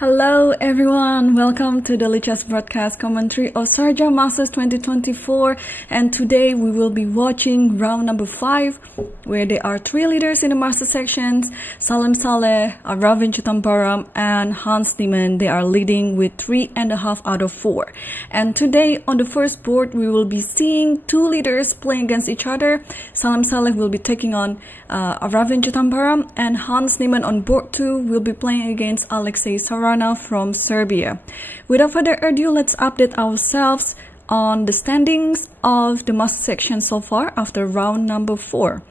Hello everyone, welcome to the Lichess broadcast commentary of Sharjah Masters 2024, and today we will be watching round number 5 where there are 3 leaders in the master sections. Salem, Aravin and Hans Niemann. They are leading with 3.5 out of 4. And today on the first board we will be seeing 2 leaders playing against each other. Salem will be taking on Aravin and Hans Niemann on board 2 will be playing against Sarana from Serbia. Without further ado, let's update ourselves on the standings of the master section so far after round number 4.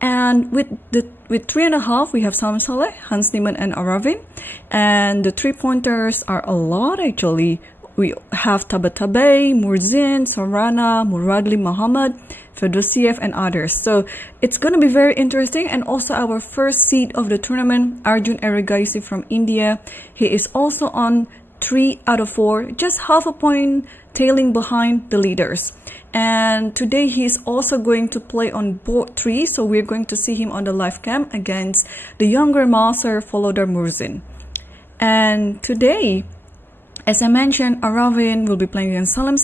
And with 3.5, we have Salem, Hans Niemann, and Aravin. And the 3-pointers are a lot actually. We have Tabatabaei, Morzin, Sarana, Muradli Muhammad, Fedosiev, and others. So it's going to be very interesting. And also our first seed of the tournament, Arjun Erigaisi from India. He is also on 3 out of 4, just half a point tailing behind the leaders. And today he is also going to play on board 3. So we're going to see him on the live cam against the younger master, Volodar Morzin. And today, as I mentioned, Aravin will be playing against Salem.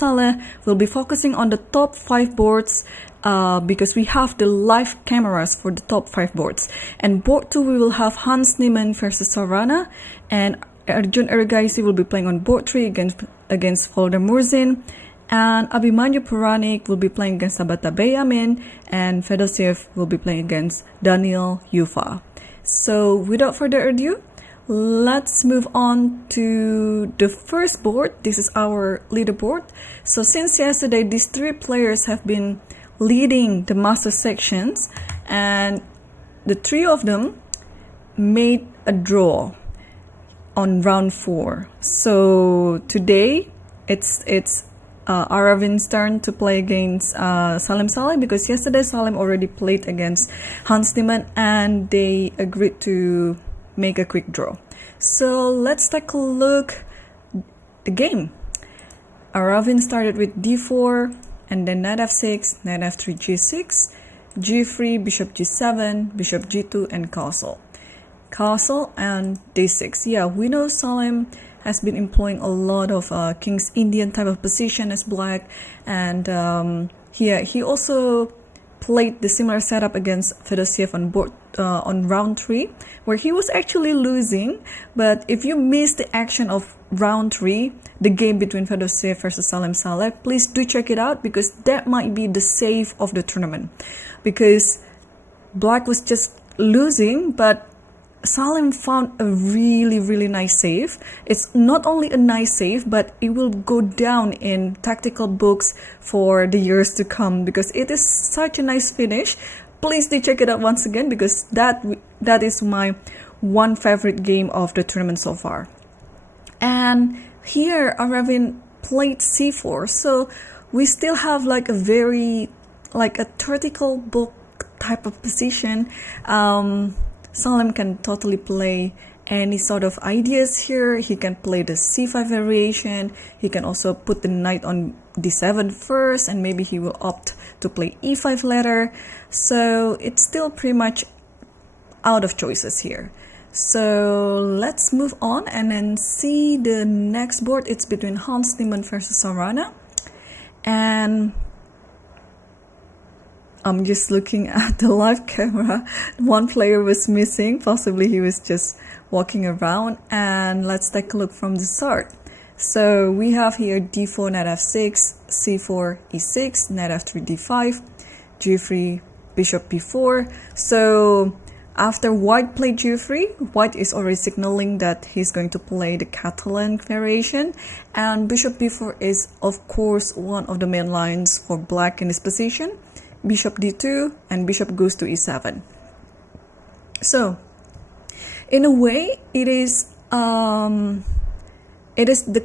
We'll be focusing on the top 5 boards because we have the live cameras for the top 5 boards. And board 2, we will have Hans Niemann versus Sarana, and Arjun Erigaisi will be playing on board 3 against Volodar Morzin, and Abhimanyu Ponic will be playing against Tabatabaei, and Fedosiev will be playing against Daniel Yufa. So without further ado, let's move on to the first board. This is our leaderboard. So since yesterday, these 3 players have been leading the master sections, and the 3 of them made a draw on round 4. So today it's Aravin's turn to play against Salem because yesterday Salem already played against Hans Niemann and they agreed to make a quick draw. So let's take a look the game. Aravin started with d4 and then knight f6, knight f3, g6, g3, bishop g7, bishop g2, and castle and d6. Yeah, we know Salem has been employing a lot of King's Indian type of position as black, and here he also played the similar setup against Fedosiev on board on round 3, where he was actually losing. But if you missed the action of round 3, the game between Fedosiev versus Salem, please do check it out because that might be the save of the tournament, because black was just losing, but Salem found a really nice save. It's not only a nice save, but it will go down in tactical books for the years to come because it is such a nice finish. Please do check it out once again because that is my one favorite game of the tournament so far. And here Aravin played c4, so we still have like a very a tactical book type of position. Salem can totally play any sort of ideas here. He can play the c5 variation. He can also put the knight on d7 first, and maybe he will opt to play e5 later. So it's still pretty much out of choices here. So let's move on and then see the next board. It's between Hans Niemann versus Sarana. And I'm just looking at the live camera. One player was missing. Possibly he was just walking around. And let's take a look from the start. So we have here d4, knight f6, c4, e6, knight f3, d5, g3, bishop b4. So after white played g3, white is already signaling that he's going to play the Catalan variation. And bishop b4 is, of course, one of the main lines for black in this position. Bishop d2 and bishop goes to e7. So in a way it is the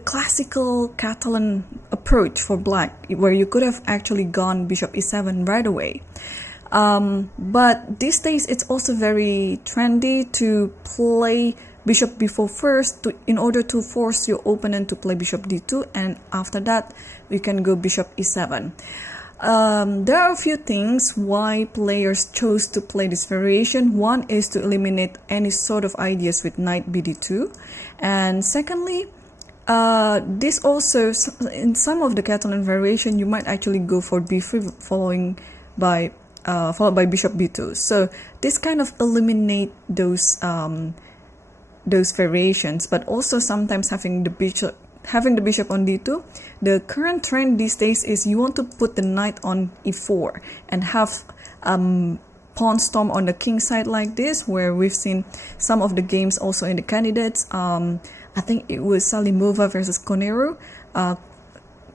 classical Catalan approach for black, where you could have actually gone bishop e7 right away. But these days it's also very trendy to play bishop b4 first in order to force your opponent to play bishop d2, and after that we can go bishop e7. There are a few things why players chose to play this variation. One is to eliminate any sort of ideas with knight bd2, and secondly, this also, in some of the Catalan variation, you might actually go for b3 followed by bishop b2. So this kind of eliminate those variations, but also sometimes having the bishop on d2. The current trend these days is you want to put the knight on e4 and have pawn storm on the king side like this, where we've seen some of the games also in the candidates. I think it was Salimova versus Koneru.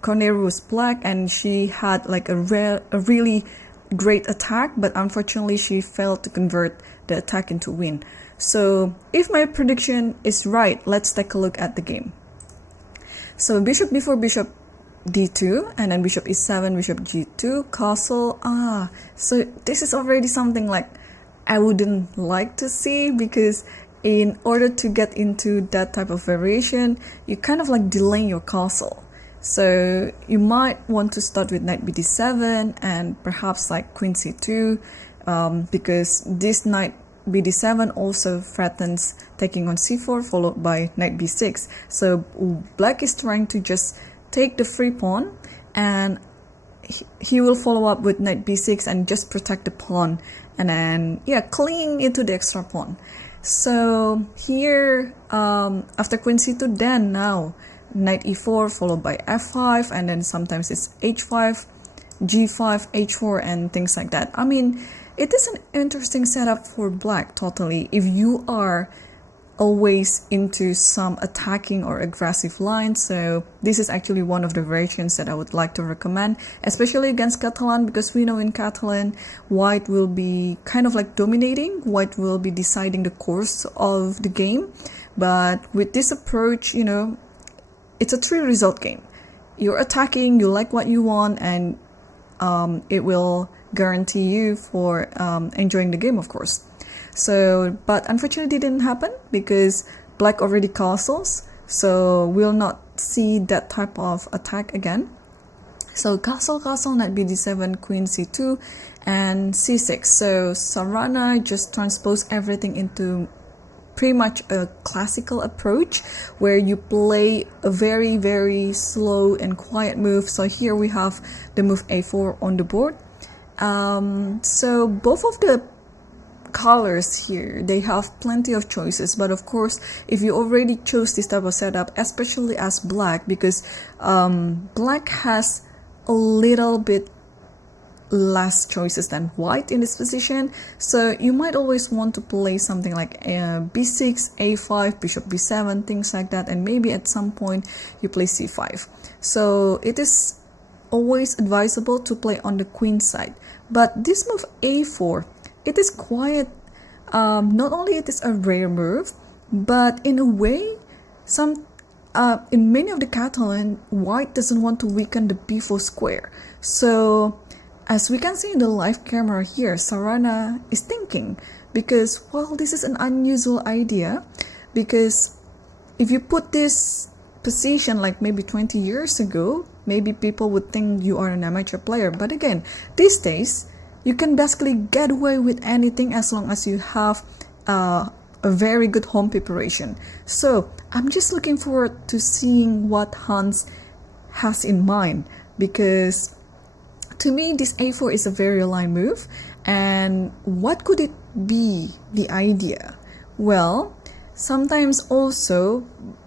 Koneru was black and she had like a really great attack, but unfortunately she failed to convert the attack into win. So if my prediction is right, let's take a look at the game. So bishop b4, bishop d2, and then bishop e7, bishop g2, castle. So this is already something like I wouldn't like to see, because in order to get into that type of variation, you kind of like delay your castle. So you might want to start with knight bd7 and perhaps like queen c2, because this knight bd7 also threatens taking on c4 followed by knight b6. So black is trying to just take the free pawn, and he will follow up with knight b6 and just protect the pawn, and then clinging into the extra pawn. So here after queen c2, then now knight e4 followed by f5, and then sometimes it's h5, g5, h4, and things like that. I mean, it is an interesting setup for black totally, if you are always into some attacking or aggressive lines. So this is actually one of the variations that I would like to recommend, especially against Catalan, because we know in Catalan white will be kind of like dominating, white will be deciding the course of the game. But with this approach, it's a 3-result game. You're attacking, you like what you want, and it will guarantee you for enjoying the game, of course. So, but unfortunately it didn't happen because black already castles, so we'll not see that type of attack again. So castle, knight bd7, queen c2, and c6. So Sarana just transposed everything into pretty much a classical approach where you play a very, very slow and quiet move. So here we have the move a4 on the board. So both of the colors here, they have plenty of choices, but of course if you already chose this type of setup, especially as black, because black has a little bit less choices than white in this position, so you might always want to play something like b6, a5, bishop b7, things like that, and maybe at some point you play c5. So it is always advisable to play on the queen side. But this move a4, it is quite, not only it is a rare move, but in a way, in many of the Catalan, white doesn't want to weaken the b4 square. So as we can see in the live camera here, Sarana is thinking, because, well, this is an unusual idea, because if you put this position like maybe 20 years ago, maybe people would think you are an amateur player. But again, these days, you can basically get away with anything as long as you have a very good home preparation. So I'm just looking forward to seeing what Hans has in mind, because to me this a4 is a very aligned move. And what could it be, the idea? Well, sometimes also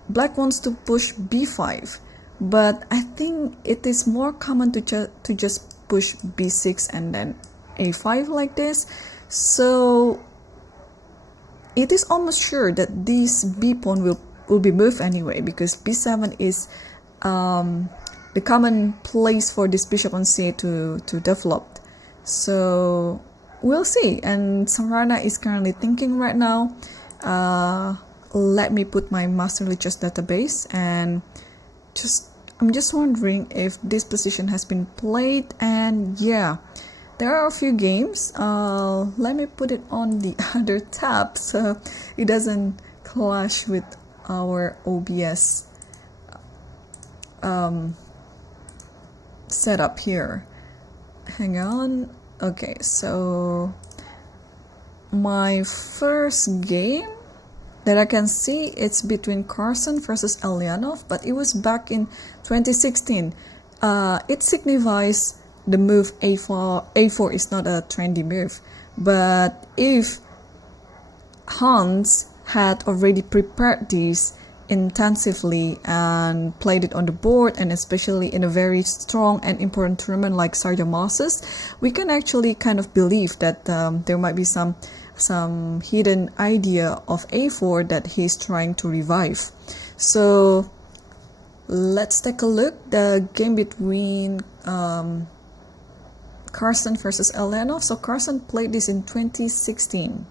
black wants to push b5, but I think it is more common to just push b6 and then a5 like this. So it is almost sure that this b pawn will be moved anyway, because b7 is the common place for this bishop on c8 to develop. So we'll see. And Sarana is currently thinking right now. Let me put my master Lichess database, and I'm just wondering if this position has been played. And yeah, there are a few games. Let me put it on the other tab so it doesn't clash with our OBS setup here. hang on. Okay, so my first game that I can see, it's between Carson versus Elyanov, but it was back in 2016. It signifies the move a4. A4 is not a trendy move, but if Hans had already prepared this intensively and played it on the board, and especially in a very strong and important tournament like Sharjah Masters, we can actually kind of believe that there might be some hidden idea of a4 that he's trying to revive. So let's take a look. The game between Carson versus Elyanov. So Carson played this in 2016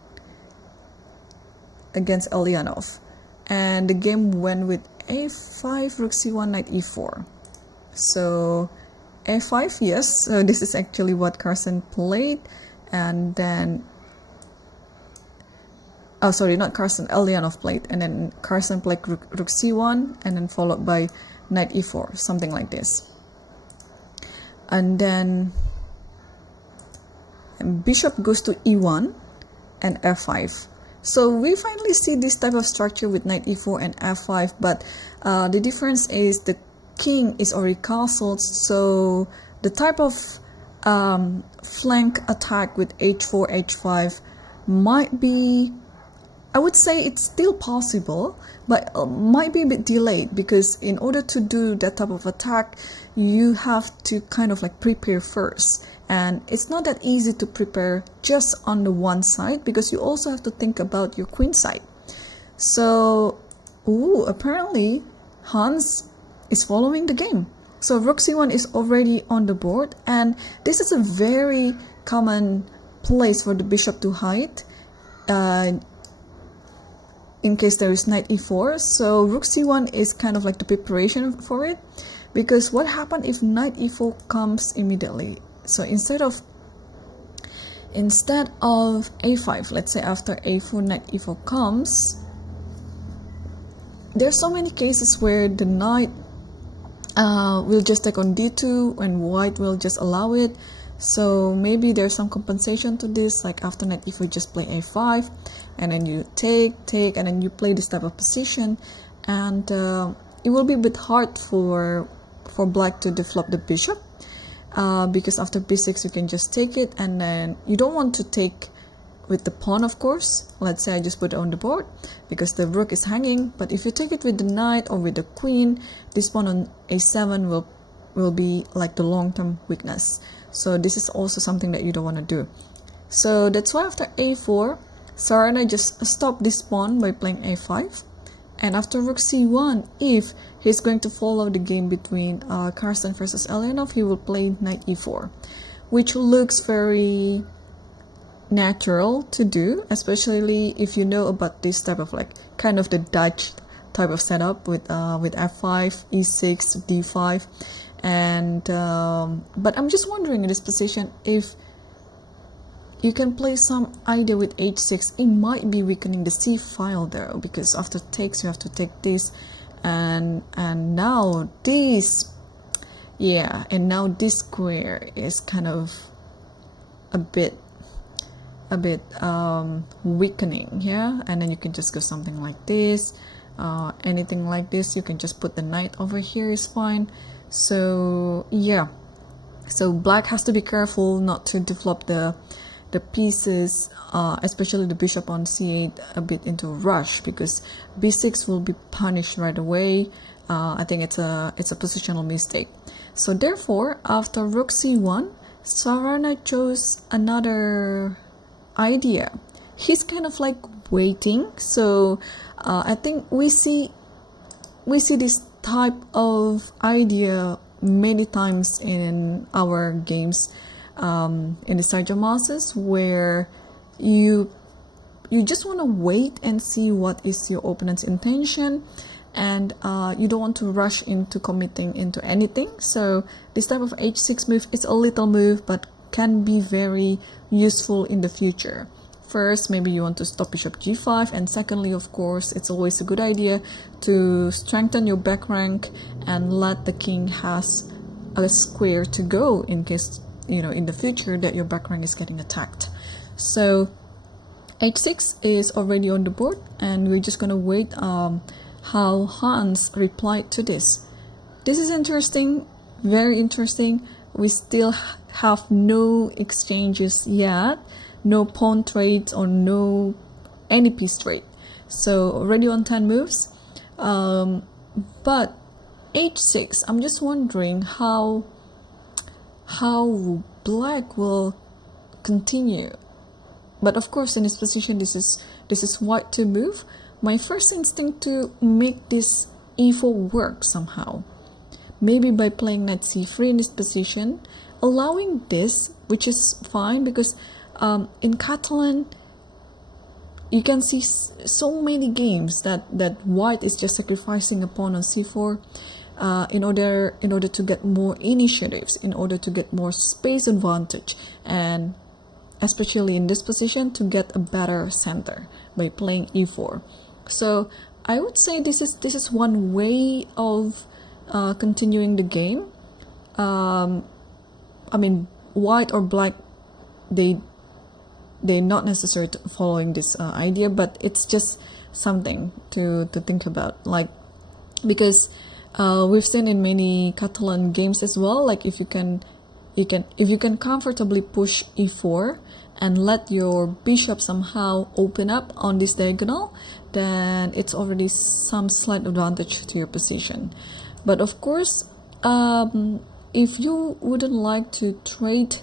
against Elyanov, and the game went with a5, rook c1, knight e4. So a5, yes, so this is actually what Carson played. And then not Carson, Elyanov played, and then Carson played rook c1, and then followed by knight e4, something like this. And then bishop goes to e1 and f5. So we finally see this type of structure with knight e4 and f5, but the difference is the king is already castled, so the type of flank attack with h4, h5 might be, I would say it's still possible, but might be a bit delayed, because in order to do that type of attack, you have to kind of like prepare first. And it's not that easy to prepare just on the one side, because you also have to think about your queen side. So, apparently Hans is following the game. So rook c1 is already on the board, and this is a very common place for the bishop to hide in case there is knight e4. So rook c1 is kind of like the preparation for it, because what happens if knight e4 comes immediately? So instead of a5, let's say after a4, knight e4 comes, there's so many cases where the knight will just take on d2 and white will just allow it. So maybe there's some compensation to this, like after knight e4 just play a5, and then you take, and then you play this type of position, and it will be a bit hard for black to develop the bishop. Because after b6 you can just take it, and then you don't want to take with the pawn, of course. Let's say I just put it on the board because the rook is hanging, but if you take it with the knight or with the queen, this pawn on a7 will be like the long-term weakness. So this is also something that you don't want to do. So that's why after a4, Sarana just stopped this pawn by playing a5. And after rook c1, if he's going to follow the game between Carson versus Elyanov, he will play knight e4, which looks very natural to do, especially if you know about this type of like kind of the Dutch type of setup with f5, e6, d5, and but I'm just wondering in this position if you can play some idea with h6. It might be weakening the c file though, because after takes you have to take this, and now this, yeah, and now this square is kind of a bit weakening, yeah. And then you can just go something like this, anything like this. You can just put the knight over here, is fine. So yeah, so black has to be careful not to develop the pieces, especially the bishop on c8, a bit into rush, because b6 will be punished right away. I think it's a positional mistake. So therefore, after rook c1, Sarana chose another idea. He's kind of like waiting. So I think we see this type of idea many times in our games. In the Sharjah Masters, where you just want to wait and see what is your opponent's intention, and you don't want to rush into committing into anything. So this type of h6 move is a little move, but can be very useful in the future. First, maybe you want to stop bishop g5, and secondly, of course, it's always a good idea to strengthen your back rank and let the king has a square to go in case in the future that your back rank is getting attacked. So h6 is already on the board, and we're just gonna wait how Hans replied to this. This is interesting, very interesting. We still have no exchanges yet, no pawn trades or no any piece trade. So already on 10 moves. But h6, I'm just wondering how black will continue. But of course, in this position, this is white to move. My first instinct to make this e4 work somehow, maybe by playing knight c3 in this position, allowing this, which is fine because in Catalan you can see so many games that white is just sacrificing a pawn on c4 in order to get more initiatives, in order to get more space advantage, and especially in this position to get a better center by playing e4. So I would say this is one way of continuing the game. I mean, white or black, they're not necessarily following this idea, but it's just something to think about. Like, because we've seen in many Catalan games as well, like if you can comfortably push e4 and let your bishop somehow open up on this diagonal, then it's already some slight advantage to your position. But of course, if you wouldn't like to trade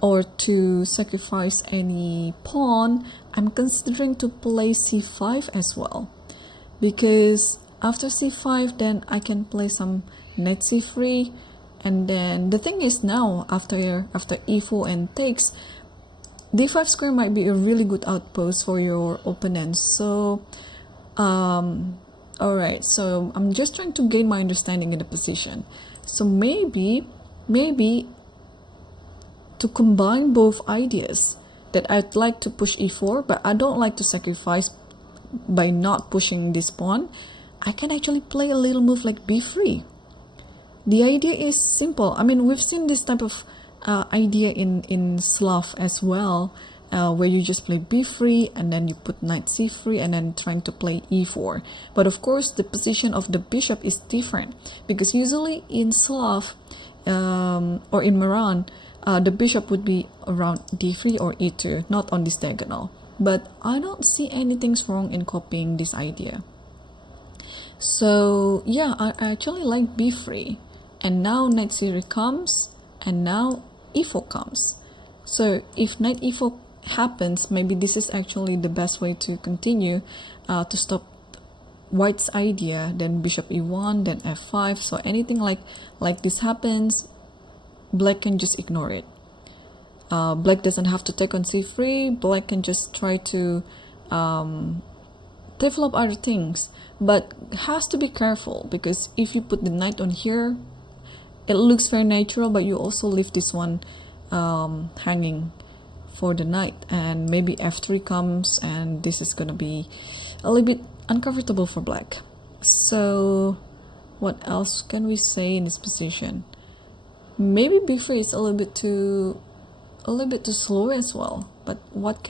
or to sacrifice any pawn, I'm considering to play c5 as well, because after c5 then I can play some knight c3, and then the thing is now after e4 and takes, d5 square might be a really good outpost for your opponent. So alright, so I'm just trying to gain my understanding in the position. So maybe to combine both ideas, that I'd like to push e4 but I don't like to sacrifice by not pushing this pawn, I can actually play a little move like b3. The idea is simple. I mean, we've seen this type of idea in Slav as well, where you just play b3 and then you put knight c3 and then trying to play e4. But of course, the position of the bishop is different, because usually in Slav or in Moran, the bishop would be around d3 or e2, not on this diagonal. But I don't see anything wrong in copying this idea. So yeah, I actually like b3, and now knight c3 comes, and now e4 comes. So if knight e4 happens, maybe this is actually the best way to continue to stop white's idea. Then bishop e1, then f5. So anything like this happens, black can just ignore it. Black doesn't have to take on c3. Black can just try to develop other things, but has to be careful, because if you put the knight on here, it looks very natural, but you also leave this one hanging for the knight, and maybe f3 comes, and this is gonna be a little bit uncomfortable for black. So what else can we say in this position? Maybe b3 is a little bit too slow as well, but what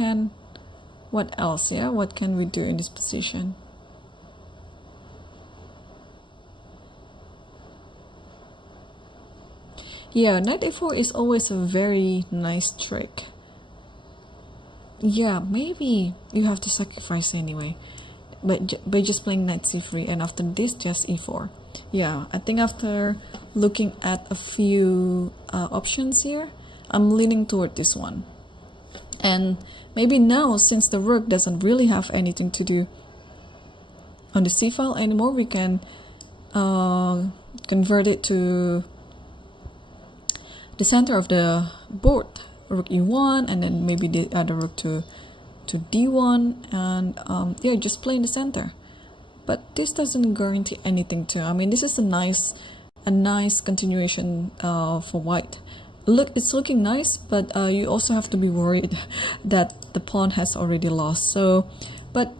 else? Yeah, what can we do in this position? Yeah, knight a4 is always a very nice trick. Yeah, maybe you have to sacrifice anyway, but by just playing knight c3, and after this just e4. Yeah, I think after looking at a few options here, I'm leaning toward this one. And maybe now, since the rook doesn't really have anything to do on the c file anymore, we can convert it to the center of the board, rook e1, and then maybe the other rook to d1, and yeah, just play in the center. But this doesn't guarantee anything too. I mean, this is a nice continuation for white. Look, it's looking nice, but you also have to be worried that the pawn has already lost. So, but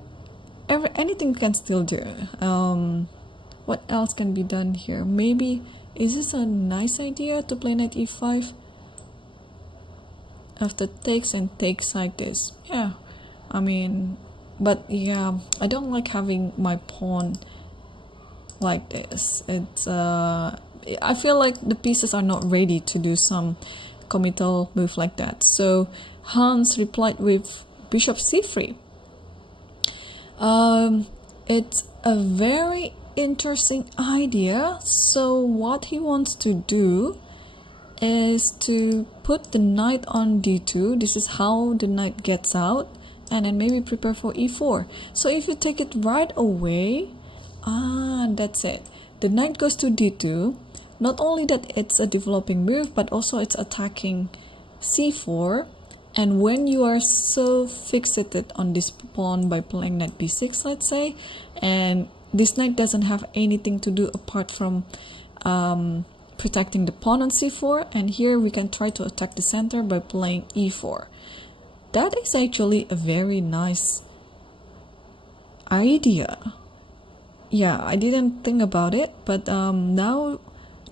anything can still do. What else can be done here? Maybe, is this a nice idea to play knight e5? after takes and takes like this. Yeah, I mean, but yeah, I don't like having my pawn like this. It's I feel like the pieces are not ready to do some committal move like that. So Hans replied with bishop c3. It's a very interesting idea. So what he wants to do is to put the knight on d2. This is how the knight gets out, and then maybe prepare for e4. So if you take it right away, that's it. The knight goes to d2. Not only that it's a developing move, but also it's attacking c4. And when you are so fixated on this pawn by playing knight b6, let's say, and this knight doesn't have anything to do apart from protecting the pawn on c4, and here we can try to attack the center by playing e4. That is actually a very nice idea. Yeah, I didn't think about it, but now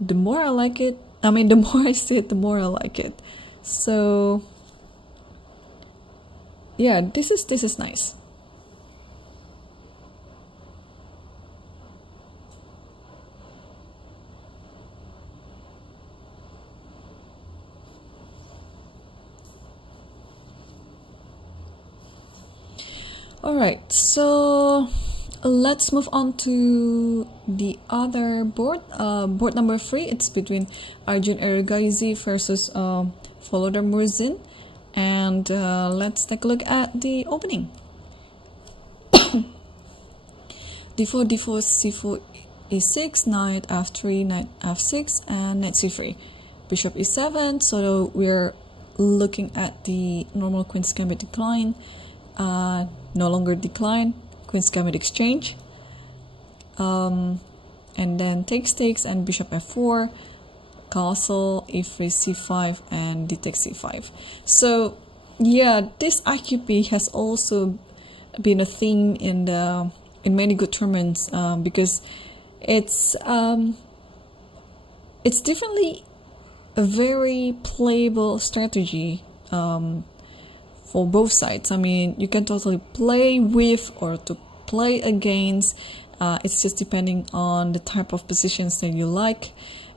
the more I like it, the more I see it, the more I like it. So yeah, this is nice. Alright, so let's move on to the other board. Board number 3, it's between Arjun Erigaisi versus Volodar Morzin. And let's take a look at the opening. d4, d4, c4, e6, knight f3, knight f6, and knight c3. Bishop e7, so we're looking at the normal Queen's Gambit decline. No longer decline, Queen's Gambit exchange, and then takes, and bishop f4, castle, e3, c5, and d takes c5. So yeah, this IQP has also been a theme in many good tournaments, because it's definitely a very playable strategy for both sides. I mean, you can totally play with or to play against. It's just depending on the type of positions that you like.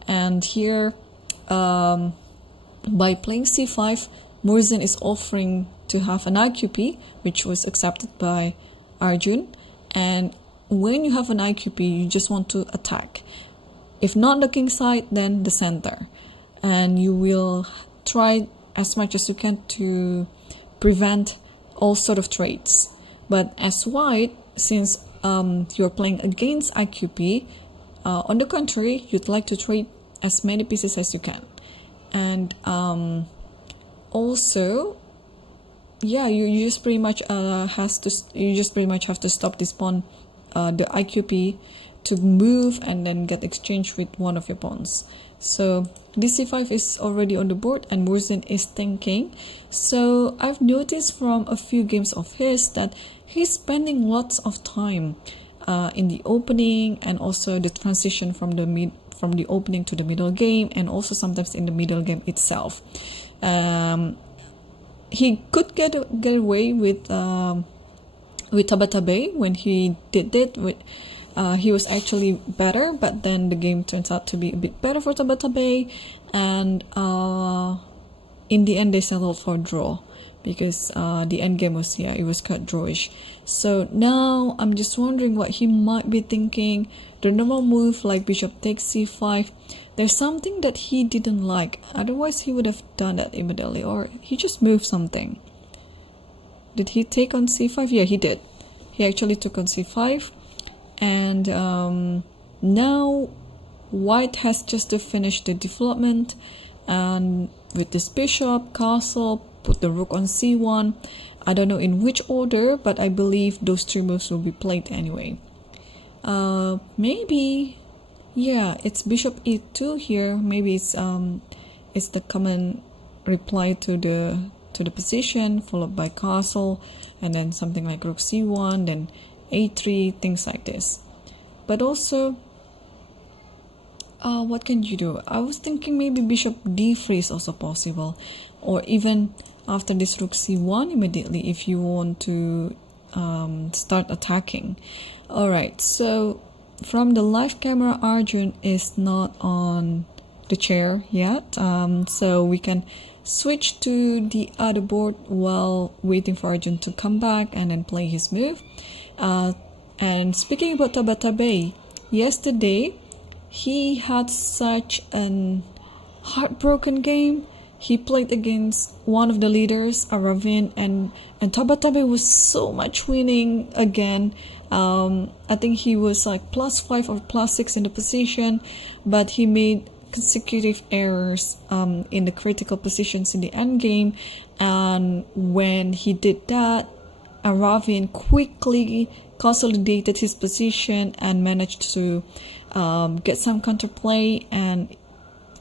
And here, by playing c5, Morzin is offering to have an IQP, which was accepted by Arjun. And when you have an IQP, you just want to attack. If not the king side, then the center. And you will try as much as you can to prevent all sort of trades. But as white, since you're playing against IQP, on the contrary, you'd like to trade as many pieces as you can. And also, yeah, you just pretty much have to stop this pawn, the IQP, to move and then get exchanged with one of your pawns. So dc5 is already on the board, and Morzin is thinking. So I've noticed from a few games of his that he's spending lots of time in the opening, and also the transition from the opening to the middle game, and also sometimes in the middle game itself. He could get away with Tabatabaei when he did it. He was actually better, but then the game turns out to be a bit better for Tabatabaei, and in the end they settled for draw, because the end game was, it was quite drawish. So now I'm just wondering what he might be thinking. The normal move like bishop takes c5, there's something that he didn't like, otherwise he would have done that immediately, or he just moved something. Did he take on c5? Yeah, he did. He actually took on c5. And now white has just to finish the development, and with this bishop, castle, put the rook on c1. I don't know in which order, but I believe those 3 moves will be played anyway. Maybe, yeah, it's bishop e2 here. Maybe it's the common reply to the position, followed by castle, and then something like rook c1, then a3, things like this. But also, what can you do? I was thinking maybe bishop d3 is also possible, or even after this rook c1 immediately if you want to start attacking. Alright, so from the live camera, Arjun is not on the chair yet, so we can switch to the other board while waiting for Arjun to come back and then play his move. And speaking about Tabatabaei, yesterday he had such an heartbroken game. He played against one of the leaders, Aravin, and Tabatabaei was so much winning again. I think he was like +5 or +6 in the position, but he made consecutive errors in the critical positions in the end game. And when he did that, Aravin quickly consolidated his position and managed to get some counterplay, and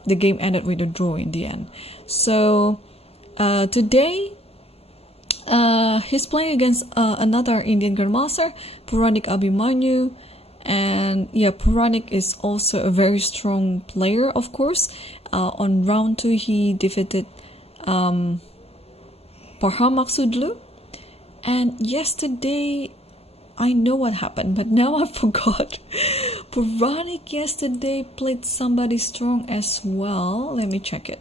the game ended with a draw in the end. So today he's playing against another Indian Grandmaster, Ponic Abhimanyu. And yeah, Ponic is also a very strong player, of course. On round 2, he defeated Parham Maksudlu. And yesterday, I know what happened, but now I forgot. Ponic yesterday played somebody strong as well. Let me check it.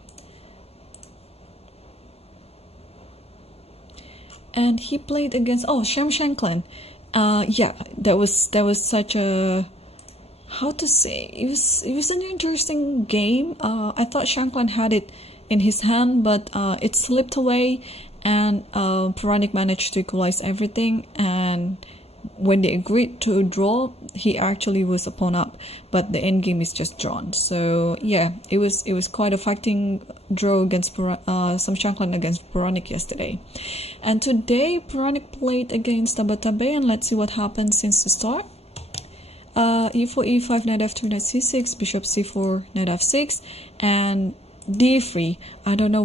And he played against Shem Shankland. Yeah, that was such a, how to say, it was an interesting game. I thought Shankland had it in his hand, but it slipped away, and Ponic managed to equalize everything. And when they agreed to draw, he actually was a pawn up, but the end game is just drawn. So yeah, it was quite a fighting draw against some Shankland against Ponic yesterday. And today Ponic played against Tabatabaei, and let's see what happens since the start. E4, E5, knight f2, knight c6, bishop c4, knight f6, and d3. I don't know,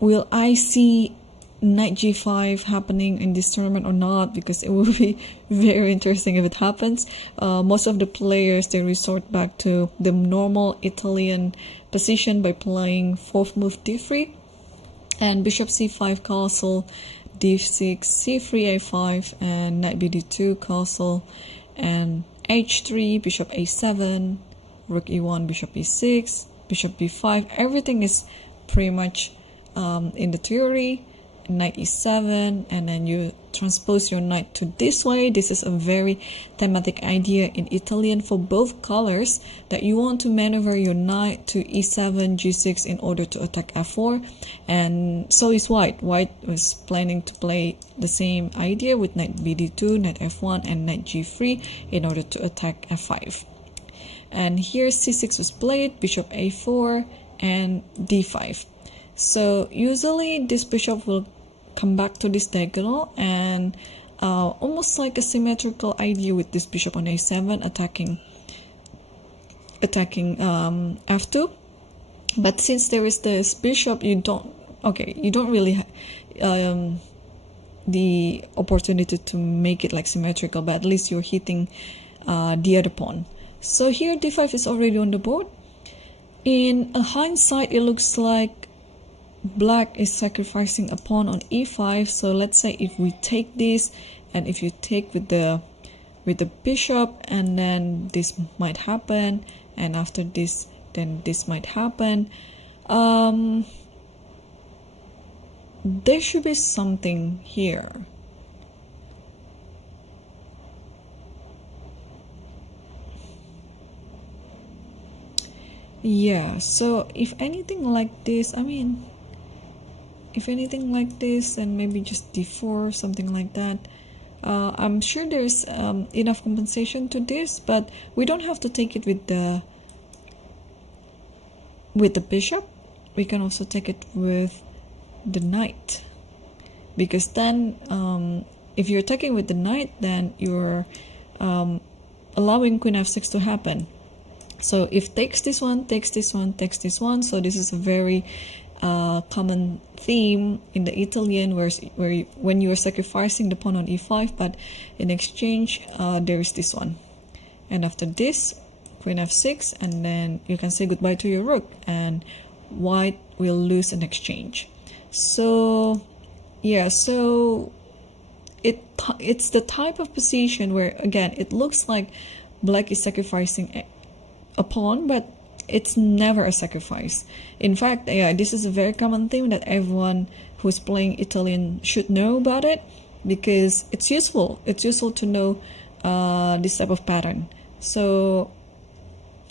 will I see knight g5 happening in this tournament or not, because it will be very interesting if it happens. Most of the players, they resort back to the normal Italian position by playing 4th move d3 and bishop c5 castle, d6, c3, a5, and knight bd2 castle, and h3, bishop a7, rook e1, bishop e6, bishop b5. Everything is pretty much in the theory. Knight e7, and then you transpose your knight to this way. This is a very thematic idea in Italian for both colors, that you want to maneuver your knight to e7, g6 in order to attack f4. And so is white. White was planning to play the same idea with knight bd2, knight f1, and knight g3 in order to attack f5. And here c6 was played, bishop a4, and d5. So usually this bishop will come back to this diagonal, and almost like a symmetrical idea with this bishop on a7 attacking f2. But since there is this bishop, you don't really the opportunity to make it like symmetrical, but at least you're hitting the other pawn. So here d5 is already on the board. In hindsight, it looks like Black is sacrificing a pawn on e5. So let's say if we take this, and if you take with the bishop, and then this might happen, and after this, then this might happen. There should be something here. Yeah, so if anything like this, if anything like this, and maybe just d4, something like that, I'm sure there's enough compensation to this, but we don't have to take it with the bishop. We can also take it with the knight, because then if you're attacking with the knight, then you're allowing queen f6 to happen. So if takes this one, takes this one, takes this one, so this is a very common theme in the Italian, where when you are sacrificing the pawn on e5, but in exchange there is this one, and after this, queen f6, and then you can say goodbye to your rook, and white will lose in exchange. So yeah, so it's the type of position where, again, it looks like black is sacrificing a pawn, but it's never a sacrifice. In fact, yeah, this is a very common thing that everyone who's playing Italian should know about it, because it's useful. It's useful to know this type of pattern. So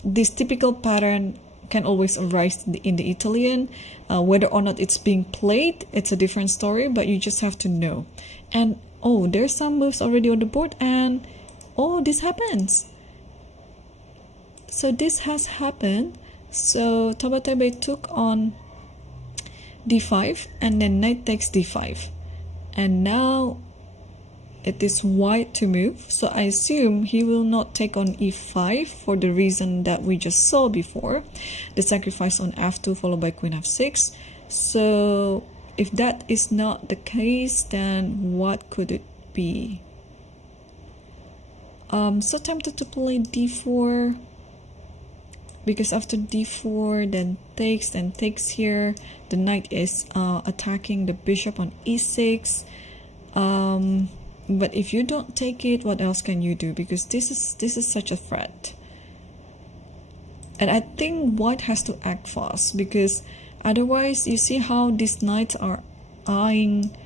this typical pattern can always arise in the Italian. Whether or not it's being played, it's a different story, but you just have to know. And oh, there's some moves already on the board, and oh, this happens. So this has happened. So Tabatabaei took on d5, and then knight takes d5, and now it is white to move. So I assume he will not take on e5 for the reason that we just saw before, the sacrifice on f2 followed by queen f6. So if that is not the case, then what could it be? So tempted to play d4, because after d4 then takes here, the knight is attacking the bishop on e6. But if you don't take it, what else can you do? Because this is such a threat. And I think white has to act fast, because otherwise, you see how these knights are eyeing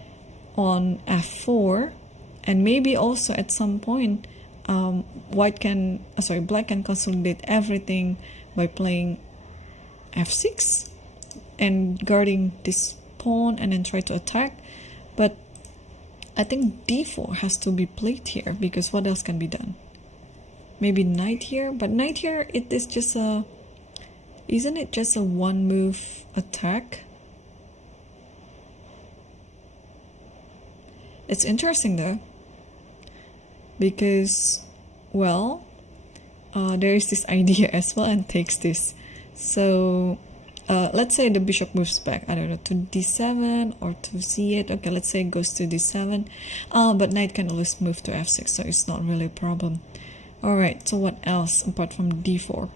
on f4, and maybe also at some point black can consolidate everything by playing f6 and guarding this pawn and then try to attack. But I think d4 has to be played here, because what else can be done? Maybe knight here, but knight here, it is just isn't it just a one move attack? It's interesting though, because, well, there is this idea as well, and takes this. So let's say the bishop moves back, I don't know, to d7 or to c8. Okay, let's say it goes to d7. But knight can always move to f6, so it's not really a problem. Alright, so what else apart from d4?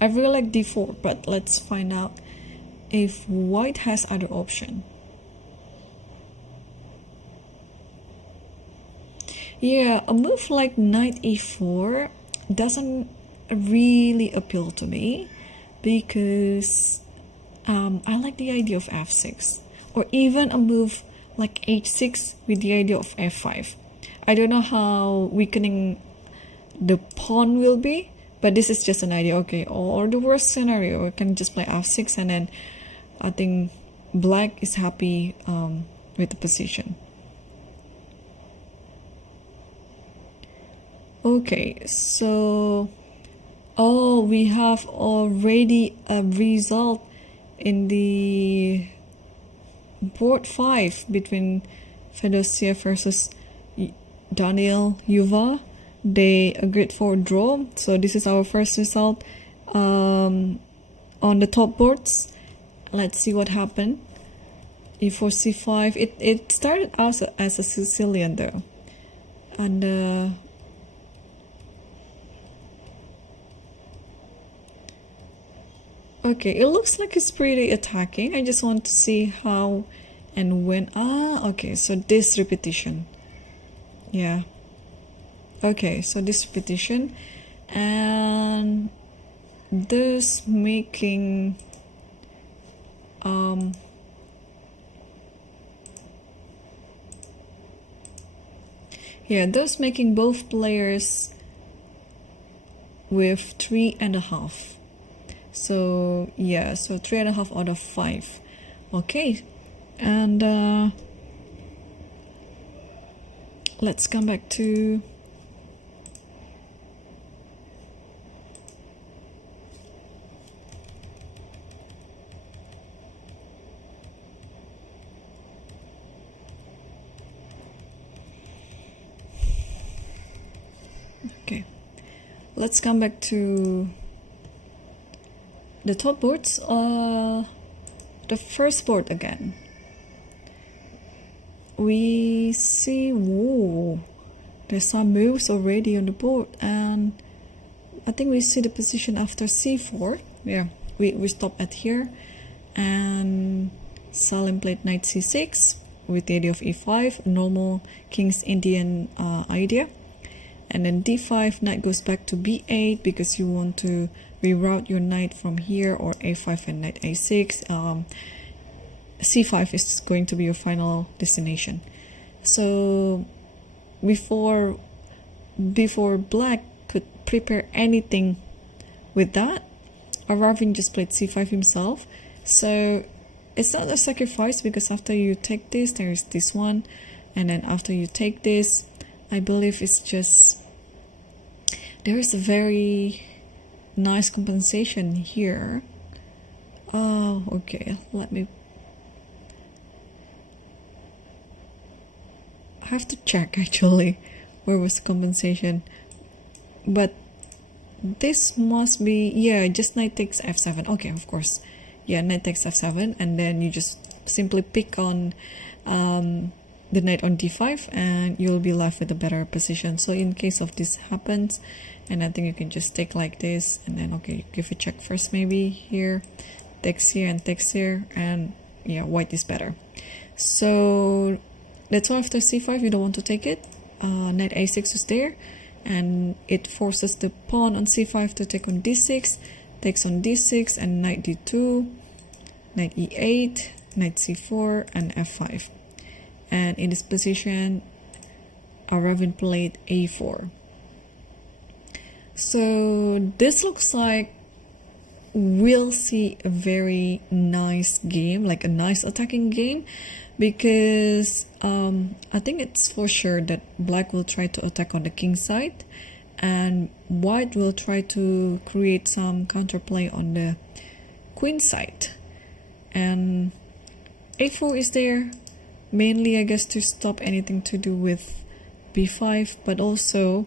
I really like d4, but let's find out if white has other option. Yeah, a move like knight e4 doesn't really appeal to me, because I like the idea of f6, or even a move like h6 with the idea of f5. I don't know how weakening the pawn will be, but this is just an idea. Okay, or the worst scenario, we can just play f6, and then I think black is happy with the position. Okay, so we have already a result in the board 5 between Fedosia versus Daniel Yuva. They agreed for a draw. So this is our first result on the top boards. Let's see what happened. e4 c5. It started out as a Sicilian though, and okay, it looks like it's pretty attacking. I just want to see how and when. Okay, so this repetition. Yeah. Okay, so this repetition, and thus making thus making both players with 3.5. So yeah, so 3.5 out of 5. Okay, and let's come back to let's come back to the top boards. The first board again. We see, whoa, there's some moves already on the board, and I think we see the position after c4. Yeah, we stop at here, and Salem played knight c6 with the idea of e5, normal King's Indian idea. And then d5, knight goes back to b8 because you want to reroute your knight from here, or a5 and knight a6. c5 is going to be your final destination. So before black could prepare anything with that, Aravin just played c5 himself. So it's not a sacrifice, because after you take this, there is this one, and then after you take this, I believe it's just, there is a very nice compensation here. Oh, okay, let me, I have to check actually where was the compensation, but this must be, yeah, just knight takes f7. Okay, of course, yeah, knight takes f7, and then you just simply pick on the knight on d5, and you'll be left with a better position. So in case of this happens, and I think you can just take like this, and then okay, give a check first, maybe here, takes here and takes here, and yeah, white is better. So that's why after c5 you don't want to take it. Knight a6 is there, and it forces the pawn on c5 to take on d6, takes on d6, and knight d2, knight e8, knight c4, and f5. And in this position, Aravin played a4. So this looks like we'll see a very nice game, like a nice attacking game, because I think it's for sure that black will try to attack on the king side, and white will try to create some counterplay on the queen side. And a4 is there, mainly I guess to stop anything to do with b5, but also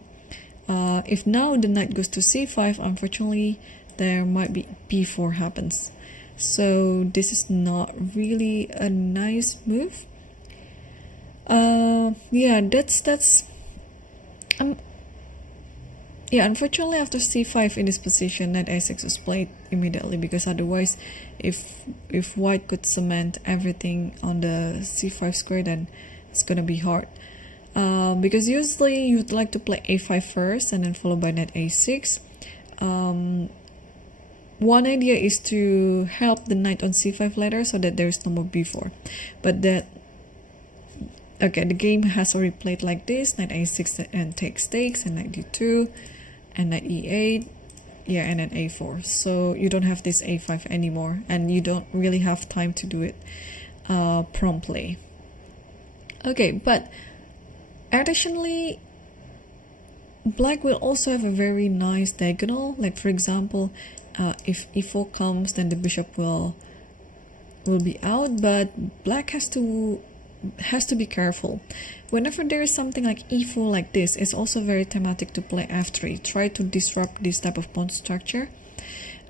if now the knight goes to c5, unfortunately there might be b4 happens. So this is not really a nice move. Yeah, that's yeah, unfortunately after c5 in this position, knight a6 was played immediately, because otherwise if white could cement everything on the c5 square, then it's gonna be hard. Because usually you'd like to play a5 first and then followed by knight a6. One idea is to help the knight on c5 later so that there is no more b4, but that, okay, the game has already played like this: knight a6 and takes, and knight d2 and knight e8, yeah, and then a4. So you don't have this a5 anymore, and you don't really have time to do it promptly. Okay, but additionally, black will also have a very nice diagonal. Like for example, if e4 comes, then the bishop will be out, but black has to be careful. Whenever there is something like e4 like this, it's also very thematic to play f3, try to disrupt this type of pawn structure.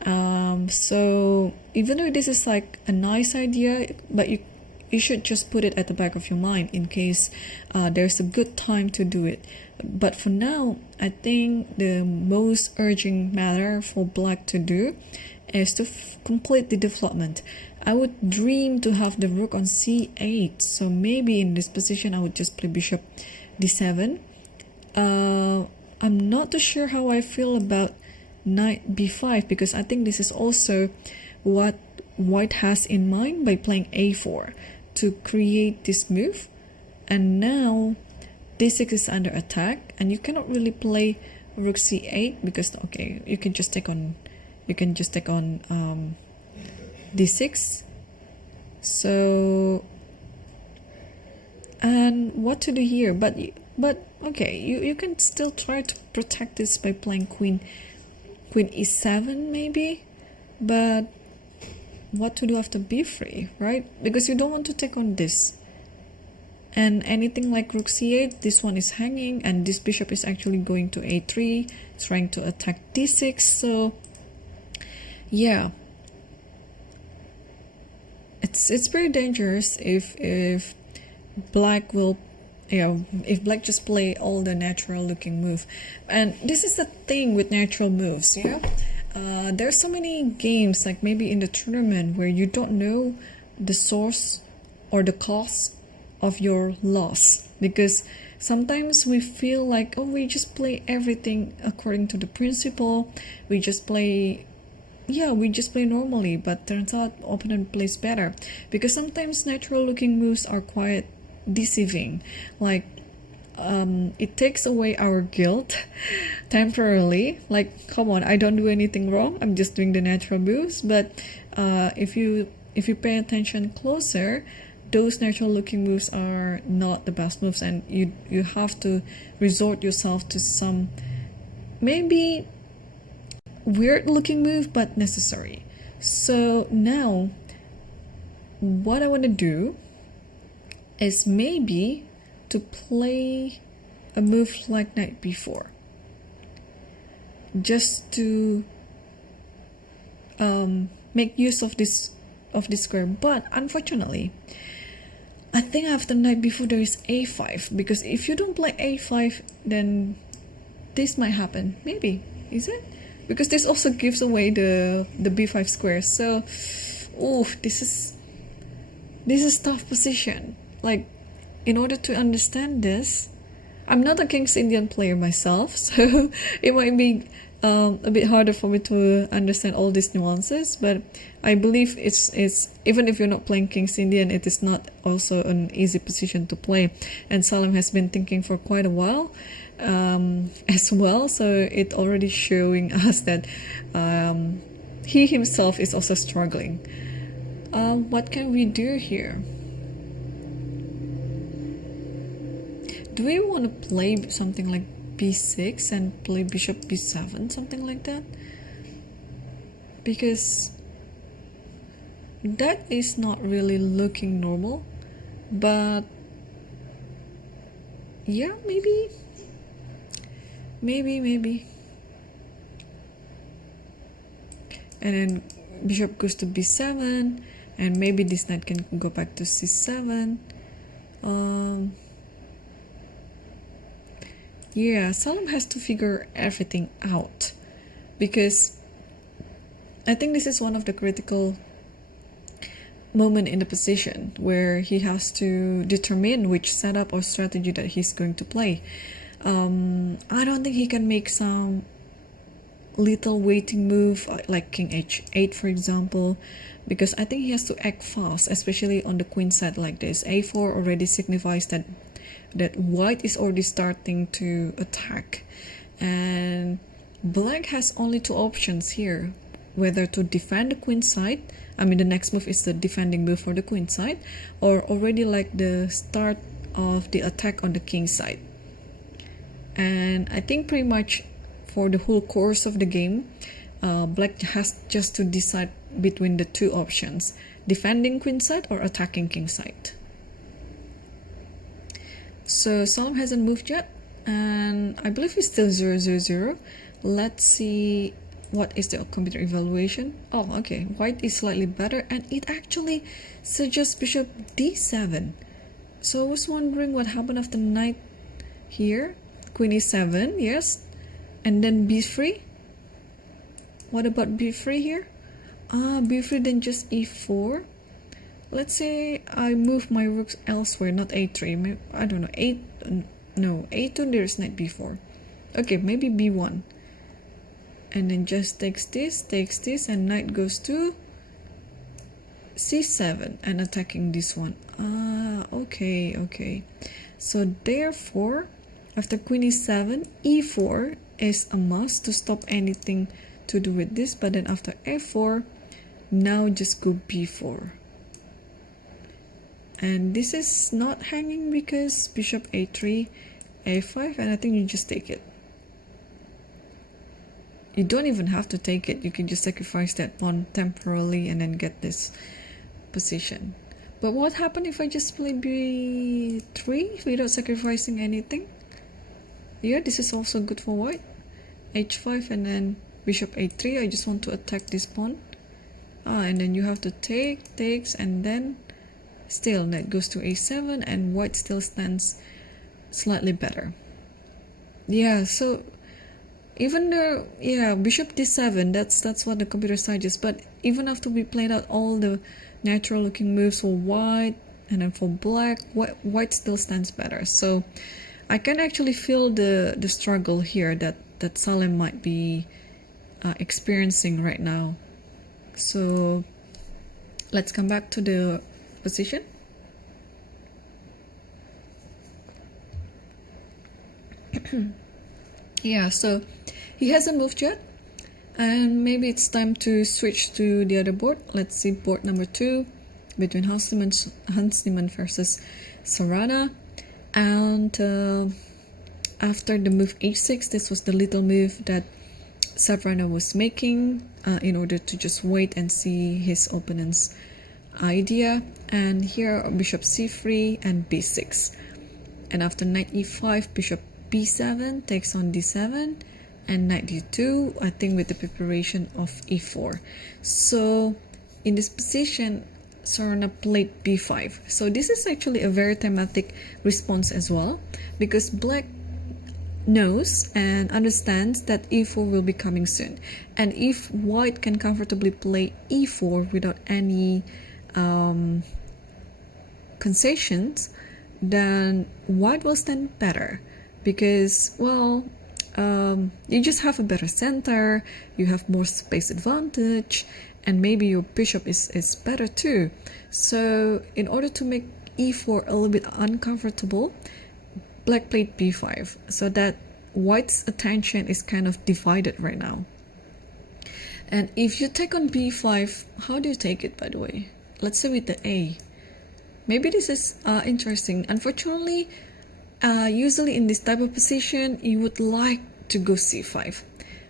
So even though this is like a nice idea, but you should just put it at the back of your mind in case there's a good time to do it. But for now, I think the most urgent matter for black to do is to complete the development. I would dream to have the rook on c8, so maybe in this position I would just play bishop d7. I'm not too sure how I feel about knight b5, because I think this is also what white has in mind by playing a4 to create this move. And now d6 is under attack, and you cannot really play rook c8 because, okay, you can just take on d6. So, and what to do here? But okay, you can still try to protect this by playing queen e7 maybe, but what to do after b3, right? Because you don't want to take on this. And anything like rook c8, this one is hanging, and this bishop is actually going to a3, trying to attack d6. So yeah, it's very dangerous if black will, if black just play all the natural looking move. And this is the thing with natural moves, there's so many games, like maybe in the tournament, where you don't know the source or the cause of your loss, because sometimes we feel like, oh, we just play everything according to the principle, we just play normally, but turns out opponent plays better, because sometimes natural looking moves are quite deceiving. Like it takes away our guilt temporarily, like, come on, I don't do anything wrong, I'm just doing the natural moves. But if you pay attention closer, those natural looking moves are not the best moves, and you have to resort yourself to some maybe weird looking move but necessary. So now what I want to do is maybe to play a move like knight b4, just to make use of this square. But unfortunately, I think after knight b4 there is a5, because if you don't play a5, then this might happen. Maybe, is it? Because this also gives away the b5 square. So, this is tough position. Like, in order to understand this, I'm not a King's Indian player myself, so it might be a bit harder for me to understand all these nuances. But I believe it's even if you're not playing King's Indian, it is not also an easy position to play. And Salem has been thinking for quite a while as well, so it already showing us that he himself is also struggling. What can we do here? Do we want to play something like b6 and play bishop b7, something like that? Because that is not really looking normal. But yeah, maybe. And then bishop goes to b7, and maybe this knight can go back to c7. Yeah, Salem has to figure everything out, because I think this is one of the critical moment in the position where he has to determine which setup or strategy that he's going to play. I don't think he can make some little waiting move like king h8, for example, because I think he has to act fast, especially on the queen side like this. a4 already signifies that white is already starting to attack, and black has only two options here, whether to defend the queen side. I mean, the next move is the defending move for the queen side, or already like the start of the attack on the king side. And I think pretty much for the whole course of the game, black has just to decide between the two options, defending queen side or attacking king side. So Salem hasn't moved yet, and I believe he's still 0-0-0. Let's see what is the computer evaluation. Oh, okay, white is slightly better, and it actually suggests bishop d7. So I was wondering what happened after knight here. Queen e7, yes, and then b3. What about b3 here? B3, then just e4. Let's say I move my rooks elsewhere, not a3. Maybe, I don't know, a2, there's knight b4. Okay, maybe b1. And then just takes this, and knight goes to c7 and attacking this one. Okay. So therefore, after queen e7, e4 is a must to stop anything to do with this. But then after f4, now just go b4. And this is not hanging because bishop a3, a5, and I think you just take it. You don't even have to take it. You can just sacrifice that pawn temporarily and then get this position. But what happened if I just play b3 without sacrificing anything? Yeah, this is also good for white. h5 and then bishop a3. I just want to attack this pawn. And then you have to takes, and then still knight goes to a7, and white still stands slightly better. Yeah, so even though, yeah, bishop d7, that's what the computer suggests, but even after we played out all the natural looking moves for white, and then for black, white still stands better. So I can actually feel the struggle here that Salem might be experiencing right now. So let's come back to the position. Yeah, so he hasn't moved yet, and maybe it's time to switch to the other board. Let's see board number 2 between Hans Niemann versus Sarana. And after the move h6, this was the little move that Sarana was making in order to just wait and see his opponent's idea. And here bishop c3 and b6, and after knight e5, bishop b7 takes on d7, and knight d2, I think with the preparation of e4. So in this position, Sarana played b5. So this is actually a very thematic response as well, because black knows and understands that e4 will be coming soon, and if white can comfortably play e4 without any concessions, then white will stand better, because, well, you just have a better center, you have more space advantage, and maybe your bishop is better too. So in order to make e4 a little bit uncomfortable, black played b5, so that white's attention is kind of divided right now. And if you take on b5, how do you take it, by the way? Let's say with the a. Maybe this is interesting. Unfortunately, usually in this type of position, you would like to go c5.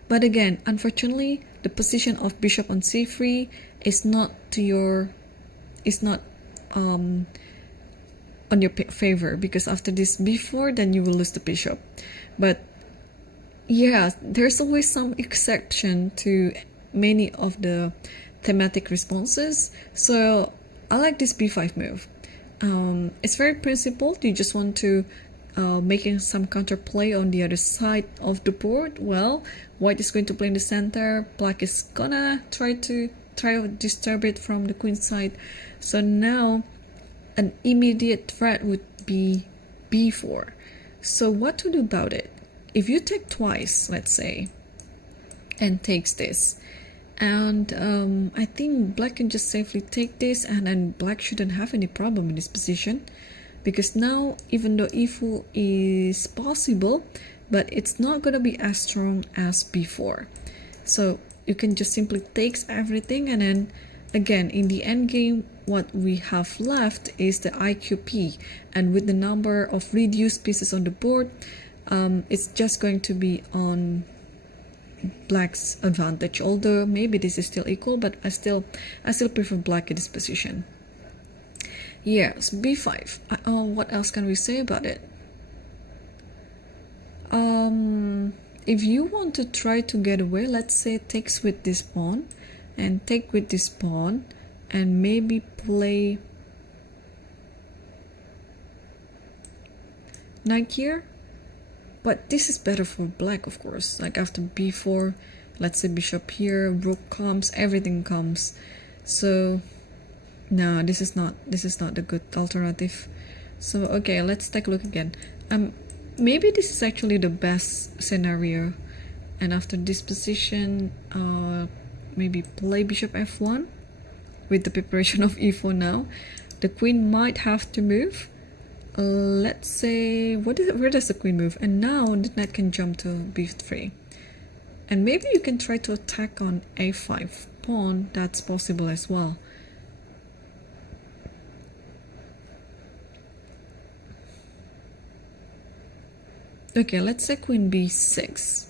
But again, unfortunately, the position of bishop on c3 is not on your favor, because after this b4, then you will lose the bishop. But yeah, there's always some exception to many of the thematic responses. So I like this b5 move. It's very principled. You just want to making some counterplay on the other side of the board. Well, white is going to play in the center, black is gonna try to disturb it from the queen side. So now an immediate threat would be b4. So what to do about it? If you take twice, let's say, and takes this, and I think black can just safely take this, and then black shouldn't have any problem in this position, because now even though e4 is possible, but it's not gonna be as strong as b4. So you can just simply takes everything, and then again in the end game, what we have left is the IQP, and with the number of reduced pieces on the board, it's just going to be on black's advantage. Although maybe this is still equal, but I still prefer black in this position. Yes, b5. What else can we say about it? If you want to try to get away, let's say takes with this pawn, and take with this pawn, and maybe play knight here. But this is better for black, of course. Like after b4, let's say bishop here, rook comes, everything comes. So no, this is not a good alternative. So okay, let's take a look again. Maybe this is actually the best scenario. And after this position, maybe play bishop f1 with the preparation of e4 now. The queen might have to move. Let's say, where does the queen move? And now the knight can jump to b3. And maybe you can try to attack on a5 pawn. That's possible as well. Okay, let's say queen b6.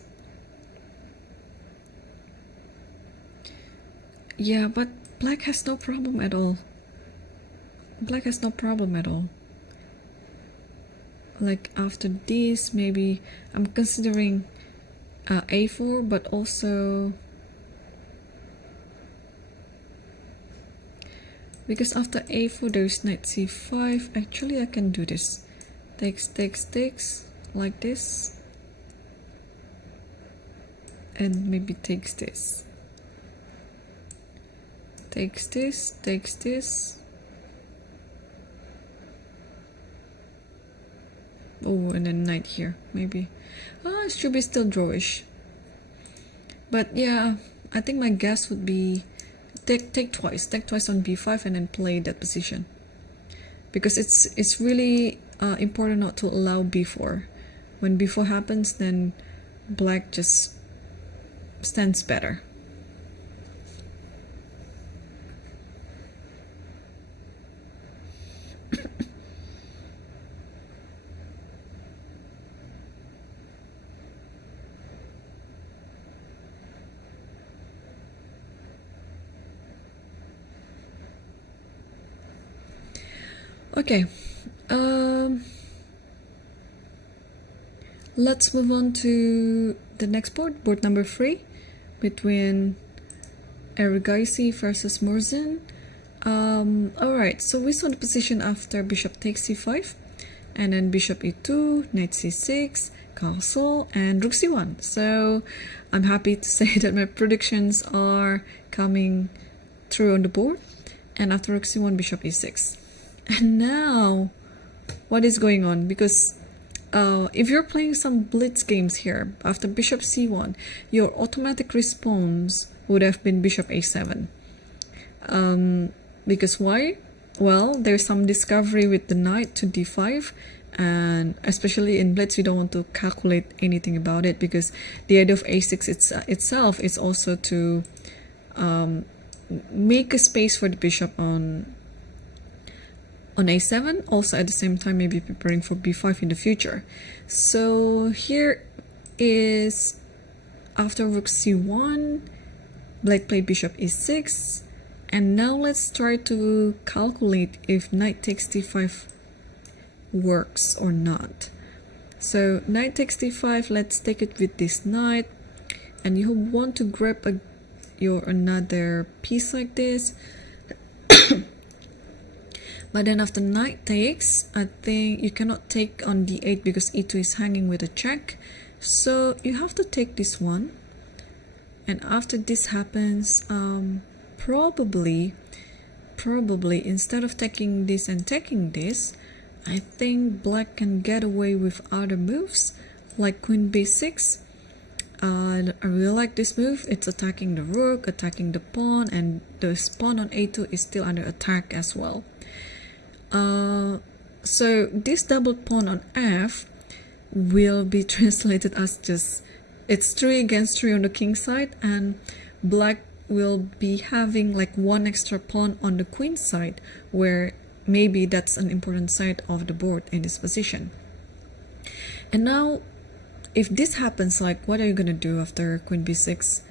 Yeah, but black has no problem at all. Black has no problem at all. Like after this, maybe I'm considering a4, but also because after a4 there's knight c5. Actually, I can do this. Takes like this, and maybe takes this. Takes this. Oh, and then knight here, maybe. It should be still drawish. But yeah, I think my guess would be take twice on b5 and then play that position. Because it's really important not to allow b4. When b4 happens, then black just stands better. Okay, let's move on to the next board number 3, between Erigaisi versus Morzin. Alright, so we saw the position after bishop takes c5, and then bishop e2, knight c6, castle, and rook c1. So I'm happy to say that my predictions are coming through on the board. And after rook c1, bishop e6. And now, what is going on? Because if you're playing some blitz games here, after bishop c1, your automatic response would have been bishop a7. Because why? Well, there's some discovery with the knight to d5, and especially in blitz, you don't want to calculate anything about it, because the idea of a6 itself is also to make a space for the bishop on a7, also at the same time maybe preparing for b5 in the future. So here is, after rook c1, black played bishop e6, and now let's try to calculate if knight takes d5 works or not. So knight takes d5, let's take it with this knight, and you want to grab your another piece like this. But then after knight takes, I think you cannot take on d8 because e2 is hanging with a check. So you have to take this one. And after this happens, probably instead of taking this and taking this, I think black can get away with other moves like queen b6. I really like this move. It's attacking the rook, attacking the pawn, and the pawn on a2 is still under attack as well. So this double pawn on f will be translated as just, it's 3 against 3 on the king side, and black will be having like one extra pawn on the queen side, where maybe that's an important side of the board in this position. And now if this happens, like, what are you gonna do after queen b6?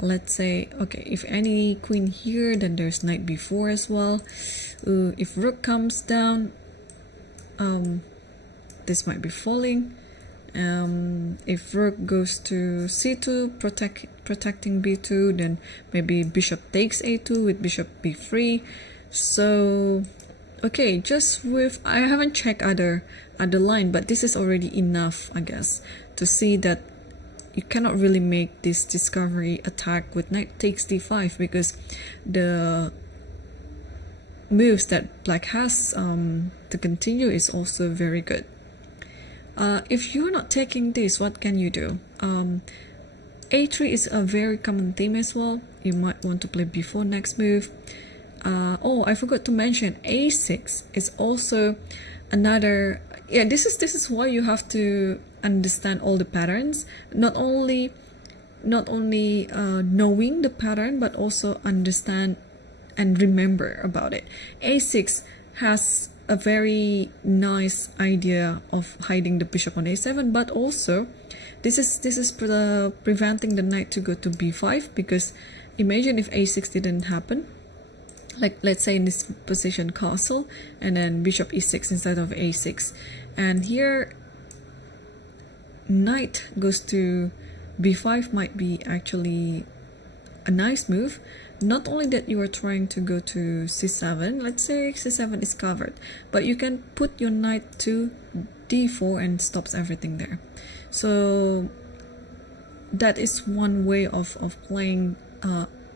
Let's say, okay, if any queen here, then there's knight b4 as well. If rook comes down, this might be falling. If rook goes to c2, protecting b2, then maybe bishop takes a2 with bishop b3. So okay, just with, I haven't checked other line, but this is already enough, I guess, to see that you cannot really make this discovery attack with knight takes d5, because the moves that black has to continue is also very good. If you're not taking this, what can you do? a3 is a very common theme as well. You might want to play b4 next move. Oh, I forgot to mention a6 is also another. Yeah, this is why you have to understand all the patterns, not only knowing the pattern, but also understand and remember about it. a6 has a very nice idea of hiding the bishop on a7, but also this is preventing the knight to go to b5, because imagine if a6 didn't happen, like let's say in this position castle and then bishop e6 instead of a6, and here knight goes to b5 might be actually a nice move. Not only that you are trying to go to c7, let's say c7 is covered, but you can put your knight to d4 and stops everything there. So that is one way of playing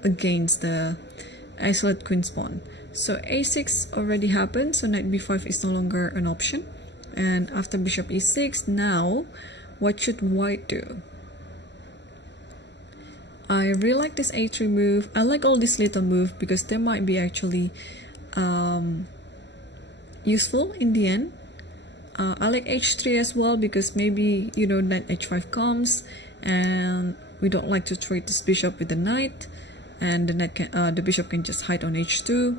against the isolate queen's pawn. So a6 already happened, so knight b5 is no longer an option. And after bishop e6, now what should white do? I really like this a3 move. I like all these little moves because they might be actually useful in the end. I like h3 as well because maybe, you know, knight h5 comes and we don't like to trade this bishop with the knight, and the bishop can just hide on h2.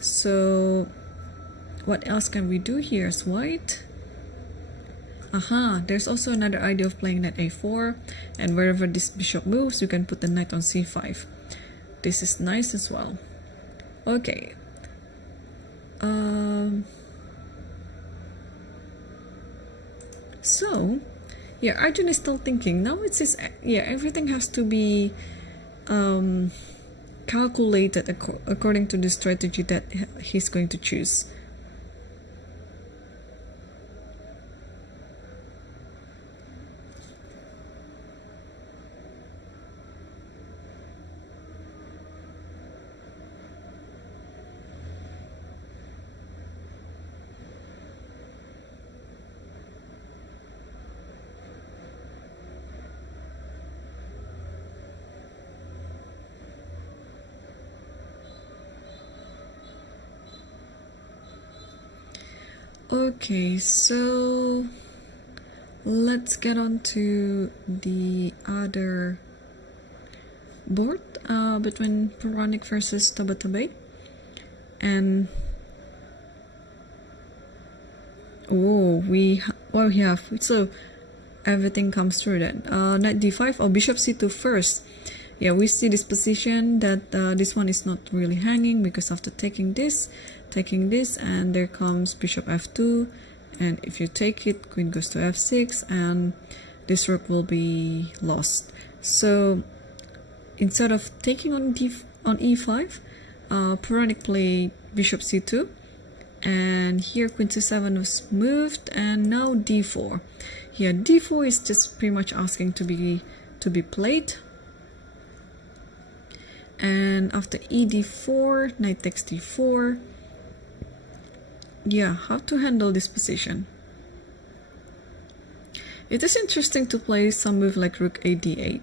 So what else can we do here as white? There's also another idea of playing knight a4, and wherever this bishop moves you can put the knight on c5. This is nice as well. Okay. So yeah, Arjun is still thinking. Now it's his, yeah, everything has to be calculated according to the strategy that he's going to choose. Okay, so let's get on to the other board between Ponic versus Tabatabaei. And what we have, so everything comes through then. Knight d5 or bishop c2 first. Yeah, we see this position that this one is not really hanging because after taking this, and there comes bishop f2, and if you take it, queen goes to f6, and this rook will be lost. So instead of taking on e5, Ponic played bishop c2, and here queen c7 was moved, and now d4. Here d4 is just pretty much asking to be played. And after ed4, knight takes d4. Yeah, how to handle this position? It is interesting to play some move like rook a d8.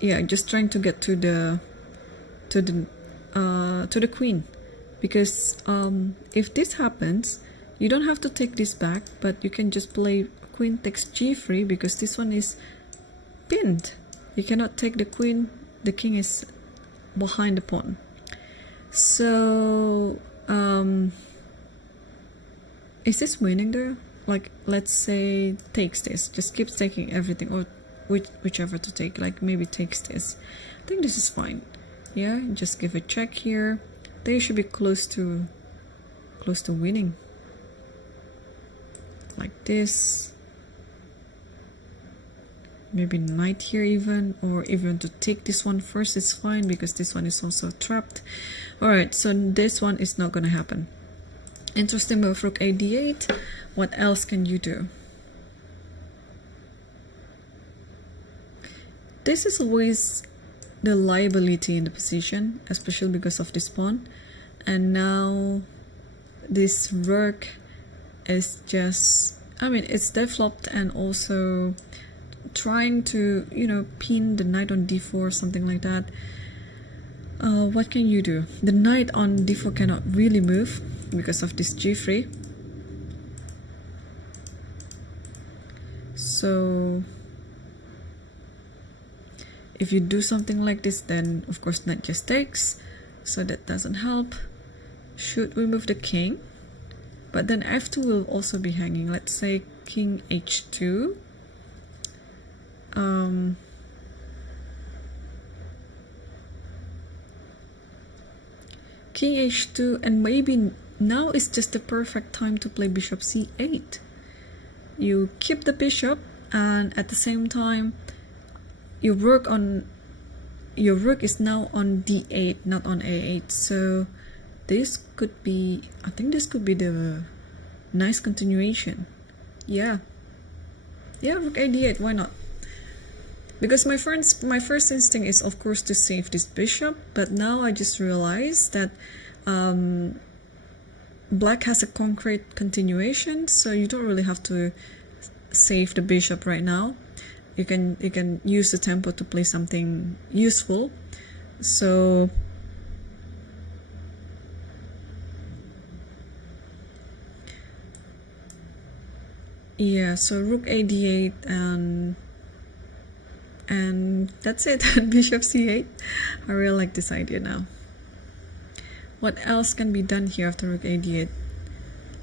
Yeah, just trying to get to the queen, because if this happens, you don't have to take this back, but you can just play queen takes g3 because this one is pinned. You cannot take the queen. The king is behind the pawn. So is this winning there? Like, let's say takes this, just keeps taking everything, or whichever to take, like maybe takes this. I think this is fine. Yeah, just give a check here. They should be close to winning. Like this. Maybe knight here even, or even to take this one first is fine because this one is also trapped. Alright, so this one is not gonna happen. Interesting move, rook a d8. What else can you do? This is always the liability in the position, especially because of this pawn. And now this rook is just, I mean, it's developed, and also trying to, you know, pin the knight on d4, something like that. What can you do? The knight on d4 cannot really move because of this g3. So if you do something like this, then of course knight just takes, so that doesn't help. Should we move the king? But then f2 will also be hanging. Let's say king h2. King h2, and maybe now is just the perfect time to play bishop c8. You keep the bishop, and at the same time your rook is now on d8, not on a8. So this could be, I think this could be the nice continuation. Yeah, rook a d8, why not? Because my first instinct is of course to save this bishop, but now I just realized that black has a concrete continuation, so you don't really have to save the bishop right now. You can use the tempo to play something useful. So yeah, so rook a d8 and that's it. Bishop c8. I really like this idea now. What else can be done here after rook a d8?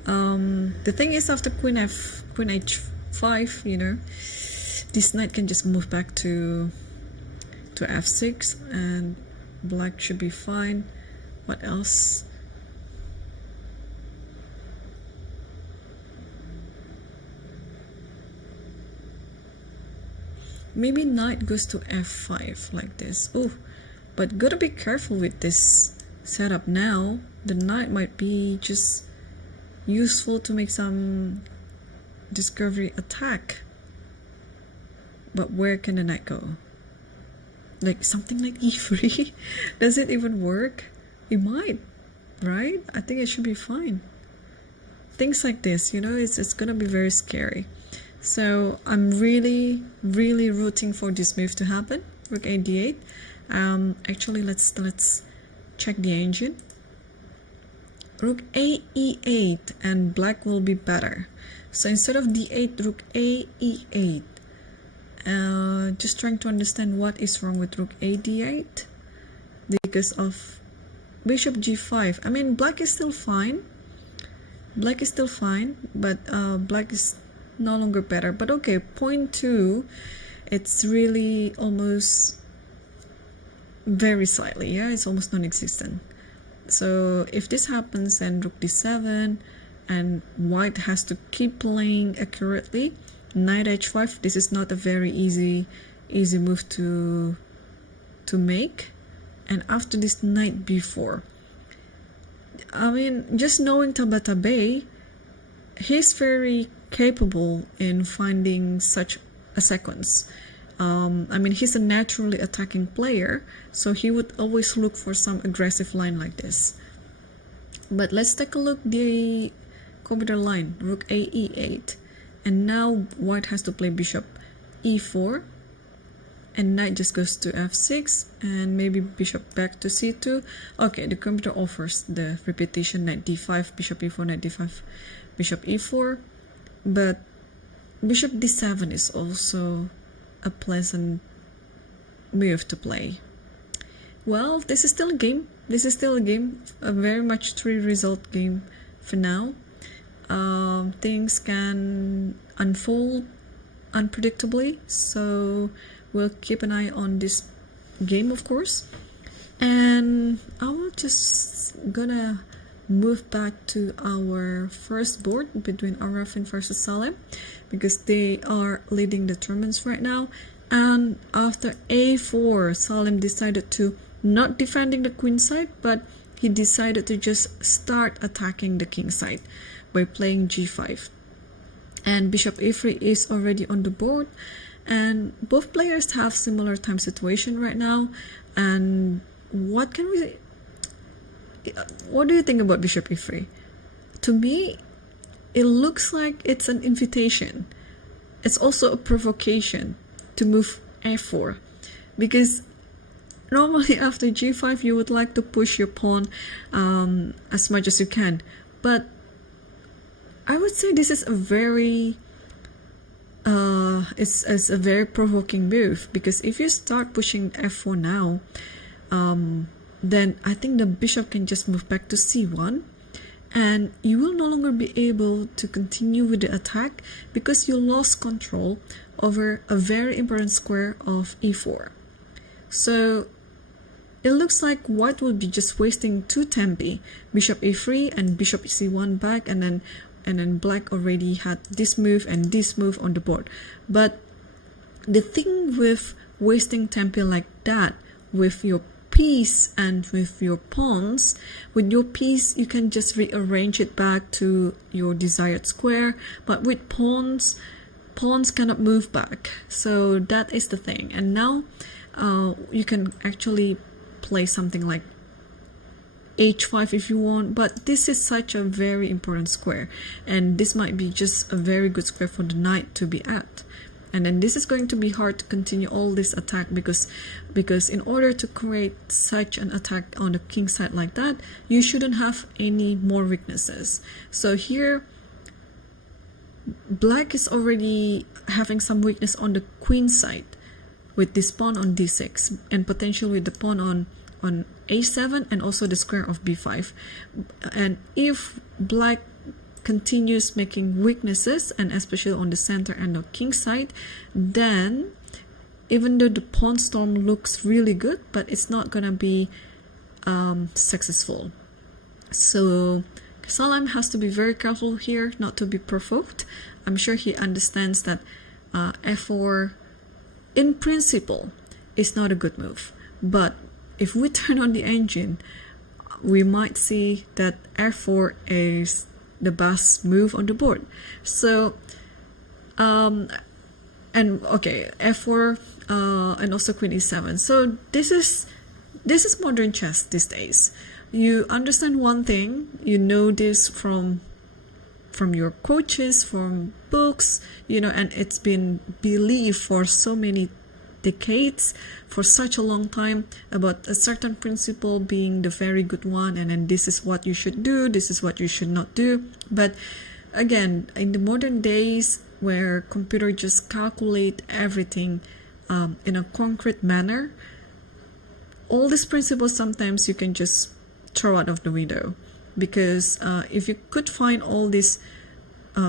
The thing is, after queen h5, you know, this knight can just move back to f6 and black should be fine. What else? Maybe knight goes to f5 like this. Oh, but gotta be careful with this setup now. The knight might be just useful to make some discovery attack. But where can the knight go? Like something like e3? Does it even work? It might, right? I think it should be fine. Things like this, you know, it's gonna be very scary. So I'm really rooting for this move to happen. Rook a d8. Actually, let's check the engine. Rook a e8 and black will be better. So instead of d8, rook a e8. Just trying to understand what is wrong with rook a d8 because of bishop g5. I mean, black is still fine. Black is still fine, but black is no longer better. But okay, point 2, it's really almost very slightly, yeah, it's almost non-existent. So if this happens, then rook d7 and white has to keep playing accurately. Knight h5, this is not a very easy move to make. And after this, knight b4. I mean, just knowing Tabatabaei, he's very capable in finding such a sequence. I mean, he's a naturally attacking player, so he would always look for some aggressive line like this. But let's take a look the computer line, rook a e8. And now white has to play bishop e4. And knight just goes to f6 and maybe bishop back to c2. Okay, the computer offers the repetition, knight d5, bishop e4, knight d5, bishop e4. But bishop d7 is also a pleasant move to play. Well, this is still a game. This is still a game, a very much 3-result game for now. Things can unfold unpredictably, so we'll keep an eye on this game, of course. And I will just gonna move back to our first board between Aravin versus Salem, because they are leading the tournaments right now. And after a4, Salem decided to not defending the queen side, but he decided to just start attacking the king side by playing g5. And bishop e3 is already on the board, and both players have similar time situation right now. And what do you think about bishop e3? To me, it looks like it's an invitation. It's also a provocation to move a4, because normally after g5 you would like to push your pawn as much as you can, but I would say this is a very it's a very provoking move, because if you start pushing f4 now, then I think the bishop can just move back to c1, and you will no longer be able to continue with the attack because you lost control over a very important square of e4. So it looks like white will be just wasting 2 tempi, bishop e3 and bishop c1 back, and then black already had this move and this move on the board. But the thing with wasting tempi like that with your piece and with your pawns, with your piece you can just rearrange it back to your desired square, but with pawns pawns cannot move back. So that is the thing. And now you can actually play something like h5 if you want, but this is such a very important square, and this might be just a very good square for the knight to be at. And then this is going to be hard to continue all this attack because in order to create such an attack on the king side like that, you shouldn't have any more weaknesses. So here black is already having some weakness on the queen side with this pawn on d6 and potentially with the pawn on a7 and also the square of b5. And if black continues making weaknesses, and especially on the center and the king side, then even though the pawn storm looks really good, but it's not gonna be successful. So Salem has to be very careful here not to be provoked. I'm sure he understands that f4 in principle is not a good move, but if we turn on the engine, we might see that f4 is the best move on the board. So and okay, f4 and also queen e7. So this is modern chess these days. You understand one thing, you know this from your coaches, from books, you know, and it's been believed for so many decades, for such a long time, about a certain principle being the very good one, and then this is what you should do, this is what you should not do. But again, in the modern days where computer just calculate everything in a concrete manner, all these principles sometimes you can just throw out of the window, because if you could find all these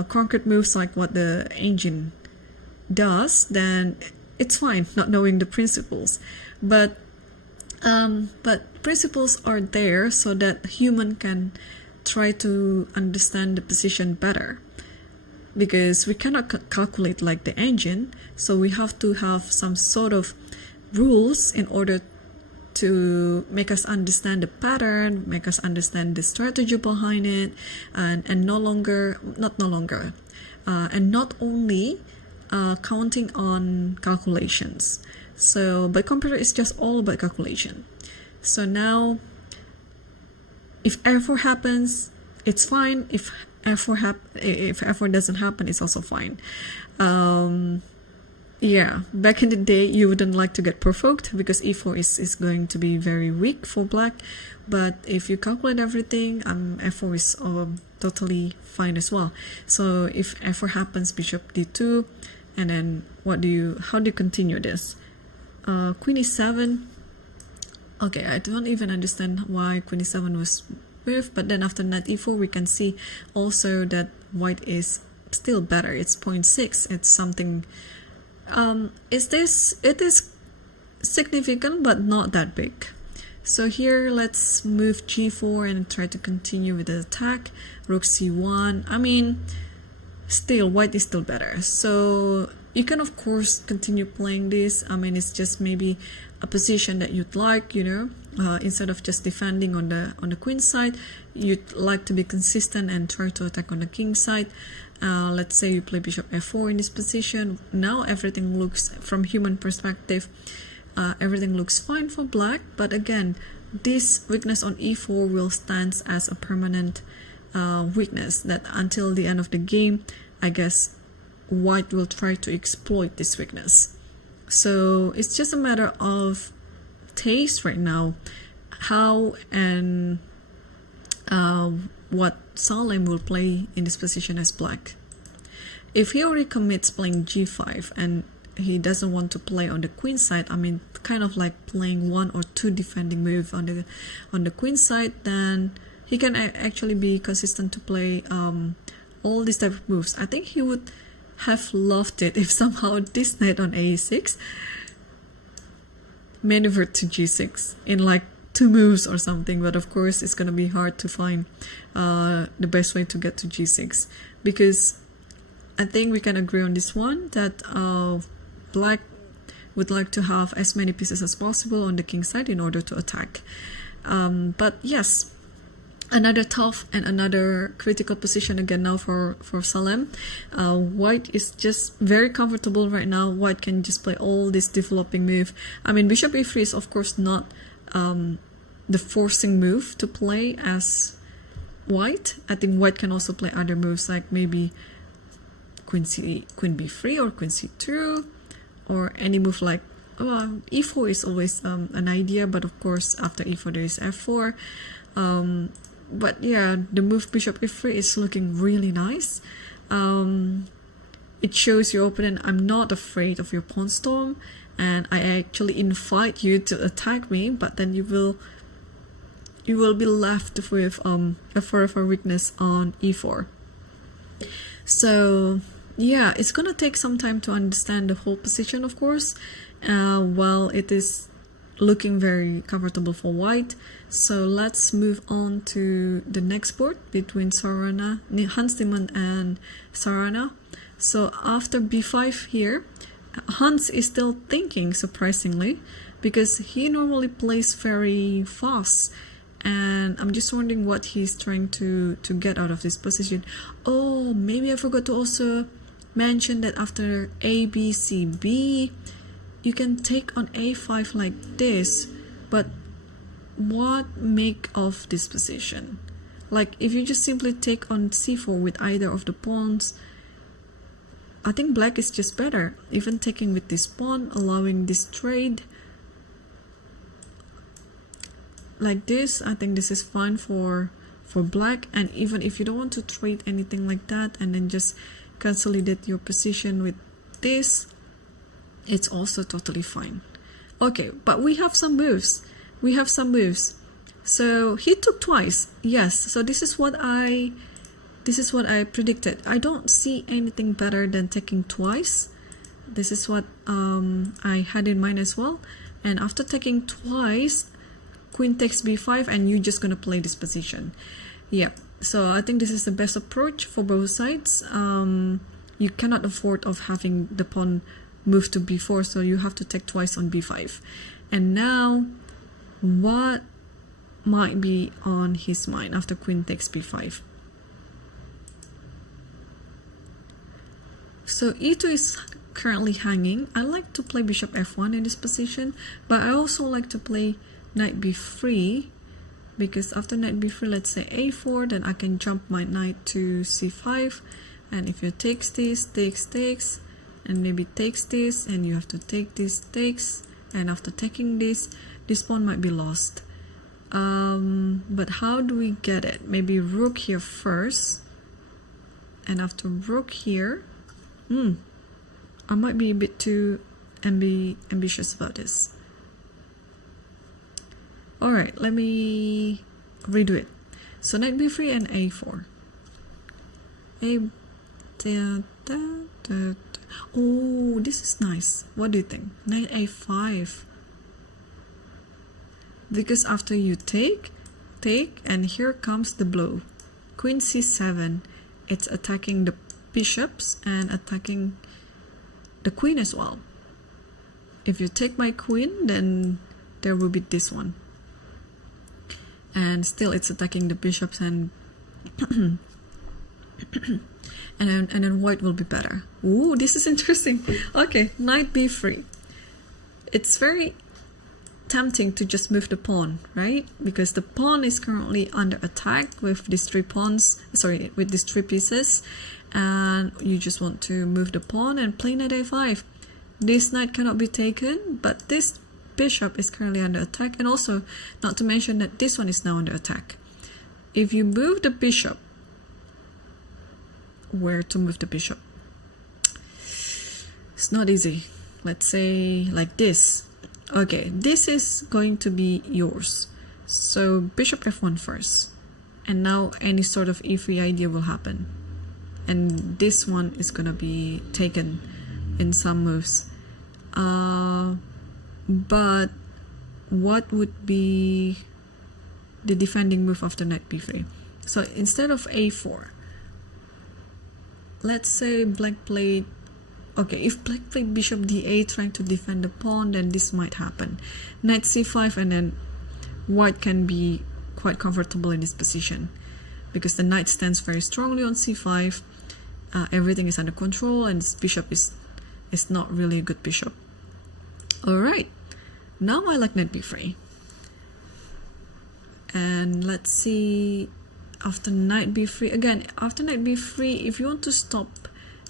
concrete moves like what the engine does, then it's fine not knowing the principles. But principles are there so that human can try to understand the position better, because we cannot calculate like the engine. So we have to have some sort of rules in order to make us understand the pattern, make us understand the strategy behind it, and not only counting on calculations. So but computer is just all about calculation. So now if f4 happens, it's fine. If f4 doesn't happen, it's also fine. Yeah, back in the day you wouldn't like to get provoked because e4 is going to be very weak for black, but if you calculate everything, f4 is totally fine as well. So if f4 happens, bishop d2, and then how do you continue this? Queen e7. Okay, I don't even understand why queen e7 was moved, but then after knight e4 we can see also that white is still better. It's 0.6. It's something. It is significant but not that big. So here let's move g4 and try to continue with the attack. Rook c1. I mean, still white is still better. So you can of course continue playing this. I mean, it's just maybe a position that you'd like, you know, instead of just defending on the queen side, you'd like to be consistent and try to attack on the king side. Let's say you play bishop f4 in this position. Now everything looks, from human perspective, everything looks fine for black, but again, this weakness on e4 will stand as a permanent weakness that until the end of the game, I guess white will try to exploit this weakness. So it's just a matter of taste right now, how and what Salem will play in this position as black. If he already commits playing g5 and he doesn't want to play on the queen side, I mean kind of like playing one or two defending move on the queen side, then he can actually be consistent to play all these type of moves. I think he would have loved it if somehow this knight on a6 maneuvered to g6 in like 2 moves or something, but of course it's gonna be hard to find the best way to get to g6, because I think we can agree on this one that black would like to have as many pieces as possible on the king side in order to attack. But yes, another tough and another critical position again now for Salem. White is just very comfortable right now. White can just play all this developing move. I mean, bishop e3 is of course not the forcing move to play as white. I think white can also play other moves like maybe queen b3 or queen c2, or any move like e4 is always an idea, but of course after e4 there is f4. But yeah, the move bishop e3 is looking really nice. It shows your opponent, I'm not afraid of your pawn storm, and I actually invite you to attack me, but then you will be left with a forever weakness on e4. So yeah, it's gonna take some time to understand the whole position, of course, while it is looking very comfortable for white. So let's move on to the next board between Sarana, Hans Niemann and Sarana. So after b5 here, Hans is still thinking, surprisingly, because he normally plays very fast, and I'm just wondering what he's trying to get out of this position. Oh, maybe I forgot to also mention that after a, b, c, b, you can take on a5 like this, but what make of this position? Like if you just simply take on c4 with either of the pawns, I think black is just better. Even taking with this pawn, allowing this trade like this, I think this is fine for black. And even if you don't want to trade anything like that and then just consolidate your position with this, it's also totally fine. Okay, but we have some moves. So he took twice. Yes, so this is what I predicted. I don't see anything better than taking twice. This is what I had in mind as well. And after taking twice, queen takes b5, and you're just gonna play this position. Yeah, so I think this is the best approach for both sides. You cannot afford of having the pawn move to b4, so you have to take twice on b5. And now, what might be on his mind after queen takes b5? So e2 is currently hanging. I like to play bishop f1 in this position, but I also like to play knight b3, because after knight b3, let's say a4, then I can jump my knight to c5, and if you takes this, takes, and maybe takes this, and you have to take this, takes, and after taking this pawn might be lost. But how do we get it? Maybe rook here first, and after rook here, I might be a bit too ambitious about this. Alright, let me redo it. So knight b3 and a4. Oh, this is nice. What do you think? Knight a5. Because after you take, and here comes the blow. Queen c7. It's attacking the bishops and attacking the queen as well. If you take my queen, then there will be this one. And still it's attacking the bishops, and and then white will be better. Ooh, this is interesting. Okay, knight b3. It's very tempting to just move the pawn, right? Because the pawn is currently under attack with these three pawns, sorry, with these three pieces, and you just want to move the pawn and play knight a5. This knight cannot be taken, but this bishop is currently under attack, and also not to mention that this one is now under attack. If you move the bishop, where to move the bishop? It's not easy. Let's say like this. Okay, this is going to be yours. So bishop f1 first, and now any sort of e3 idea will happen, and this one is gonna be taken in some moves. But what would be the defending move after knight b3? So instead of a4, let's say black played, okay, if black played bishop d8 trying to defend the pawn, then this might happen. Knight c5, and then white can be quite comfortable in this position because the knight stands very strongly on c5. Everything is under control, and this bishop is not really a good bishop. Alright, now I like knight b3. And let's see, after knight b3, again, after knight b3, if you want to stop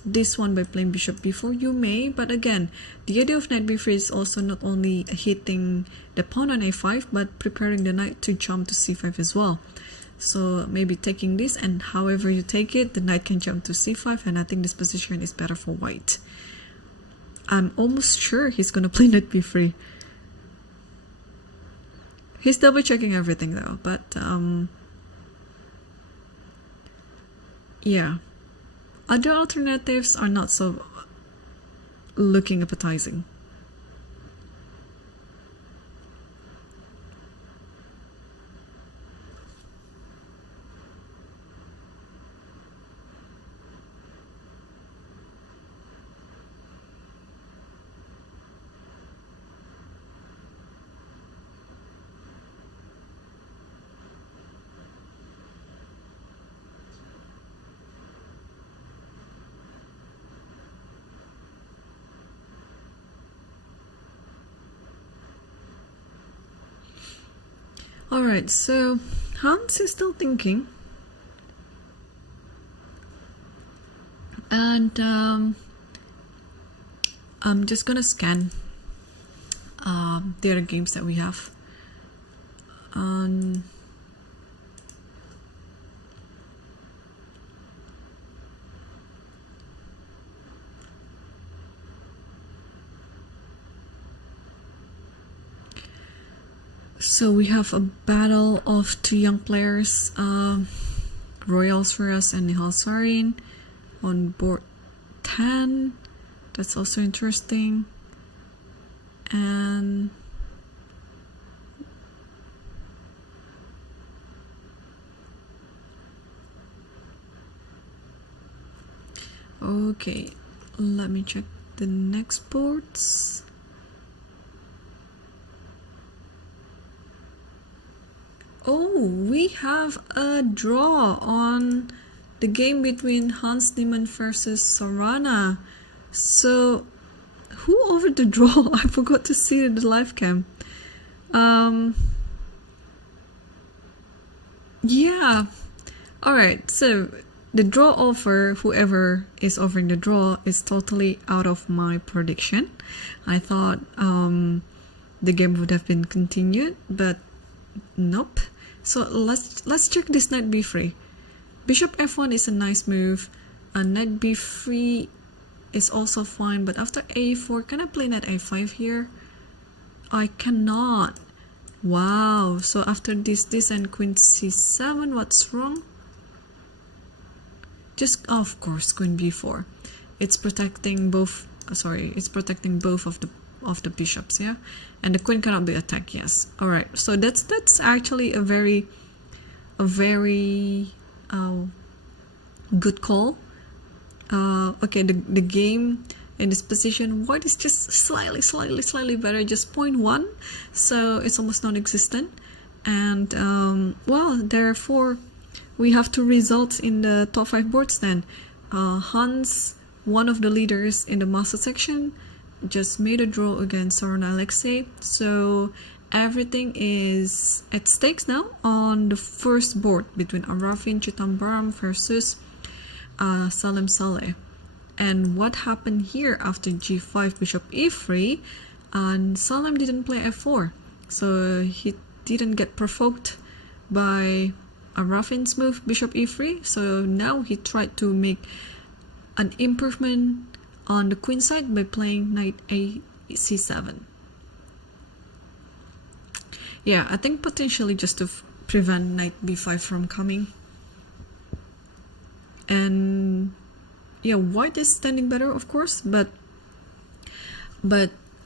this one by playing bishop b4, you may, but again, the idea of knight b3 is also not only hitting the pawn on a5, but preparing the knight to jump to c5 as well. So maybe taking this, and however you take it, the knight can jump to c5, and I think this position is better for white. I'm almost sure he's gonna play knight b3. He's double checking everything though, but yeah. Other alternatives are not so looking appetizing. Alright, so Hans is still thinking, and I'm just gonna scan the other games that we have. So we have a battle of two young players, Royal Suras and Nihal Sarin on board 10. That's also interesting. And okay, let me check the next boards. Oh, we have a draw on the game between Hans Niemann versus Sarana. So, who offered the draw? I forgot to see the live cam. Yeah. Alright, so the draw offer, whoever is offering the draw, is totally out of my prediction. I thought the game would have been continued, but nope. So let's check this knight b3. Bishop f1 is a nice move, and knight b3 is also fine, but after a4, can I play knight a5 here? I cannot. Wow, so after this and queen c7, what's wrong? Just, oh, of course, queen b4. It's protecting both, it's protecting both of the bishops, yeah, and the queen cannot be attacked. Yes, all right. So that's actually a very good call. Okay, the game in this position, white is just slightly better, just 0.1, so it's almost non-existent. And well, therefore we have two results in the top 5 boards then. Hans, one of the leaders in the master section, just made a draw against Sarana Alexei, so everything is at stakes now on the first board between Aravin Chitambaram versus Salem Saleh. And what happened here after g5, bishop e3, and Salem didn't play f4, so he didn't get provoked by Aravin's move, bishop e3, so now he tried to make an improvement on the queen side by playing knight c7. Yeah, I think potentially just to prevent knight b5 from coming. And yeah, white is standing better, of course, but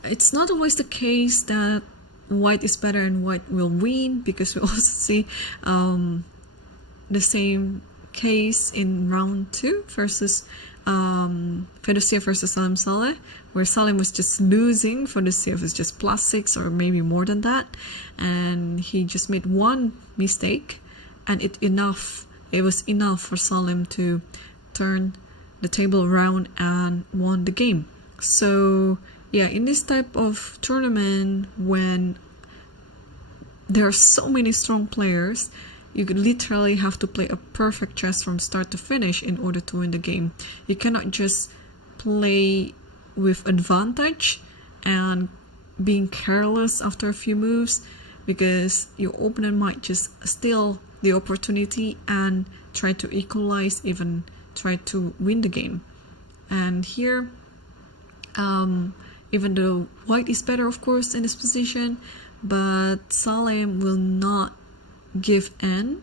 it's not always the case that white is better and white will win, because we also see the same case in round 2 versus Fedosiev versus Salem Saleh, where Salem was just losing, Fedosiev was just +6 or maybe more than that, and he just made one mistake, and it was enough for Salem to turn the table around and won the game. So yeah, in this type of tournament, when there are so many strong players, you could literally have to play a perfect chess from start to finish in order to win the game. You cannot just play with advantage and being careless after a few moves, because your opponent might just steal the opportunity and try to equalize, even try to win the game. And here, even though white is better, of course, in this position, but Salem will not give in,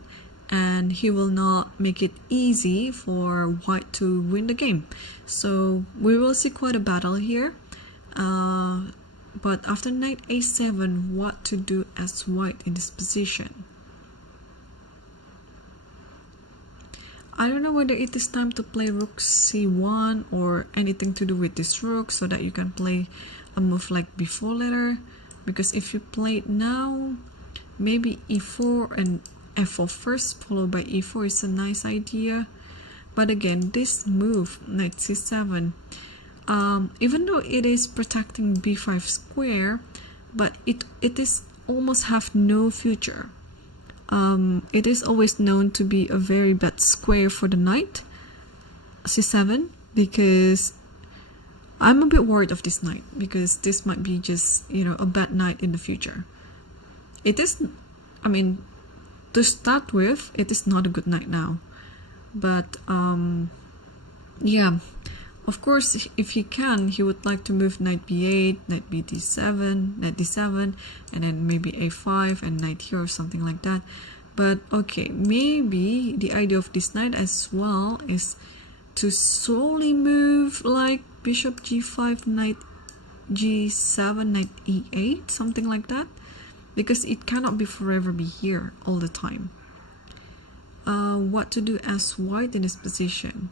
and he will not make it easy for white to win the game. So we will see quite a battle here, but after knight a7, what to do as white in this position? I don't know whether it is time to play rook c1 or anything to do with this rook, so that you can play a move like b4 later, because if you play it now, maybe e4 and f4 first followed by e4 is a nice idea. But again, this move, knight c7, even though it is protecting b5 square, but it is almost have no future. It is always known to be a very bad square for the knight c7, because I'm a bit worried of this knight, because this might be just, you know, a bad knight in the future. It is, I mean, to start with, it is not a good knight now. But, yeah, of course, if he can, he would like to move knight b8, knight bd7, knight d7, and then maybe a5 and knight here or something like that. But, okay, maybe the idea of this knight as well is to slowly move like bishop g5, knight g7, knight e8, something like that. Because it cannot be forever be here all the time. What to do as white in this position?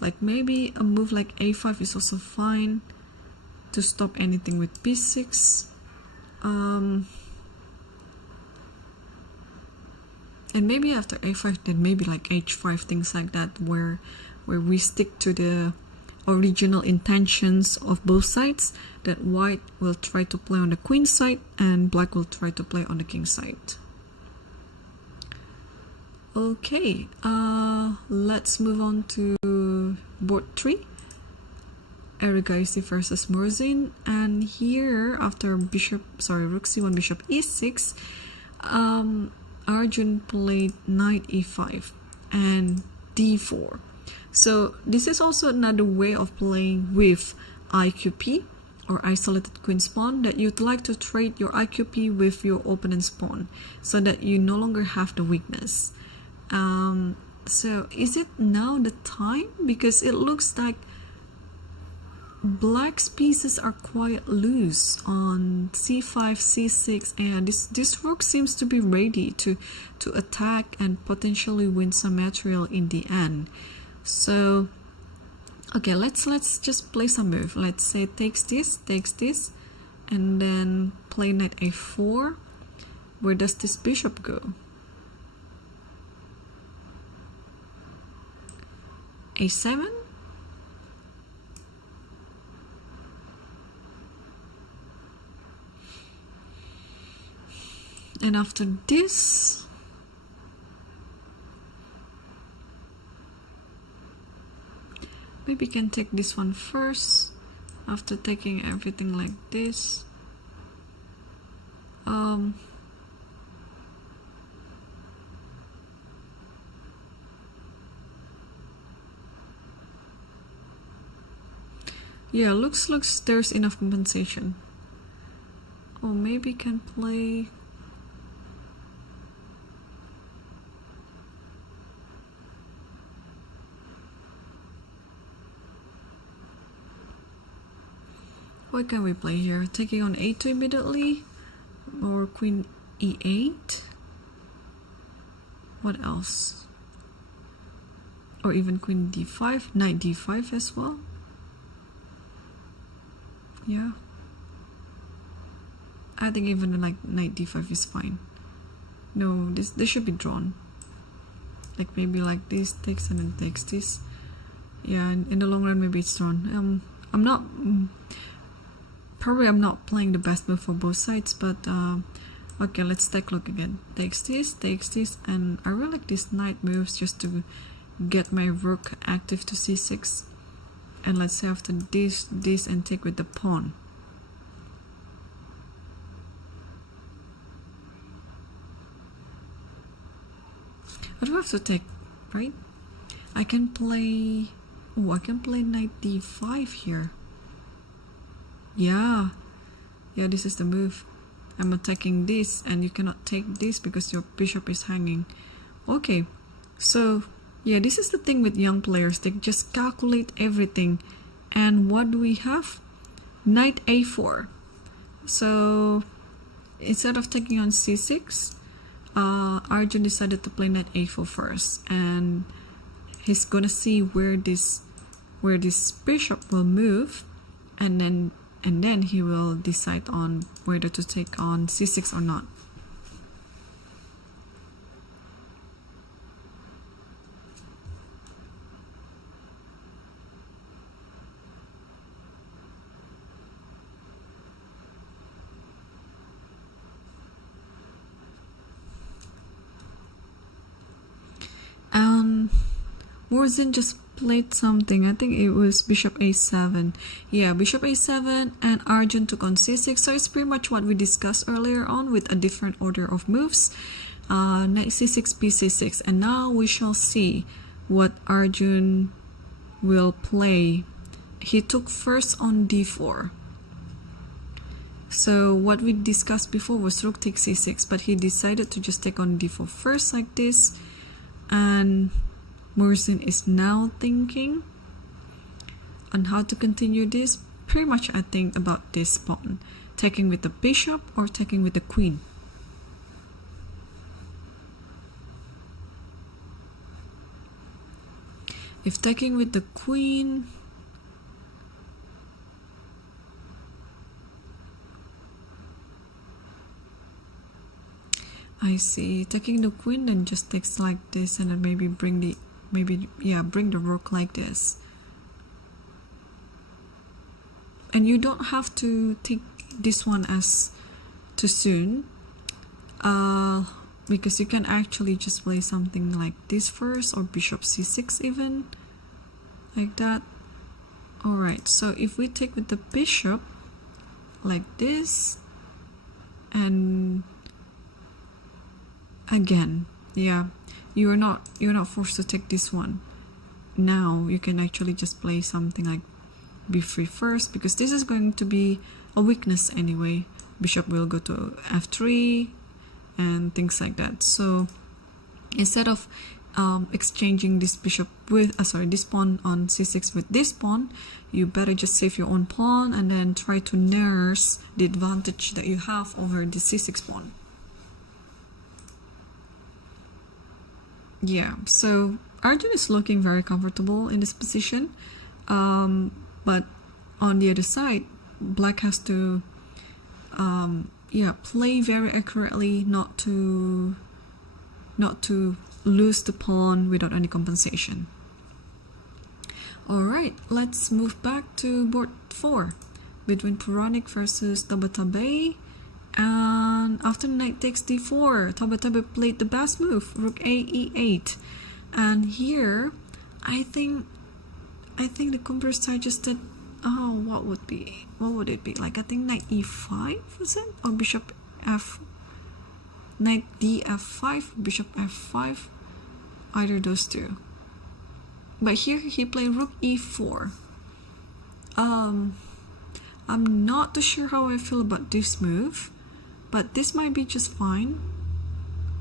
Like maybe a move like a5 is also fine to stop anything with b6. And maybe after a5, then maybe like h5, things like that, where we stick to the original intentions of both sides, that white will try to play on the queen side and black will try to play on the king side. Okay, let's move on to board 3, Erigaisi versus Morzin. And here, after rook c1, bishop e6, Arjun played knight e5 and d4. So this is also another way of playing with IQP, or isolated queen's pawn, that you'd like to trade your IQP with your opponent's pawn so that you no longer have the weakness. So is it now the time? Because it looks like black's pieces are quite loose on c5, c6, and this rook seems to be ready to attack and potentially win some material in the end. So okay, let's just play some move. Let's say takes this, and then play knight a4. Where does this bishop go? a7. And after this, maybe can take this one first after taking everything like this. Yeah, looks there's enough compensation. Or maybe can play what can we play here? Taking on a2 immediately, or queen e8. What else? or even queen d5, knight d5 as well. Yeah, I think even like knight d5 is fine. No, this should be drawn. Like maybe like this takes and then takes this. Yeah, in the long run maybe it's drawn. I'm not probably I'm not playing the best move for both sides, but okay, let's take a look again. Takes this, and I really like these knight moves just to get my rook active to c6. And let's say after this and take with the pawn. I do have to take, right? I can play, oh, I can play knight d5 here. Yeah, this is the move. I'm attacking this and you cannot take this because your bishop is hanging. Okay, so yeah, this is the thing with young players. They just calculate everything. And what do we have? Knight a4. So instead of taking on c6, Arjun decided to play knight a4 first, and he's gonna see where this bishop will move, and then he will decide on whether to take on c6 or not. Morzin just played something. I think it was bishop a7. Yeah, bishop a7, and Arjun took on c6. So it's pretty much what we discussed earlier on with a different order of moves. Knight c6, bc6. And now we shall see what Arjun will play. He took first on d4. So what we discussed before was rook takes c6, but he decided to just take on d4 first like this. And Morzin is now thinking on how to continue this. Pretty much I think about this pawn, taking with the bishop or taking with the queen. If taking with the queen, I see, taking the queen then just takes like this, and then maybe bring the rook like this. And you don't have to take this one as too soon, because you can actually just play something like this first, or bishop c6 even, like that. Alright, so if we take with the bishop like this, and again, yeah, you're not forced to take this one. Now you can actually just play something like b3 first, because this is going to be a weakness anyway. Bishop will go to f3 and things like that. So instead of exchanging this bishop with this pawn on c6 with this pawn, you better just save your own pawn and then try to nurse the advantage that you have over the c6 pawn. Yeah, so Arjun is looking very comfortable in this position, but on the other side, Black has to play very accurately, not to lose the pawn without any compensation. Alright, let's move back to board 4 between Ponic versus Tabatabaei. And after knight takes d4, Tabatabaei played the best move, rook a e8. And here, I think the computer suggested, what would it be? Like, I think knight e5, was it? Or bishop knight d f5, bishop f5, either those two. But here he played rook e4. I'm not too sure how I feel about this move, but this might be just fine.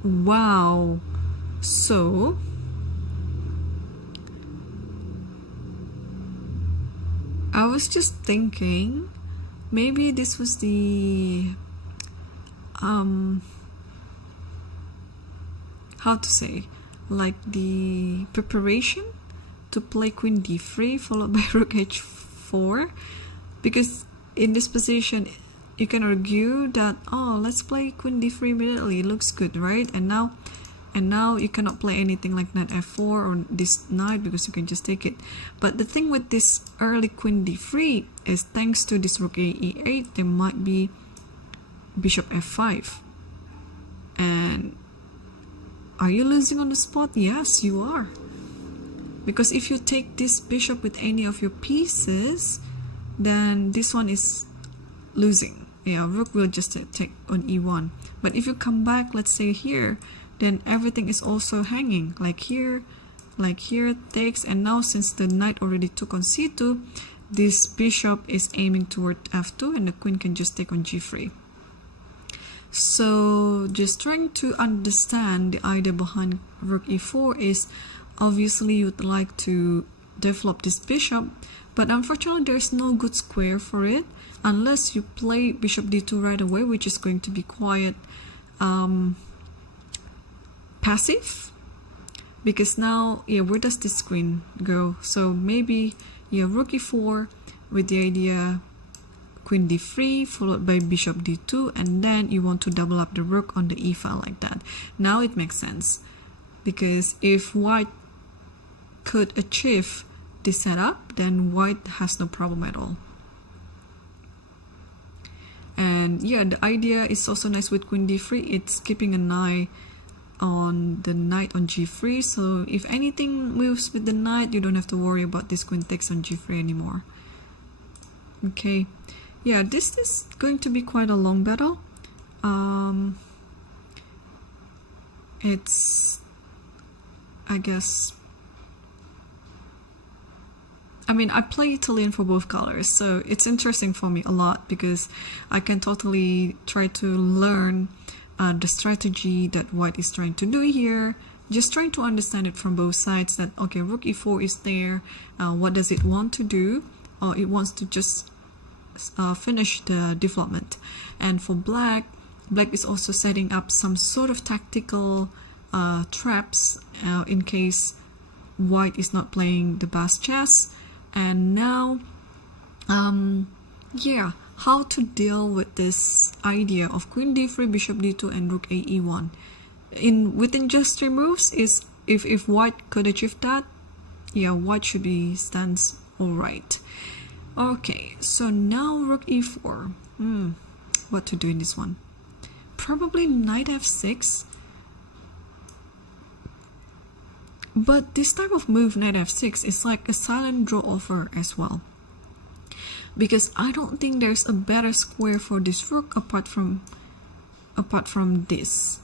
Wow. So I was just thinking maybe this was the how to say, like the preparation to play queen d3 followed by rook h4, because in this position you can argue that, oh, let's play queen d3 immediately, it looks good, right? And now you cannot play anything like knight f4 or this knight because you can just take it. But the thing with this early queen d3 is, thanks to this rook a e8, there might be bishop f5. And are you losing on the spot? Yes, you are. Because if you take this bishop with any of your pieces, then this one is losing. Yeah, rook will just take on e1. But if you come back, let's say here, then everything is also hanging. Like here takes, and now since the knight already took on c2, this bishop is aiming toward f2 and the queen can just take on g3. So just trying to understand the idea behind rook e4 is, obviously you'd like to develop this bishop, but unfortunately there's no good square for it unless you play bishop d2 right away, which is going to be quite passive, because now, yeah, where does this queen go? So maybe, yeah, rook e4 with the idea queen d3 followed by bishop d2, and then you want to double up the rook on the e file like that. Now it makes sense, because if white could achieve this setup, then white has no problem at all. And yeah, the idea is also nice with queen d3. It's keeping an eye on the knight on g3, so if anything moves with the knight, you don't have to worry about this queen takes on g3 anymore. Okay, yeah, this is going to be quite a long battle. It's, I guess, I mean, I play Italian for both colors, so it's interesting for me a lot, because I can totally try to learn the strategy that white is trying to do here, just trying to understand it from both sides, that okay, rook e4 is there, what does it want to do? It wants to just finish the development. And for black is also setting up some sort of tactical traps in case white is not playing the best chess. And now yeah, how to deal with this idea of queen d3, bishop d2 and rook a e1 within just 3 moves. Is if white could achieve that, yeah, white should be stands all right. Okay, so now rook e4. What to do in this one? Probably knight f6. But this type of move, knight f6, is like a silent draw offer as well, because I don't think there's a better square for this rook apart from this.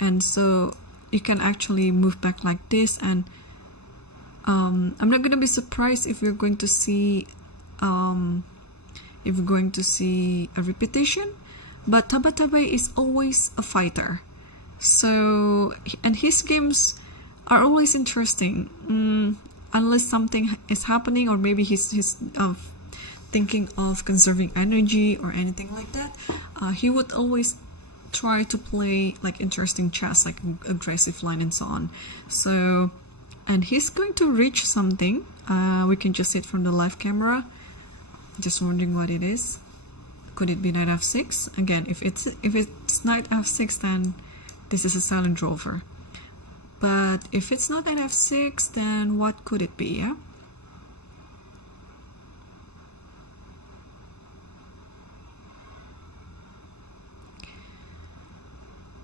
And so you can actually move back like this, and I'm not gonna be surprised if we're going to see a repetition. But Tabatabaei is always a fighter, so, and his games are always interesting, unless something is happening, or maybe he's thinking of conserving energy or anything like that. He would always try to play like interesting chess, like aggressive line and so on. So, and he's going to reach something. We can just see it from the live camera. Just wondering what it is. Could it be knight f6? Again, if it's knight f6, then this is a silent draw over. But if it's not knight f6, then what could it be? Yeah.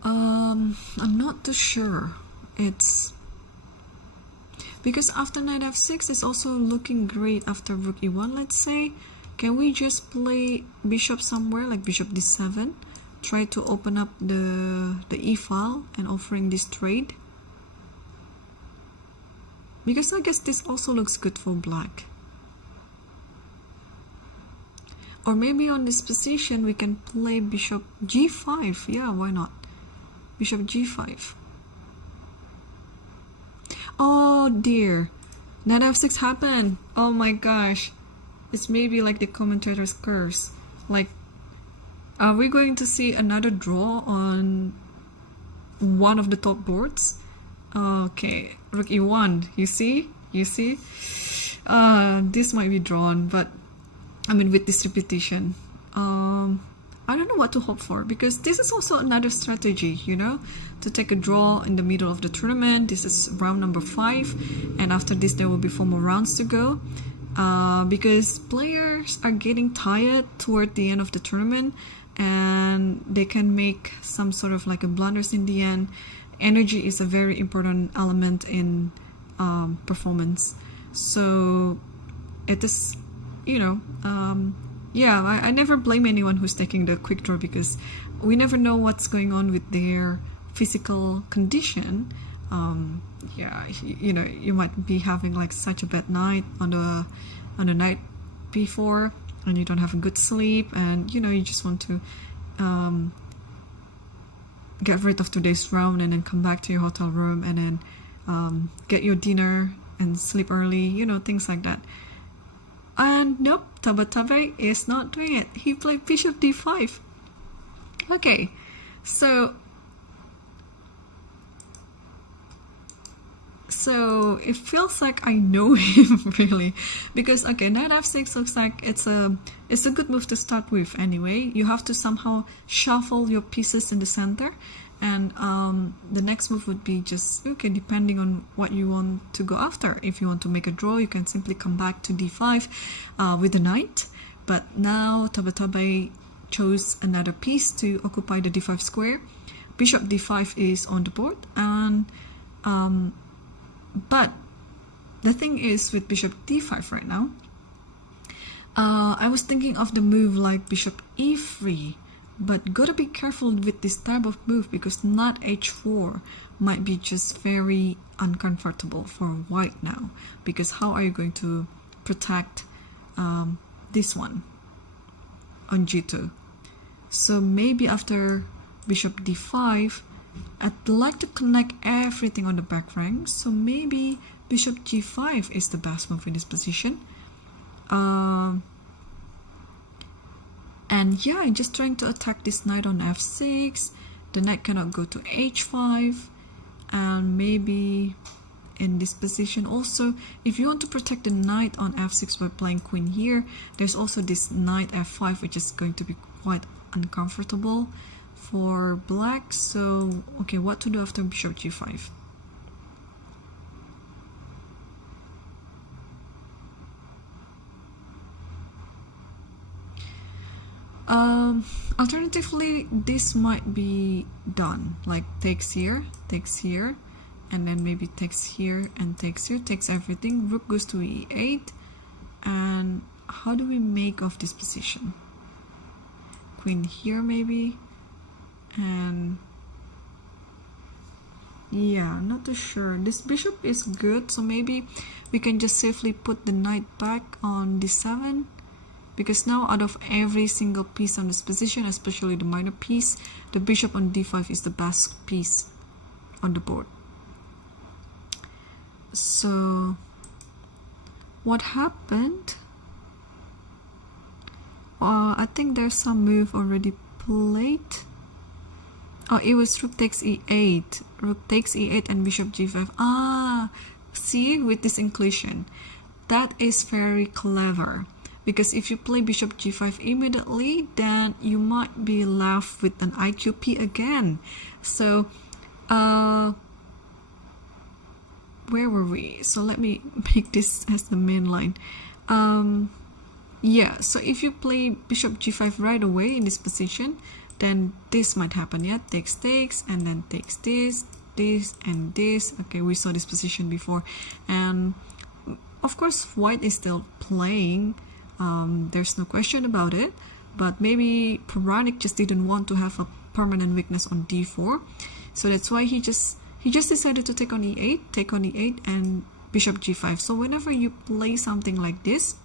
I'm not too sure. It's because after knight f6 it's also looking great after rook e1. Let's say, can we just play bishop somewhere, like bishop d7, try to open up the e file and offering this trade? Because I guess this also looks good for black. Or maybe on this position we can play bishop g5. Yeah, why not? Bishop g5. Oh dear, knight f6 happened. Oh my gosh, it's maybe like the commentator's curse. Like, are we going to see another draw on one of the top boards? Okay, rook e1, you see? You see? This might be drawn, but I mean, with this repetition, I don't know what to hope for, because this is also another strategy, you know, to take a draw in the middle of the tournament. This is round number 5, and after this there will be 4 more rounds to go, because players are getting tired toward the end of the tournament, and they can make some sort of like a blunders in the end. Energy is a very important element in performance, so it is, you know, yeah, I never blame anyone who's taking the quick draw, because we never know what's going on with their physical condition. Yeah, you know, you might be having like such a bad night on the night before, and you don't have a good sleep, and you know, you just want to get rid of today's round and then come back to your hotel room and then get your dinner and sleep early, you know, things like that. And nope, Tabatabaei is not doing it. He played bishop d5. Okay, so it feels like I know him really, because okay, knight f6 looks like it's a good move to start with. Anyway, you have to somehow shuffle your pieces in the center, and the next move would be just, okay, depending on what you want to go after. If you want to make a draw, you can simply come back to d5 with the knight. But now Tabatabaei chose another piece to occupy the d5 square. Bishop d5 is on the board, and but the thing is, with bishop d5 right now, I was thinking of the move like bishop e3, but gotta be careful with this type of move, because knight h4 might be just very uncomfortable for white now, because how are you going to protect this one on g2? So maybe after bishop d5, I'd like to connect everything on the back rank, so maybe bishop g5 is the best move in this position. And yeah, I'm just trying to attack this knight on f6. The knight cannot go to h5, and maybe in this position also, if you want to protect the knight on f6 by playing queen here, there's also this knight f5, which is going to be quite uncomfortable for black. So okay, what to do after bishop g5? Alternatively, this might be done like takes here, and then maybe takes here and takes here, takes everything. Rook goes to e8, and how do we make of this position? Queen here maybe, and yeah, not too sure. This bishop is good, so maybe we can just safely put the knight back on d7, because now out of every single piece on this position, especially the minor piece, the bishop on d5 is the best piece on the board. So what happened? I think there's some move already played. Oh, it was rook takes e8, rook takes e8 and bishop g5. Ah, see, with this inclusion, that is very clever, because if you play bishop g5 immediately, then you might be left with an IQP again. So where were we? So let me make this as the main line. Yeah, so if you play bishop g5 right away in this position, then this might happen. Yeah, takes, and then takes this, and this. Okay, we saw this position before, and of course white is still playing. There's no question about it, but maybe Ponic just didn't want to have a permanent weakness on d4, so that's why he just decided to take on e8, and bishop g5. So whenever you play something like this,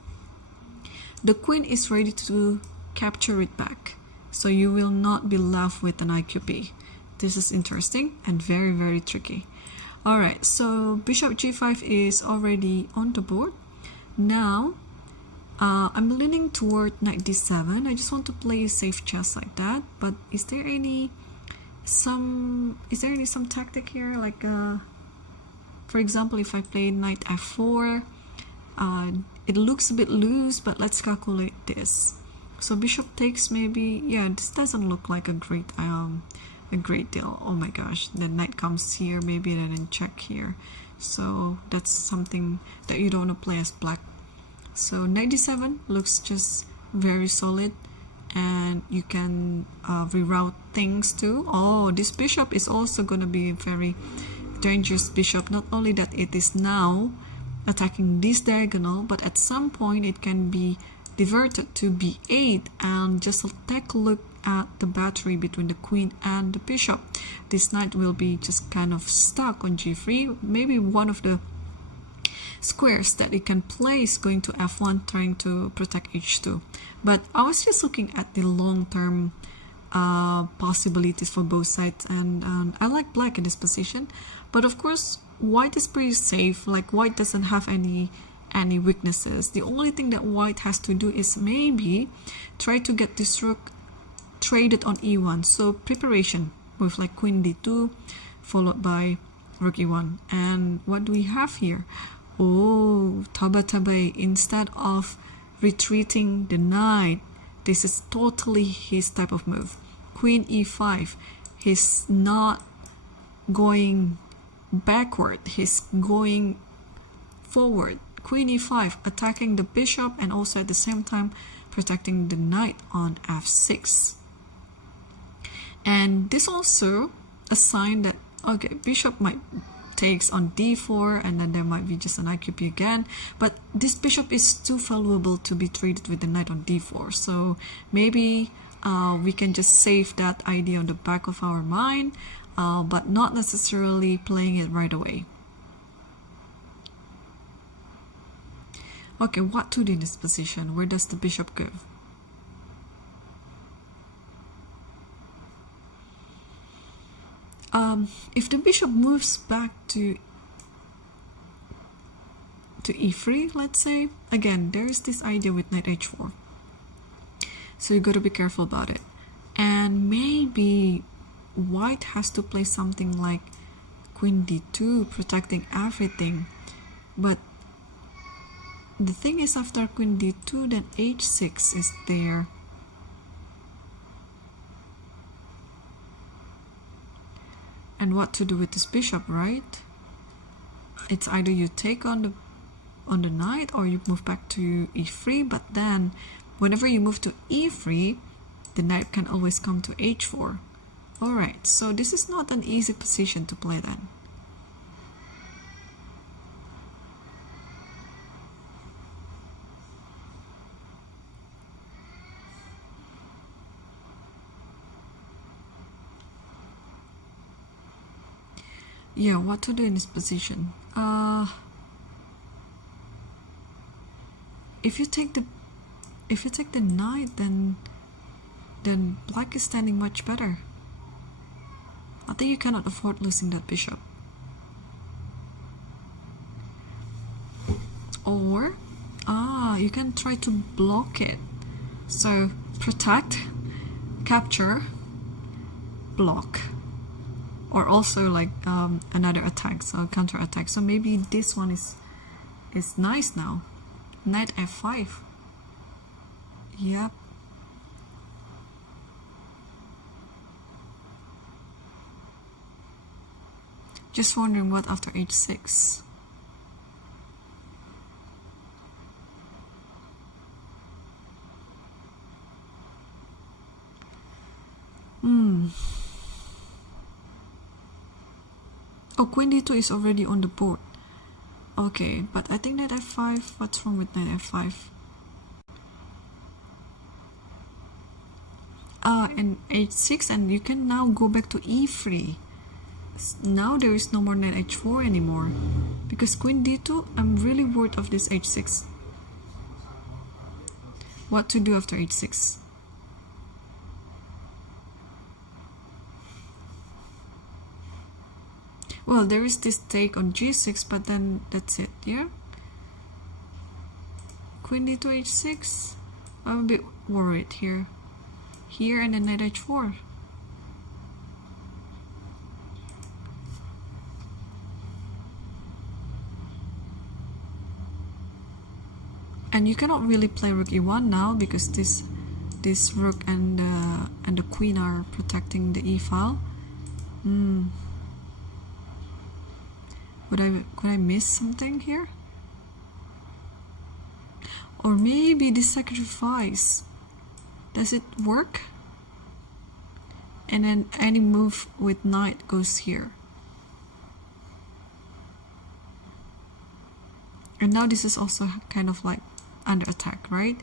the queen is ready to capture it back, so you will not be left with an IQP. This is interesting and very, very tricky. Alright, so bishop g5 is already on the board. Now I'm leaning toward knight d7. I just want to play safe chess like that, but is there any some tactic here, like for For example, if I play knight f4, it looks a bit loose, but let's calculate this. So bishop takes, maybe, yeah, this doesn't look like a great deal. Oh my gosh, the knight comes here, maybe then check here. So that's something that you don't want to play as black. So knight d7 looks just very solid, and you can reroute things too. Oh, this bishop is also going to be a very dangerous bishop. Not only that it is now attacking this diagonal, but at some point it can be diverted to b8, and just take a look at the battery between the queen and the bishop. This knight will be just kind of stuck on g3. Maybe one of the squares that it can play is going to f1, trying to protect h2. But I was just looking at the long-term possibilities for both sides, and I like black in this position. But of course, white is pretty safe. Like, white doesn't have any weaknesses. The only thing that white has to do is maybe try to get this rook traded on e1. So preparation with like queen d2 followed by rook e1. And what do we have here? Oh, Tabatabaei. Instead of retreating the knight, this is totally his type of move. Queen e5. He's not going backward, he's going forward. Queen e5, attacking the bishop and also at the same time protecting the knight on f6. And this also a sign that, okay, bishop might takes on d4, and then there might be just an IQP again, but this bishop is too valuable to be traded with the knight on d4. So maybe we can just save that idea on the back of our mind, but not necessarily playing it right away. Okay, what to do in this position? Where does the bishop go? If the bishop moves back to e3, let's say, again, there is this idea with knight h4. So you got to be careful about it. And maybe white has to play something like queen d2, protecting everything. But the thing is, after queen d2, then h6 is there. And what to do with this bishop, right? It's either you take on the knight or you move back to e3, but then whenever you move to e3, the knight can always come to h4. Alright, so this is not an easy position to play then. Yeah, what to do in this position? If you take the knight, then black is standing much better. I think you cannot afford losing that bishop. Or you can try to block it. So protect, capture, block. Or also like another attack, so counter attack. So maybe this one is nice now. Knight f5. Yep. Just wondering what after h6. Oh, queen d2 is already on the board. Okay, but I think knight f5, what's wrong with knight f5? And h6, and you can now go back to e3. Now there is no more knight h4 anymore. Because queen d2, I'm really worried of this h6. What to do after h6? Well, there is this take on g6, but then that's it, yeah? Queen d2, h6. I'm a bit worried here. Here and then knight h4. And you cannot really play rook e1 now because this rook and the queen are protecting the e file. Could I miss something here? Or maybe the sacrifice. Does it work? And then any move with knight goes here. And now this is also kind of like under attack, right?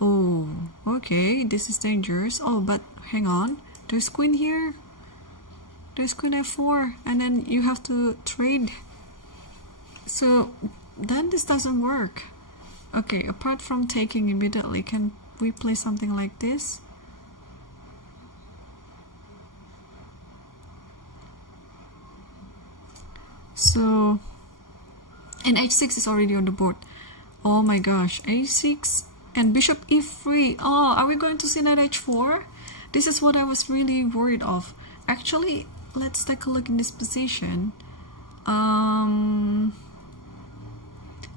Oh, okay, this is dangerous. Oh, but hang on. There's queen here. There's queen f4, and then you have to trade. So then this doesn't work. Okay, apart from taking immediately, can we play something like this? So, and h6 is already on the board. Oh my gosh, a6 and bishop e3. Oh, are we going to see knight h4? This is what I was really worried of. Actually, let's take a look in this position.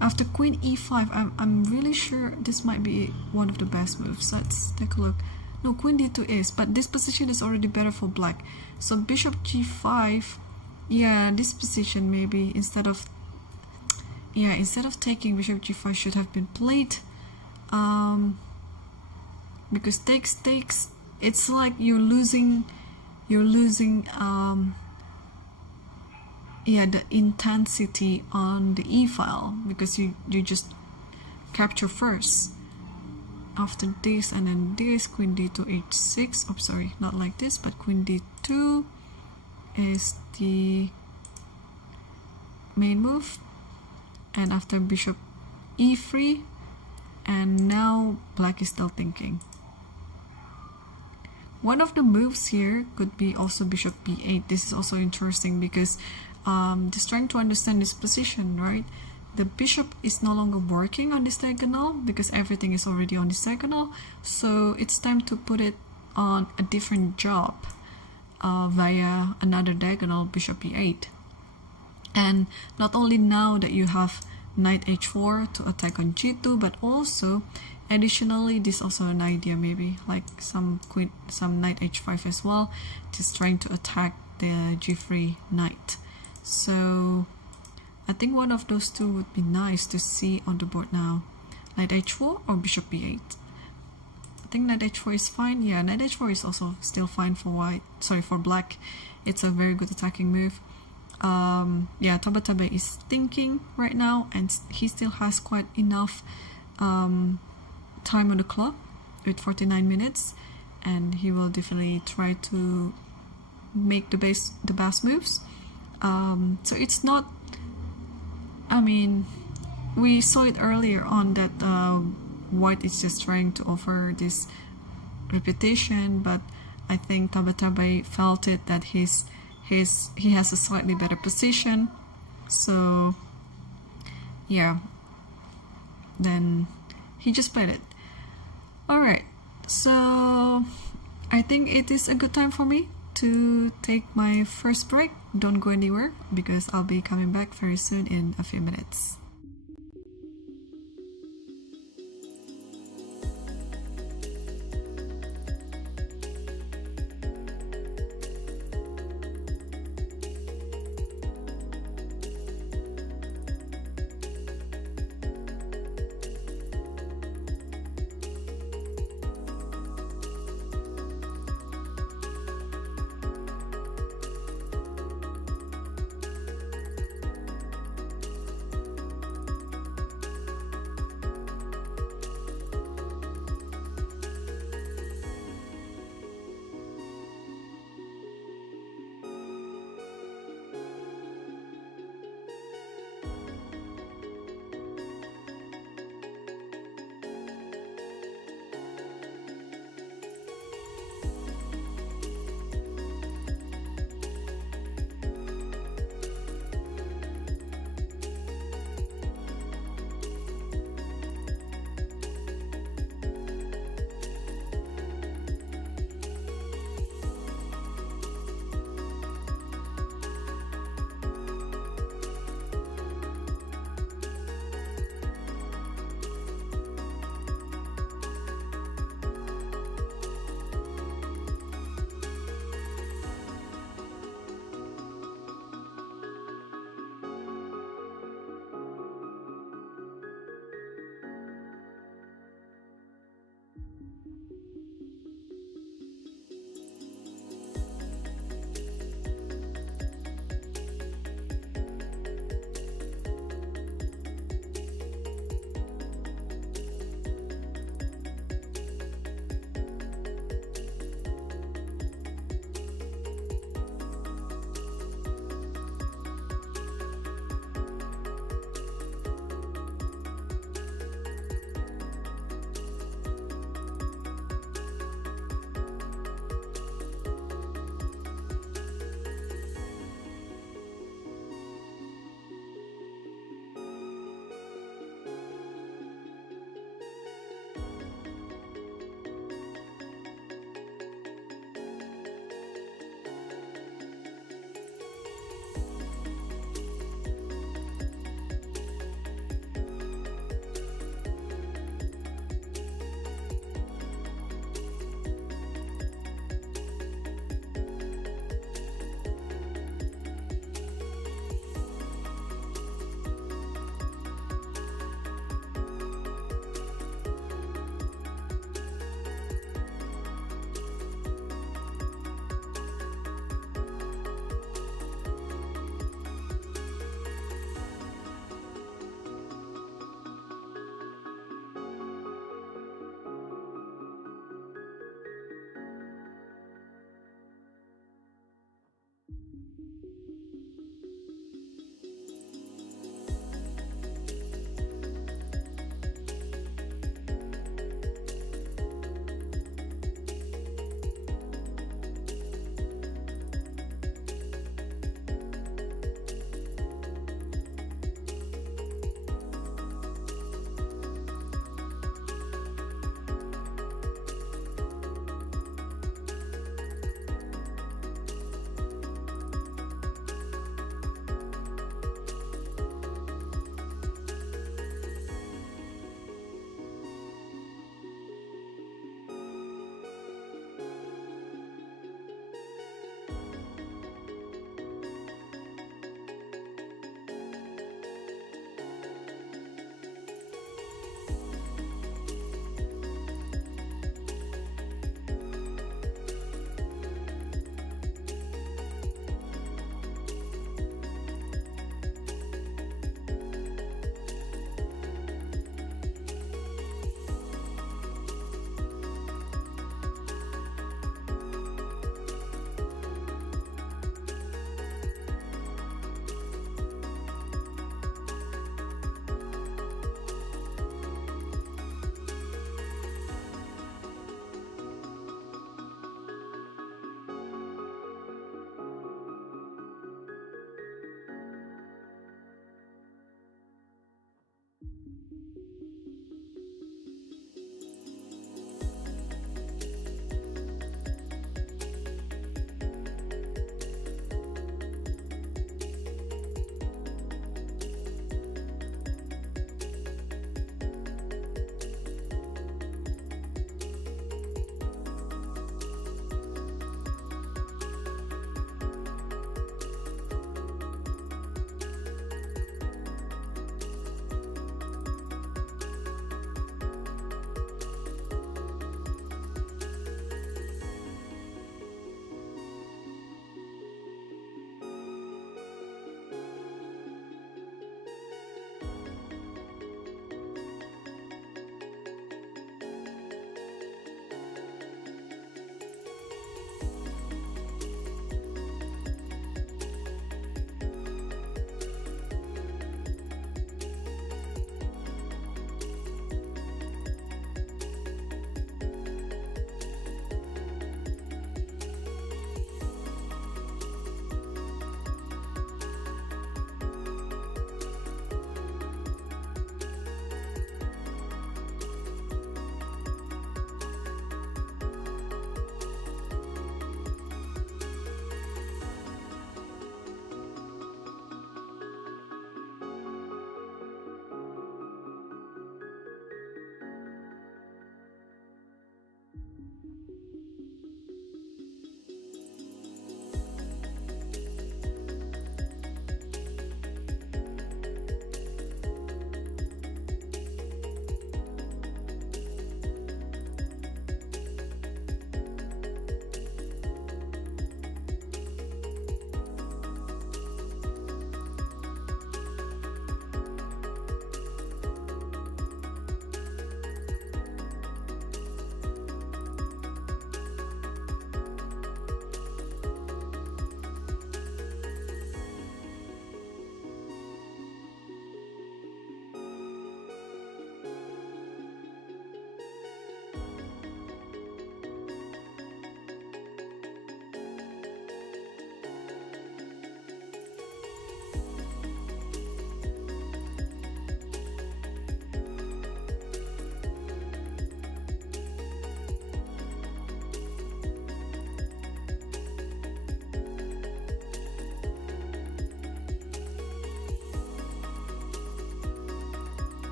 After queen e5, I'm really sure this might be one of the best moves. Let's take a look. No, queen d2 is, but this position is already better for black. So bishop g5. Yeah, this position maybe instead of taking bishop g5 should have been played, because takes, it's like you're losing the intensity on the e file, because you just capture first. After this and then this, queen d2 h6. Oh, sorry, not like this, but queen d2 is the main move, and after bishop e3, and now black is still thinking. One of the moves here could be also bishop b8. This is also interesting because just trying to understand this position, right? The bishop is no longer working on this diagonal because everything is already on this diagonal, so it's time to put it on a different job via another diagonal, bishop e8. And not only now that you have knight h4 to attack on g2, but also additionally, this is also an idea, maybe like some knight h5 as well, just trying to attack the g3 knight. So I think one of those two would be nice to see on the board now. Knight h4 or bishop b8. I think knight h4 is fine. Yeah, knight h4 is also still fine for for black. It's a very good attacking move. Yeah, Tabatabaei is thinking right now, and he still has quite enough time on the clock with 49 minutes, and he will definitely try to make the best moves. So it's not, I mean, we saw it earlier on that white is just trying to offer this repetition, but I think Tabatabaei felt it that he has a slightly better position. So yeah, then he just played it. Alright, so I think it is a good time for me to take my first break. Don't go anywhere because I'll be coming back very soon in a few minutes.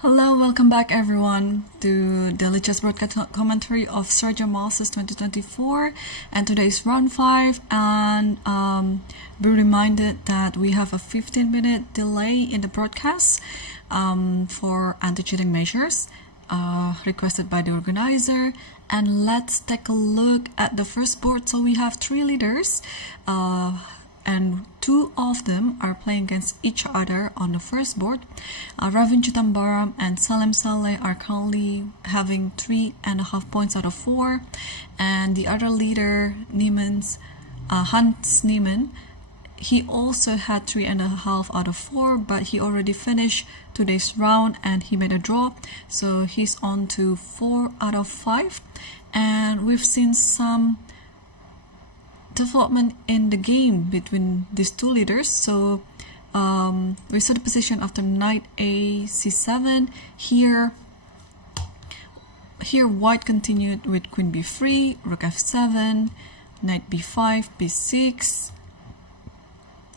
Hello, welcome back everyone to the Lichess broadcast commentary of Sharjah Masters 2024, and today is round 5, and be reminded that we have a 15-minute delay in the broadcast for anti-cheating measures requested by the organizer. And let's take a look at the first board. So we have 3 leaders, and 2 of them are playing against each other on the first board. Aravin and Salem are currently having 3.5 points out of 4, and the other leader, Niemann, he also had 3.5 out of 4, but he already finished today's round and he made a draw, so he's on to 4 out of 5. And we've seen some development in the game between these 2 leaders. So we saw the position after knight a c7. Here white continued with queen b3, rook f7, knight b5, b6,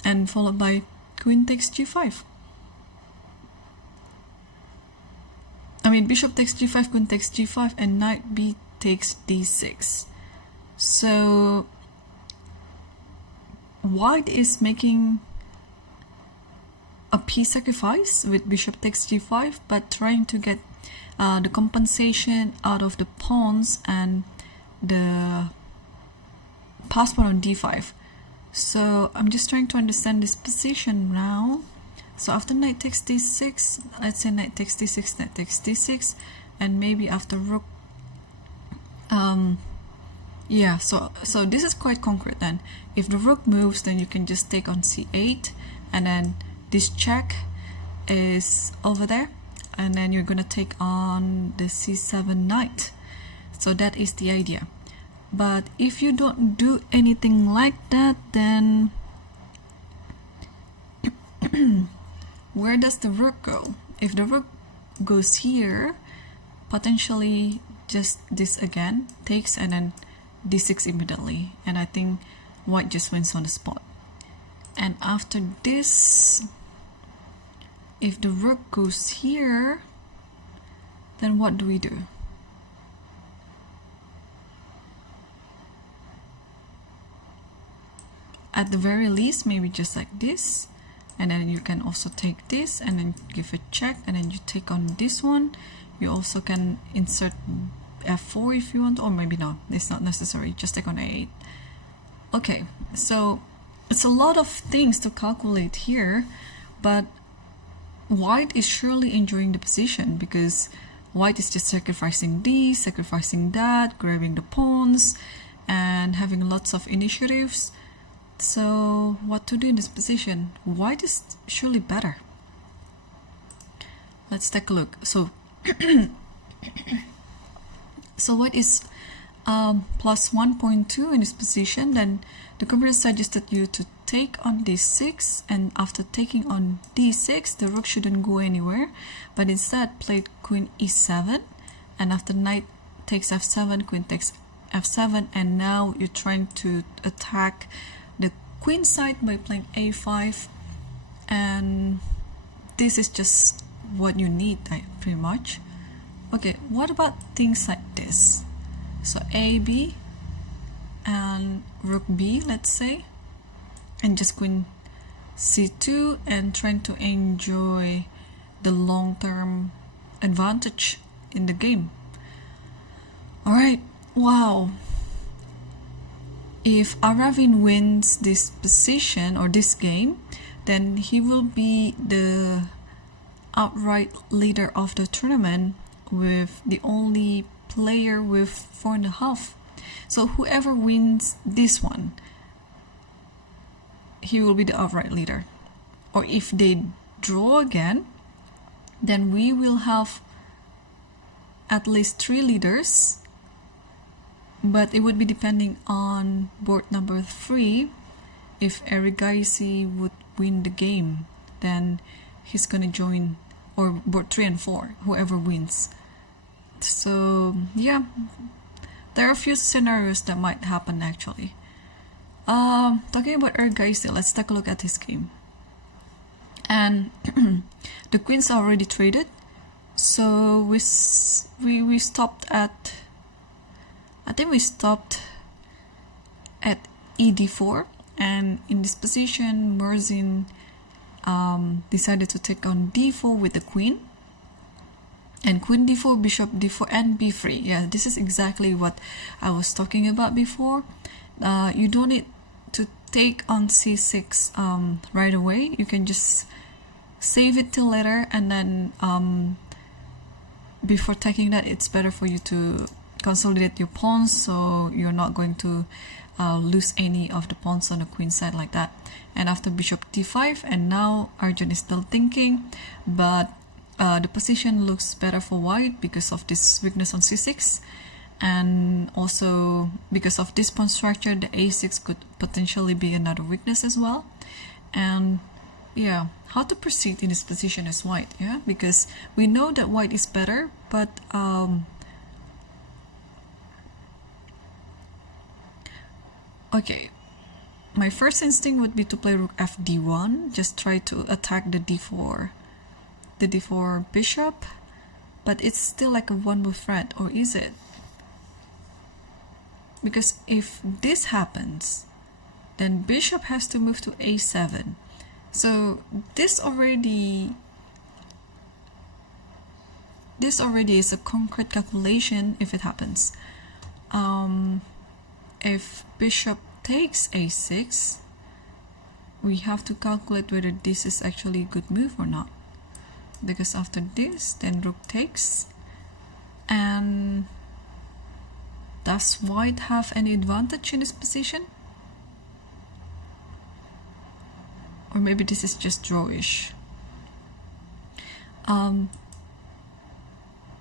and followed by queen takes g5. Bishop takes g5, queen takes g5, and knight b takes d6. So white is making a piece sacrifice with bishop takes g5, but trying to get the compensation out of the pawns and the pass pawn on d5. So I'm just trying to understand this position now. So after knight takes d6, let's say knight takes d6, knight takes d6, and maybe after rook, yeah, so this is quite concrete then. If the rook moves, then you can just take on c8, and then this check is over there, and then you're gonna take on the c7 knight. So that is the idea. But if you don't do anything like that, then where does the rook go? If the rook goes here, potentially just this again takes, and then d6 immediately, and I think white just wins on the spot. And after this, if the rook goes here, then what do we do? At the very least, maybe just like this, and then you can also take this and then give a check, and then you take on this one. You also can insert f4 if you want, or maybe not, it's not necessary, just take on a8. Okay, so it's a lot of things to calculate here, but white is surely enjoying the position because white is just sacrificing this, sacrificing that, grabbing the pawns, and having lots of initiatives. So what to do in this position? White is surely better. Let's take a look. So so white is plus 1.2 in this position. Then the computer suggested you to take on d6, and after taking on d6, the rook shouldn't go anywhere, but instead played queen e7, and after knight takes f7, queen takes f7, and now you're trying to attack the queen side by playing a5, and this is just what you need, pretty much. Okay, what about things like this? So a, b, and rook b, let's say, and just queen c2, and trying to enjoy the long-term advantage in the game. Alright, wow. If Aravin wins this position or this game, then he will be the outright leader of the tournament, with the only player with 4.5. So whoever wins this one, he will be the outright leader. Or if they draw again, then we will have at least 3 leaders, but it would be depending on board number 3. If Erigaisi would win the game, then he's gonna join, or board 3 and 4, whoever wins. So yeah, there are a few scenarios that might happen actually. Talking about Erigaisi, let's take a look at his game. And the queens are already traded, So we stopped at, I think we stopped at ED4, and in this position Morzin decided to take on D4 with the queen, and queen D4, bishop D4, and B3. Yeah, this is exactly what I was talking about before. You don't need to take on C6 right away. You can just save it till later, and then before taking that, it's better for you to consolidate your pawns, so you're not going to lose any of the pawns on the queen side like that. And after bishop d5, and now Arjun is still thinking, but the position looks better for white because of this weakness on c6, and also because of this pawn structure, the a6 could potentially be another weakness as well. And yeah, how to proceed in this position as white, yeah, because we know that white is better, but okay, my first instinct would be to play rook fd1, just try to attack the d4 bishop, but it's still like a one move threat, or is it? Because if this happens, then bishop has to move to a7. So this already is a concrete calculation if it happens. If bishop takes a6, we have to calculate whether this is actually a good move or not, because after this, then rook takes. And does white have any advantage in this position? Or maybe this is just drawish.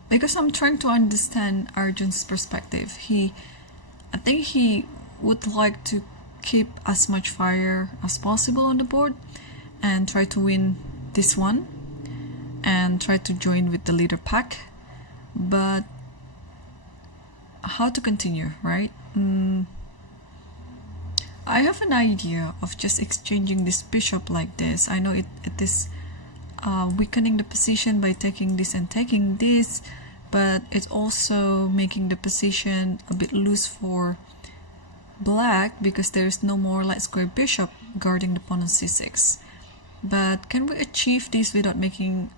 Because I'm trying to understand Arjun's perspective. I think he would like to keep as much fire as possible on the board and try to win this one and try to join with the leader pack. But how to continue, right? I have an idea of just exchanging this bishop like this. I know it is weakening the position by taking this and taking this, but it's also making the position a bit loose for black because there is no more light square bishop guarding the pawn on c6. But can we achieve this without making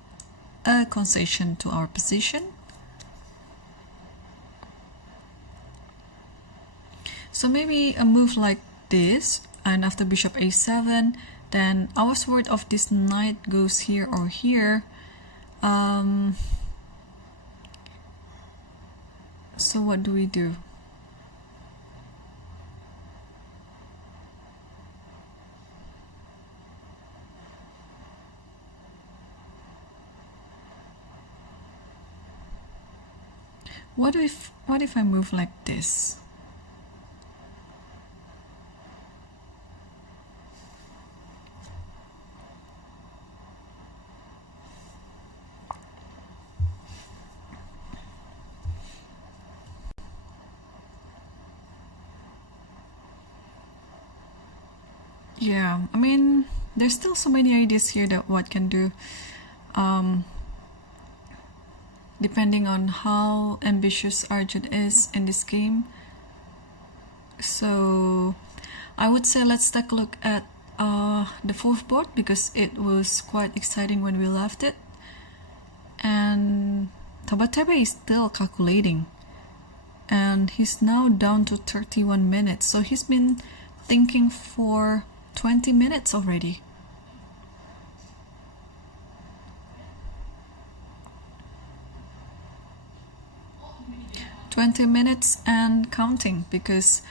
a concession to our position? So maybe a move like this, and after bishop a7, then I was worried of this knight goes here or here. So what do we do? What if I move like this? Yeah, I mean, there's still so many ideas here that what can do, depending on how ambitious Arjun is in this game. So I would say let's take a look at the fourth board, because it was quite exciting when we left it. And Tabatabaei is still calculating, and he's now down to 31 minutes. So he's been thinking for 20 minutes already. Minutes and counting, because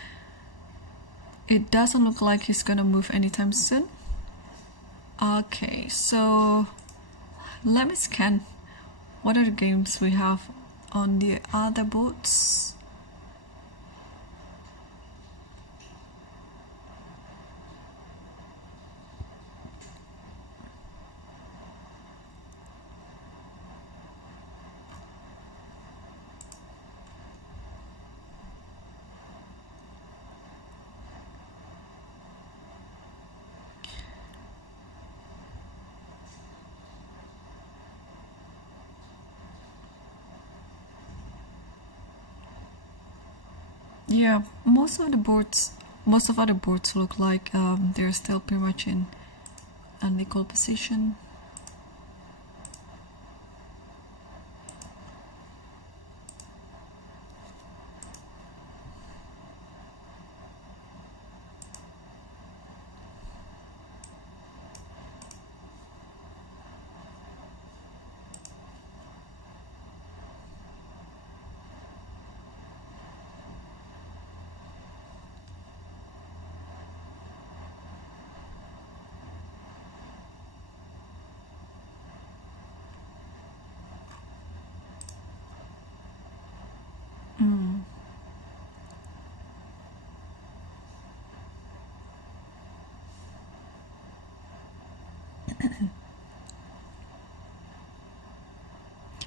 it doesn't look like he's gonna move anytime soon. Okay, so let me scan what are the games we have on the other boards. Yeah, most of other boards look like they're still pretty much in an equal position.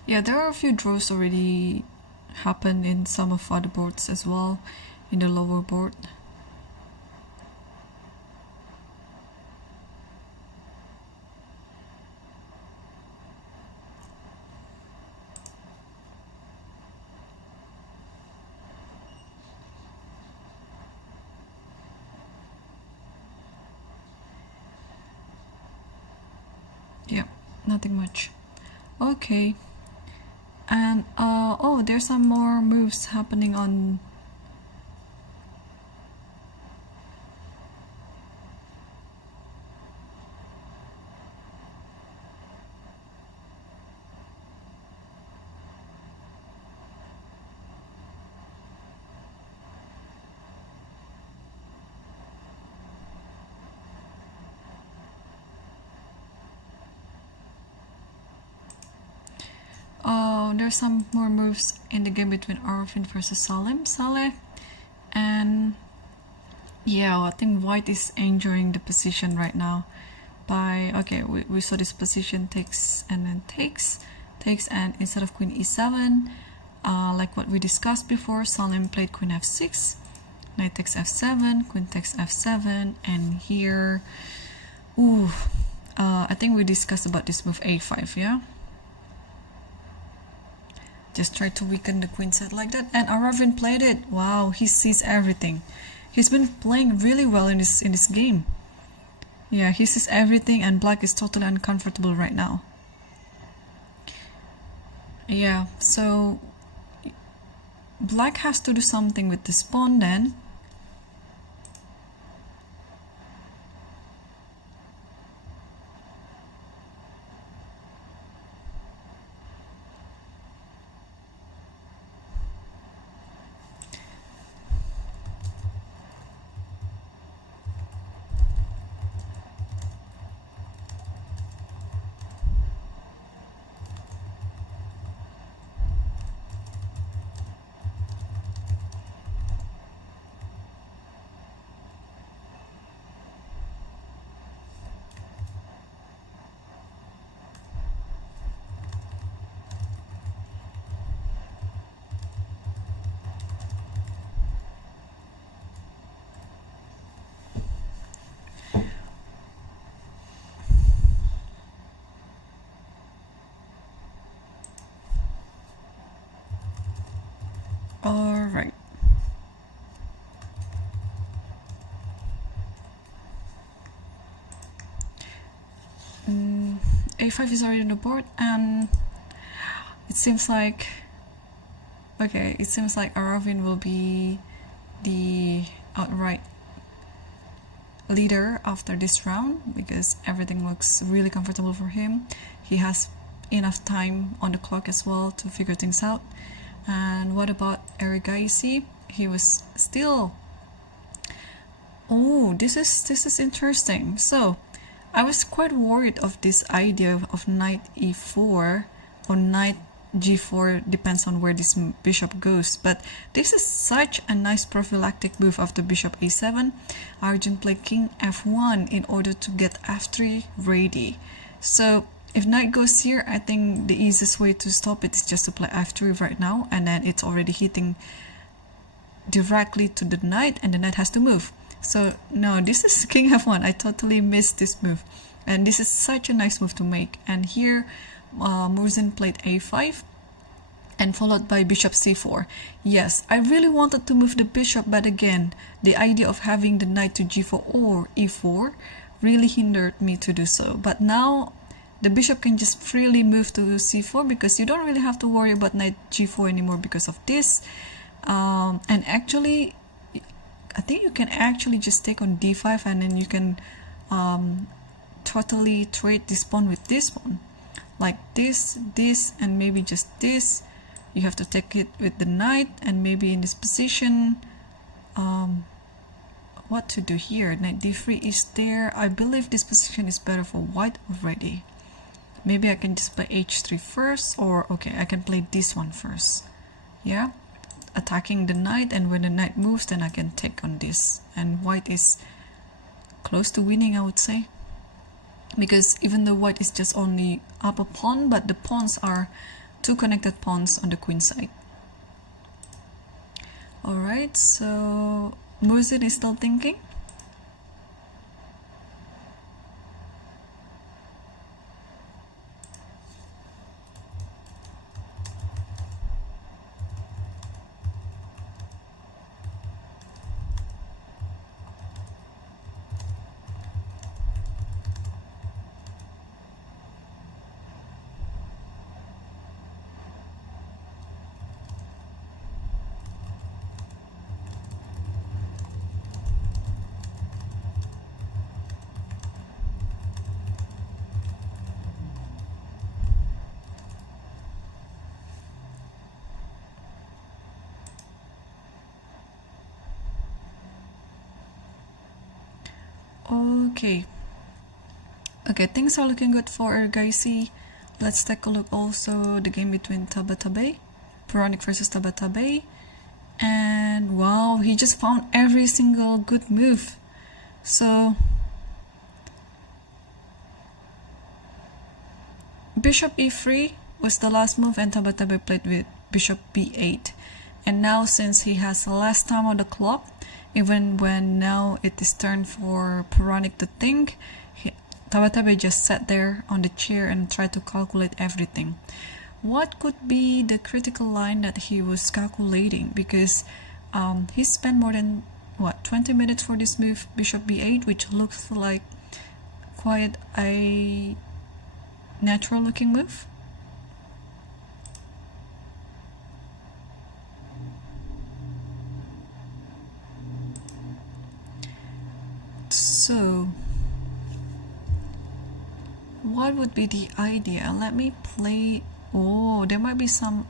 Yeah, there are a few draws already happen in some of other boards as well, in the lower board. Yeah, nothing much. Okay. And oh, there's some more moves happening on. There's some more moves in the game between Aravin versus Salem, and yeah, I think White is enjoying the position right now. By okay, we saw this position takes and then takes, and instead of Queen E7, like what we discussed before, Salem played Queen F6, Knight takes F7, Queen takes F7, and here, I think we discussed about this move A5, yeah. Just try to weaken the queen side like that, and Aravin played it. Wow, he sees everything. He's been playing really well in this game. Yeah, he sees everything, and Black is totally uncomfortable right now. Yeah, so Black has to do something with this pawn then. All right. A5 is already on the board, and it seems like Aravin will be the outright leader after this round because everything looks really comfortable for him. He has enough time on the clock as well to figure things out. And what about Erigaisi? He was still. Oh, this is interesting. So I was quite worried of this idea of knight e4 or knight g4, depends on where this bishop goes, but this is such a nice prophylactic move of the bishop a7. Arjun played king f1 in order to get f3 ready. So if knight goes here, I think the easiest way to stop it is just to play f3 right now, and then it's already hitting directly to the knight, and the knight has to move. So no, this is king f1. I totally missed this move, and this is such a nice move to make. And here Morzin played a5, and followed by bishop c4. Yes, I really wanted to move the bishop, but again, the idea of having the knight to g4 or e4 really hindered me to do so. But now the bishop can just freely move to c4 because you don't really have to worry about knight g4 anymore because of this. And actually, I think you can actually just take on d5, and then you can totally trade this pawn with this pawn. Like this, and maybe just this. You have to take it with the knight, and maybe in this position, what to do here? Knight d3 is there. I believe this position is better for white already. Maybe I can just play h3 first, or okay, I can play this one first. Yeah, attacking the knight, and when the knight moves, then I can take on this. And white is close to winning, I would say. Because even though white is just only up a pawn, but the pawns are two connected pawns on the queen side. Alright, so Morzin is still thinking. Okay, things are looking good for Erigaisi. Let's take a look also the game between Tabatabaei, Ponic versus Tabatabaei. And wow, he just found every single good move. So bishop e3 was the last move, and Tabatabaei played with bishop b8. And now, since he has less time on the clock, even when now it is turn for Ponic to think, Tabatabaei just sat there on the chair and tried to calculate everything. What could be the critical line that he was calculating? Because he spent more than 20 minutes for this move, bishop b8, which looks like quite a natural looking move. So what would be the idea? Let me play. Oh, there might be some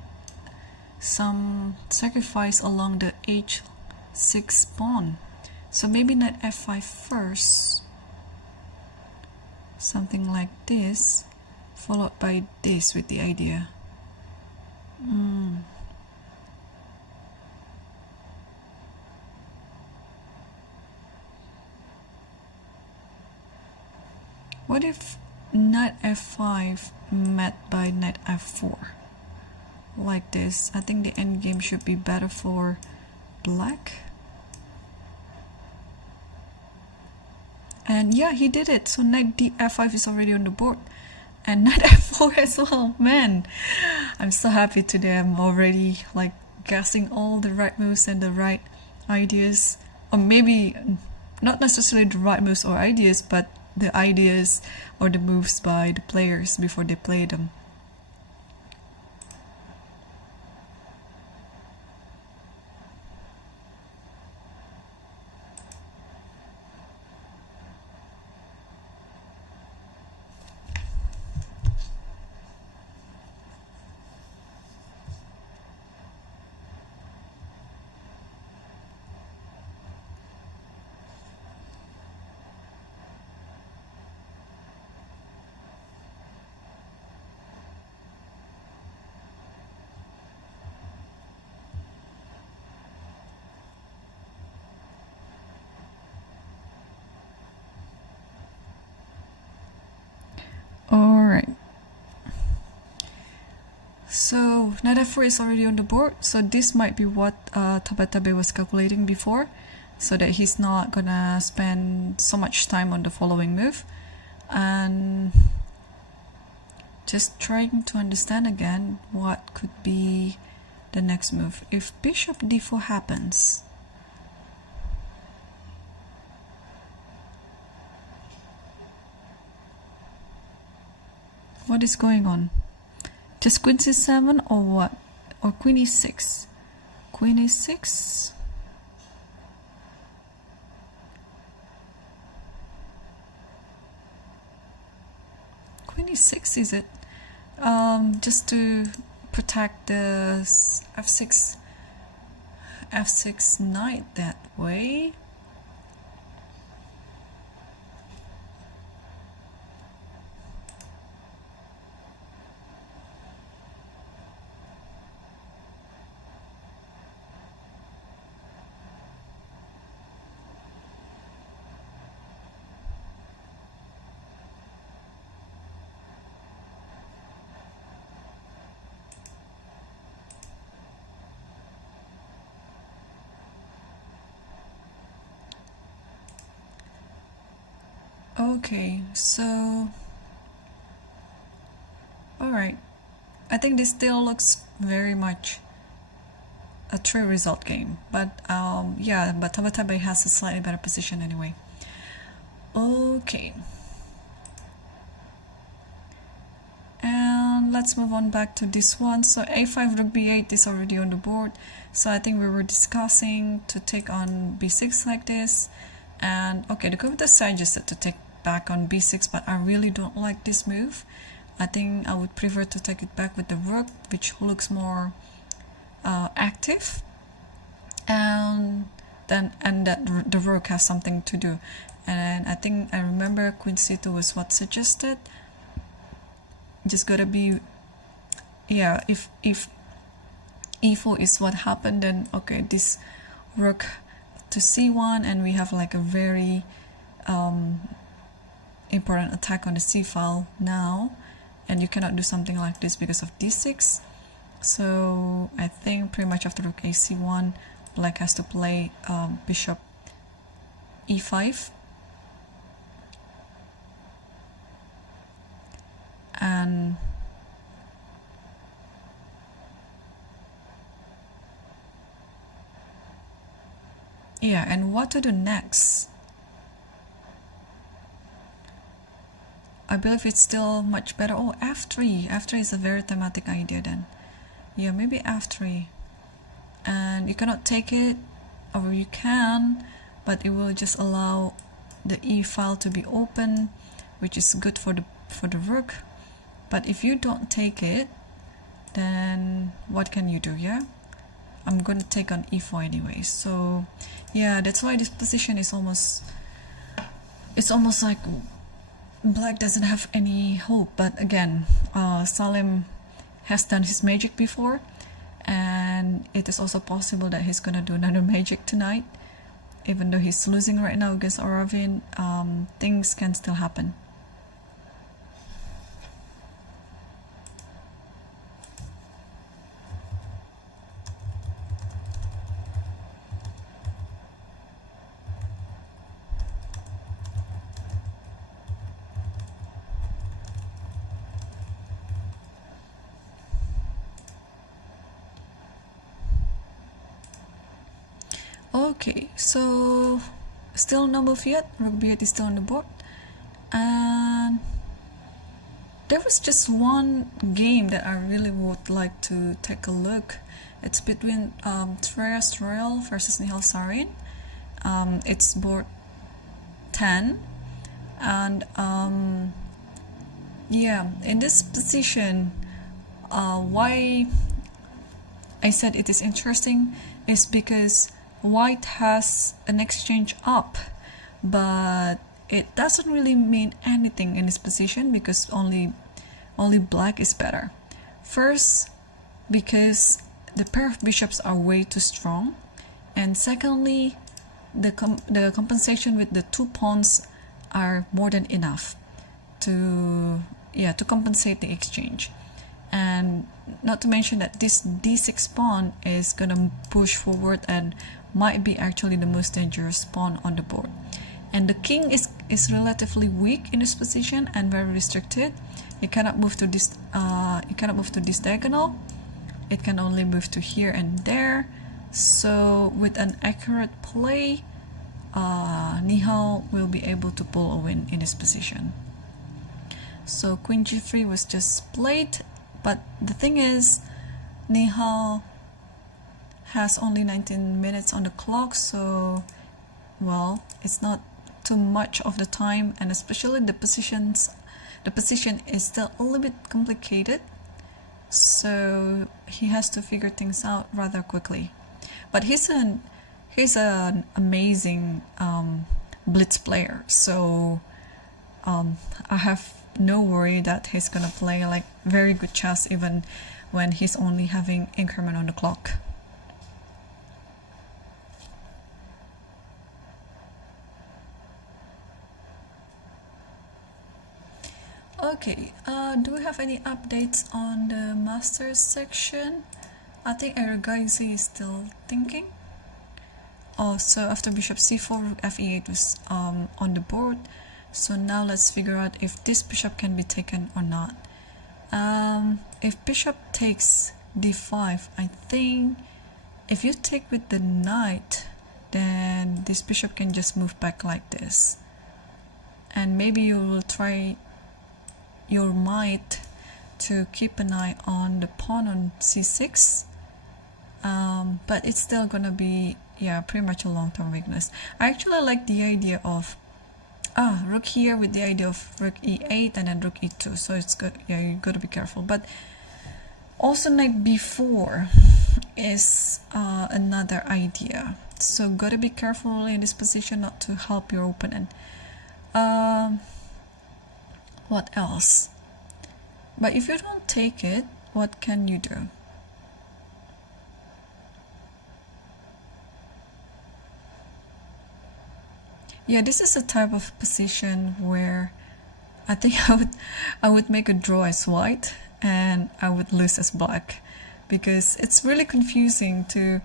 sacrifice along the h6 pawn. So maybe knight f5 first, something like this, followed by this with the idea. What if knight f5 met by knight f4? Like this. I think the endgame should be better for black. And yeah, he did it. So knight f5 is already on the board. And knight f4 as well. Man, I'm so happy today. I'm already like guessing all the right moves and the right ideas. Or maybe not necessarily the right moves or ideas, but the ideas or the moves by the players before they play them. Alright, so knight f4 is already on the board, so this might be what Tabatabaei was calculating before, so that he's not gonna spend so much time on the following move. And just trying to understand again what could be the next move. If bishop d4 happens, what is going on? Just queen c7 or what? Or queen e6? Queen e6? Queen e6, is it? Just to protect the f6 knight that way. Okay, so alright, I think this still looks very much a true result game, but yeah, but Tabatabaei has a slightly better position anyway. Okay, and let's move on back to this one. So a5 rook b8 is already on the board, so I think we were discussing to take on b6 like this. And okay, the computer suggested to take back on b6, but I really don't like this move. I think I would prefer to take it back with the rook, which looks more active, and that the rook has something to do. And I think I remember queen c2 was what suggested. Just gotta be, yeah, if e4 is what happened, then okay, this rook to c1, and we have like a very important attack on the c file now, and you cannot do something like this because of d6. So I think pretty much after rook ac1, black has to play bishop e5, and yeah, and what to do next? I believe it's still much better. Oh, f3. f3 is a very thematic idea then. Yeah, maybe f3. And you cannot take it, or you can, but it will just allow the e file to be open, which is good for the rook. But if you don't take it, then what can you do? Yeah, I'm going to take on e4 anyway. So yeah, that's why this position is almost, it's almost like black doesn't have any hope. But again, Salem has done his magic before, and it is also possible that he's gonna do another magic tonight. Even though he's losing right now against Aravin, things can still happen. Okay, so still no move yet. Rook b8 is still on the board, and there was just one game that I really would like to take a look. It's between Trias Royal versus Nihal Sarin. It's board 10, and yeah, in this position, why I said it is interesting is because white has an exchange up, but it doesn't really mean anything in this position because only black is better. First, because the pair of bishops are way too strong, and secondly, the compensation with the two pawns are more than enough to compensate the exchange. And not to mention that this d6 pawn is gonna push forward and might be actually the most dangerous pawn on the board. and the king is relatively weak in this position and very restricted. It cannot move to this diagonal. It can only move to here and there. So with an accurate play, Nihal will be able to pull a win in this position. So queen g3 was just played, but the thing is, Nihal has only 19 minutes on the clock, so well, it's not too much of the time, and especially the position is still a little bit complicated, so he has to figure things out rather quickly. But he's an amazing blitz player, so I have no worry that he's gonna play like very good chess even when he's only having increment on the clock. Okay, do we have any updates on the Masters section? I think Erigaisi is still thinking. Oh, so after bishop c4, rook fe8 was on the board. So now let's figure out if this bishop can be taken or not. If bishop takes d5, I think if you take with the knight, then this bishop can just move back like this. And maybe you will try your might to keep an eye on the pawn on c6. But it's still gonna be, yeah, pretty much a long-term weakness. I actually like the idea of rook here with the idea of rook e8 and then rook e2, so it's good. Yeah, you gotta be careful. But also knight b4 is another idea, so gotta be careful in this position not to help your opponent. What else? But if you don't take it, what can you do? Yeah, this is a type of position where I think I would make a draw as white and I would lose as black, because it's really confusing to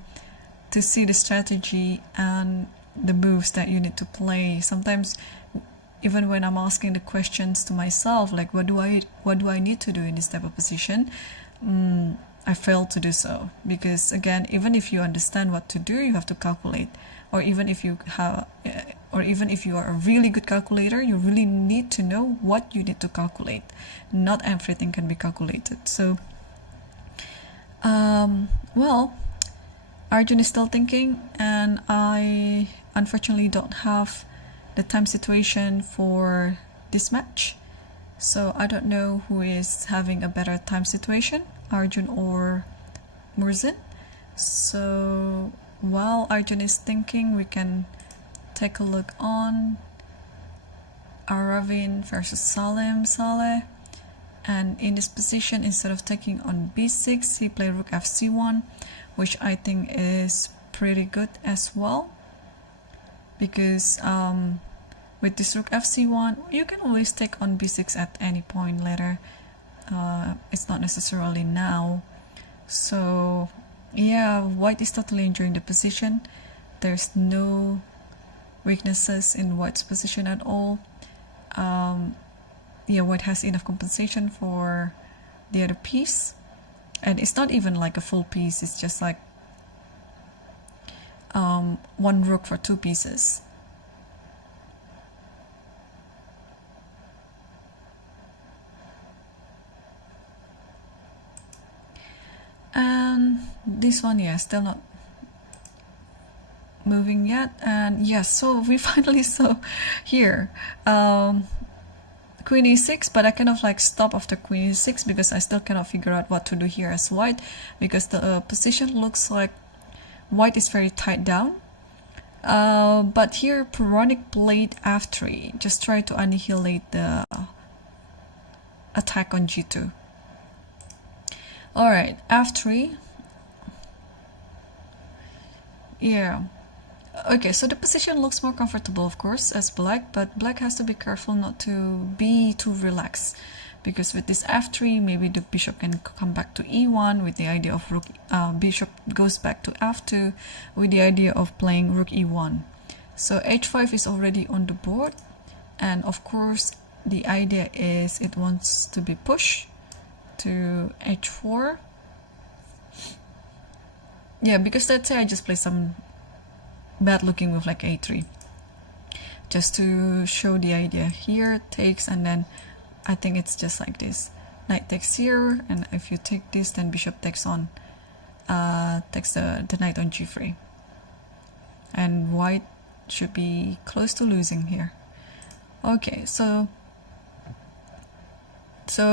see the strategy and the moves that you need to play. Sometimes even when I'm asking the questions to myself, like what do I need to do in this type of position, I fail to do so, because again, even if you understand what to do, you have to calculate. Or even if you are a really good calculator, you really need to know what you need to calculate. Not everything can be calculated. So, well, Arjun is still thinking, and I unfortunately don't have the time situation for this match. So I don't know who is having a better time situation, Arjun or Morzin. So while Arjun is thinking, we can take a look on Aravin versus Salem. And in this position, instead of taking on b6, he played rook fc1, which I think is pretty good as well, because with this rook fc1, you can always take on b6 at any point later. It's not necessarily now. So yeah, white is totally enjoying the position. There's no weaknesses in white's position at all. Yeah, white has enough compensation for the other piece, and it's not even like a full piece, it's just like one rook for two pieces. And this one, yeah, still not moving yet. And yes, so we finally saw here queen e6, but I kind of like stop after queen e6 because I still cannot figure out what to do here as white, because the position looks like white is very tight down. But here Ponic played f3, just try to annihilate the attack on g2. Alright, f3. Yeah. Okay, so the position looks more comfortable, of course, as black, but black has to be careful not to be too relaxed, because with this f3, maybe the bishop can come back to e1 with the idea of rook, bishop goes back to f2 with the idea of playing rook e1. So h5 is already on the board, and of course the idea is it wants to be pushed to h4. Yeah, because let's say I just play some bad looking move like a3, just to show the idea. Here takes, and then I think it's just like this. Knight takes here, and if you take this, then bishop takes on, takes the knight on g3, and white should be close to losing here. Okay, so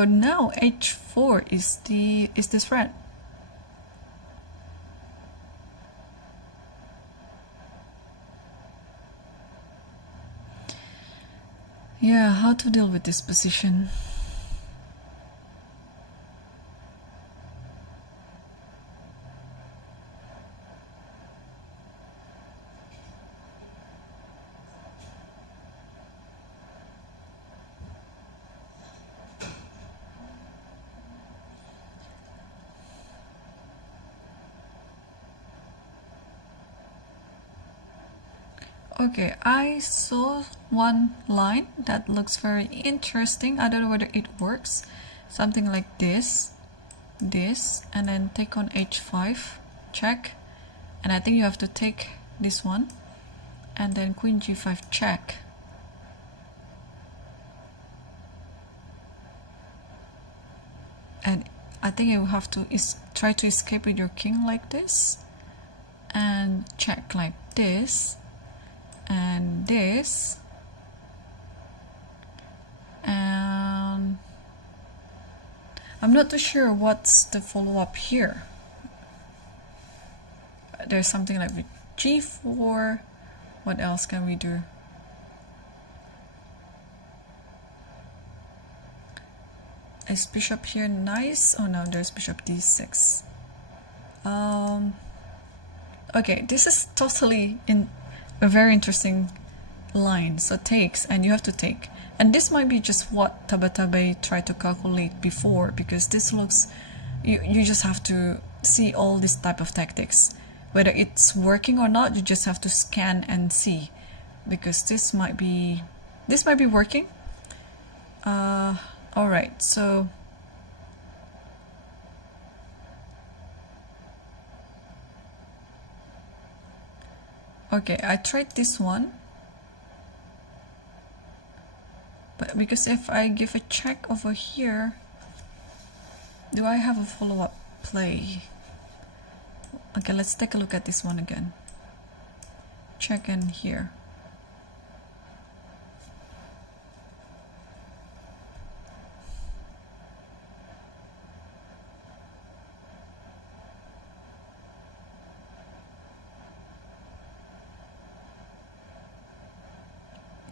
now h4 is the threat. Yeah, how to deal with this position? Okay, I saw one line that looks very interesting. I don't know whether it works. Something like this, and then take on h5, check, and I think you have to take this one, and then queen g5 check. And I think you have to try to escape with your king like this, and check like this, and this, and I'm not too sure what's the follow-up here. There's something like with g4. What else can we do? Is bishop here nice? Oh no, there's bishop d6. Okay, this is totally a very interesting line. So takes, and you have to take, and this might be just what Tabatabaei tried to calculate before, because this looks, you just have to see all this type of tactics, whether it's working or not. You just have to scan and see, because this might be working. All right, so okay, I tried this one, but because if I give a check over here, do I have a follow-up play? Okay, let's take a look at this one again. Check in here.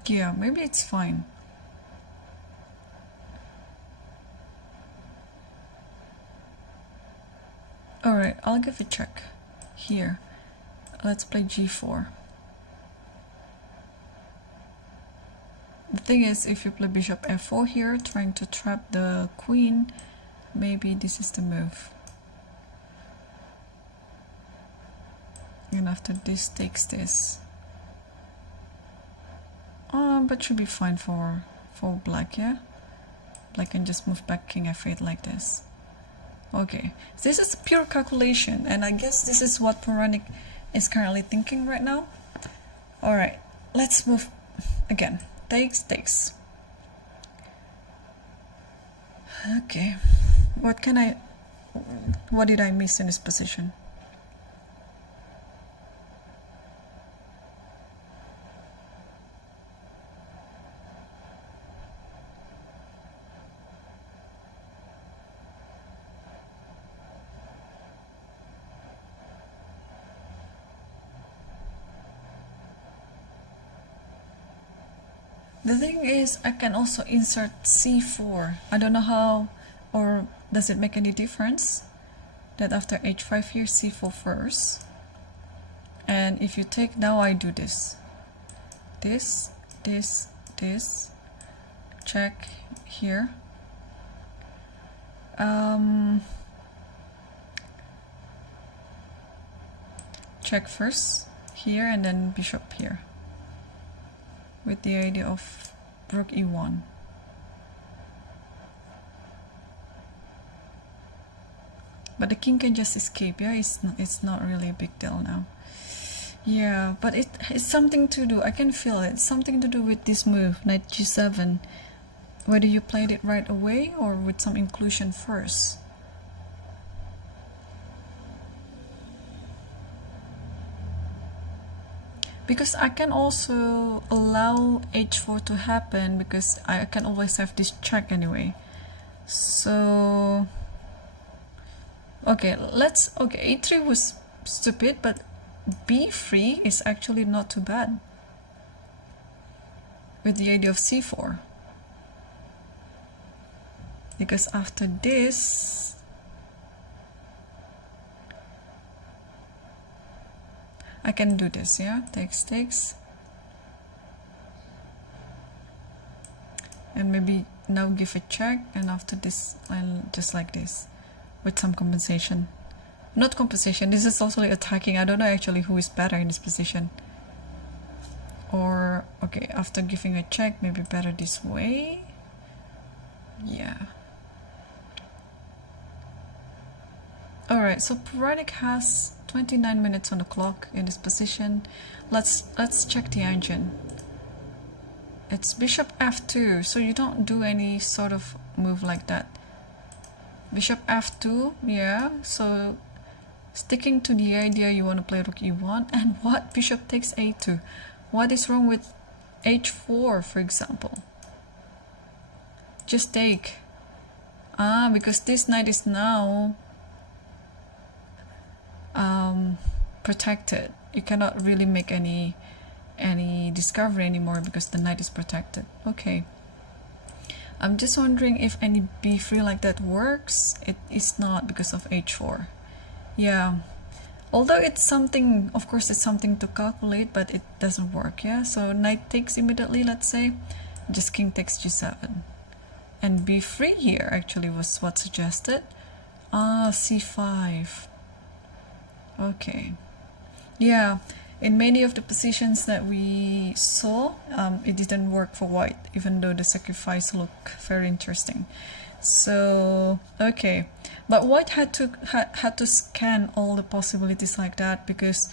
Yeah, maybe it's fine. Alright, I'll give a check here. Let's play g4. The thing is, if you play bishop f4 here, trying to trap the queen, maybe this is the move. And after this takes this. But should be fine for black, yeah? Black can just move back king f8 like this. Okay, this is pure calculation, and I guess this is what Ponic is currently thinking right now. Alright, let's move again. Takes. Okay, what did I miss in this position? The thing is, I can also insert c4. I don't know how, or does it make any difference that after h5 here, c4 first? And if you take, now I do this. This, check here. Check first here, and then bishop here. with the idea of rook e1. But the king can just escape, yeah? It's not really a big deal now. Yeah, but it's something to do. I can feel it. It's something to do with this move, knight g7. Whether you played it right away or with some inclusion first. Because I can also allow h4 to happen because I can always have this check anyway. So okay, a3 was stupid, but b3 is actually not too bad with the idea of c4. Because after this, I can do this, yeah? Takes. And maybe now give a check, and after this, I'll just like this, with some compensation. Not compensation, this is also like attacking. I don't know actually who is better in this position. Or, okay, after giving a check, maybe better this way. Yeah. Alright, so Ponic has 29 minutes on the clock in this position. Let's check the engine. It's bishop f2, so you don't do any sort of move like that. Bishop f2, yeah, so sticking to the idea you want to play rook e1, and what? Bishop takes a2. What is wrong with h4, for example? Just take. Because this knight is now protected. You cannot really make any discovery anymore because the knight is protected. Okay. I'm just wondering if any b3 like that works. It is not because of h4. Yeah. Although it's something, of course it's something to calculate, but it doesn't work, yeah? So knight takes immediately, let's say. Just king takes g7. And b3 here actually was what suggested. c5. Okay. Yeah, in many of the positions that we saw, it didn't work for white, even though the sacrifice looked very interesting. So, okay. But white had to scan all the possibilities like that because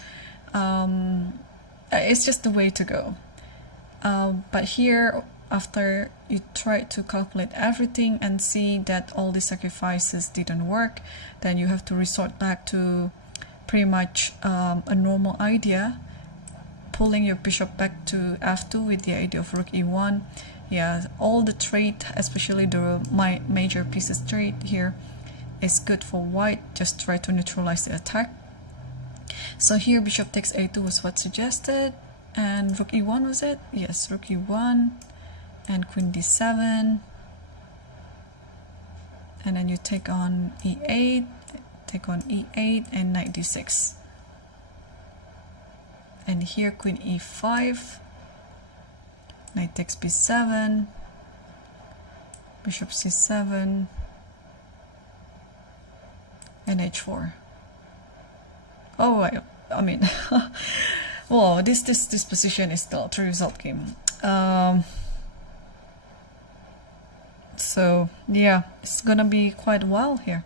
it's just the way to go. But here, after you try to calculate everything and see that all the sacrifices didn't work, then you have to resort back to pretty much a normal idea, pulling your bishop back to f2 with the idea of rook e1. Yeah, all the trade, especially the major pieces trade here, is good for white. Just try to neutralize the attack. So here bishop takes a2 was what suggested, and rook e1 was it? Yes, rook e1 and queen d7, and then you take on e8, take on e8 and knight d6, and here queen e5, knight takes b7, bishop c7, and h4. Oh, I mean, well, this position is still a 3-result game. So yeah, it's gonna be quite a while here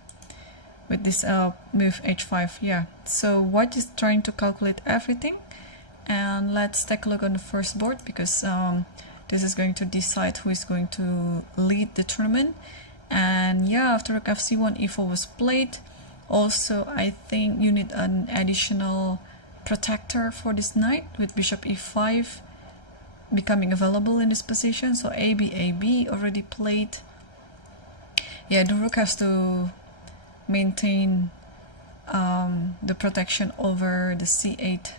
with this move h5. Yeah, so white is trying to calculate everything, and let's take a look on the first board because this is going to decide who is going to lead the tournament. And yeah, after rook fc1, e4 was played. Also, I think you need an additional protector for this knight with bishop e5 becoming available in this position. So AB already played. Yeah, the rook has to maintain the protection over the c8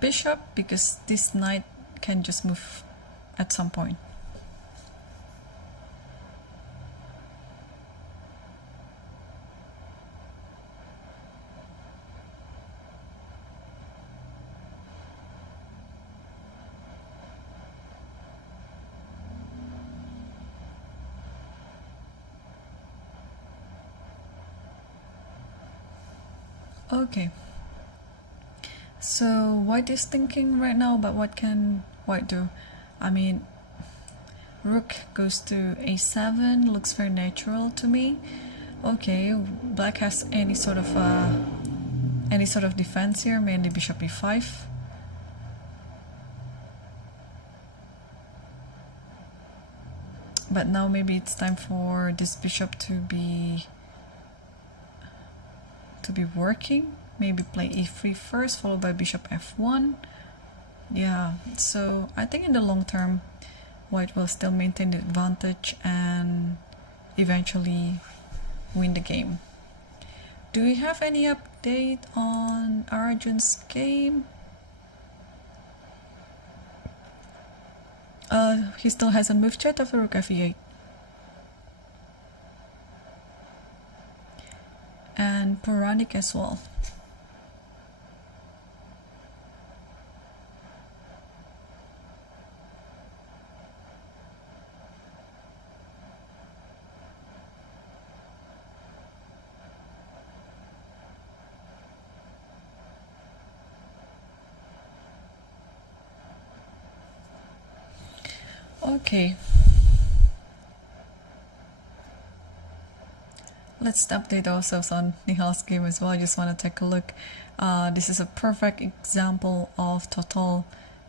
bishop because this knight can just move at some point. Okay, so white is thinking right now about what can white do. I mean, rook goes to a7, looks very natural to me. Okay, black has any sort of defense here, mainly bishop e5. But now maybe it's time for this bishop to be working. Maybe play e3 first, followed by bishop f1. Yeah, so I think in the long term, white will still maintain the advantage and eventually win the game. Do we have any update on Arjun's game? He still hasn't moved yet after rook f8. And Ponic as well. Okay, let's update ourselves on Nihal's game as well. I just want to take a look. This is a perfect example of total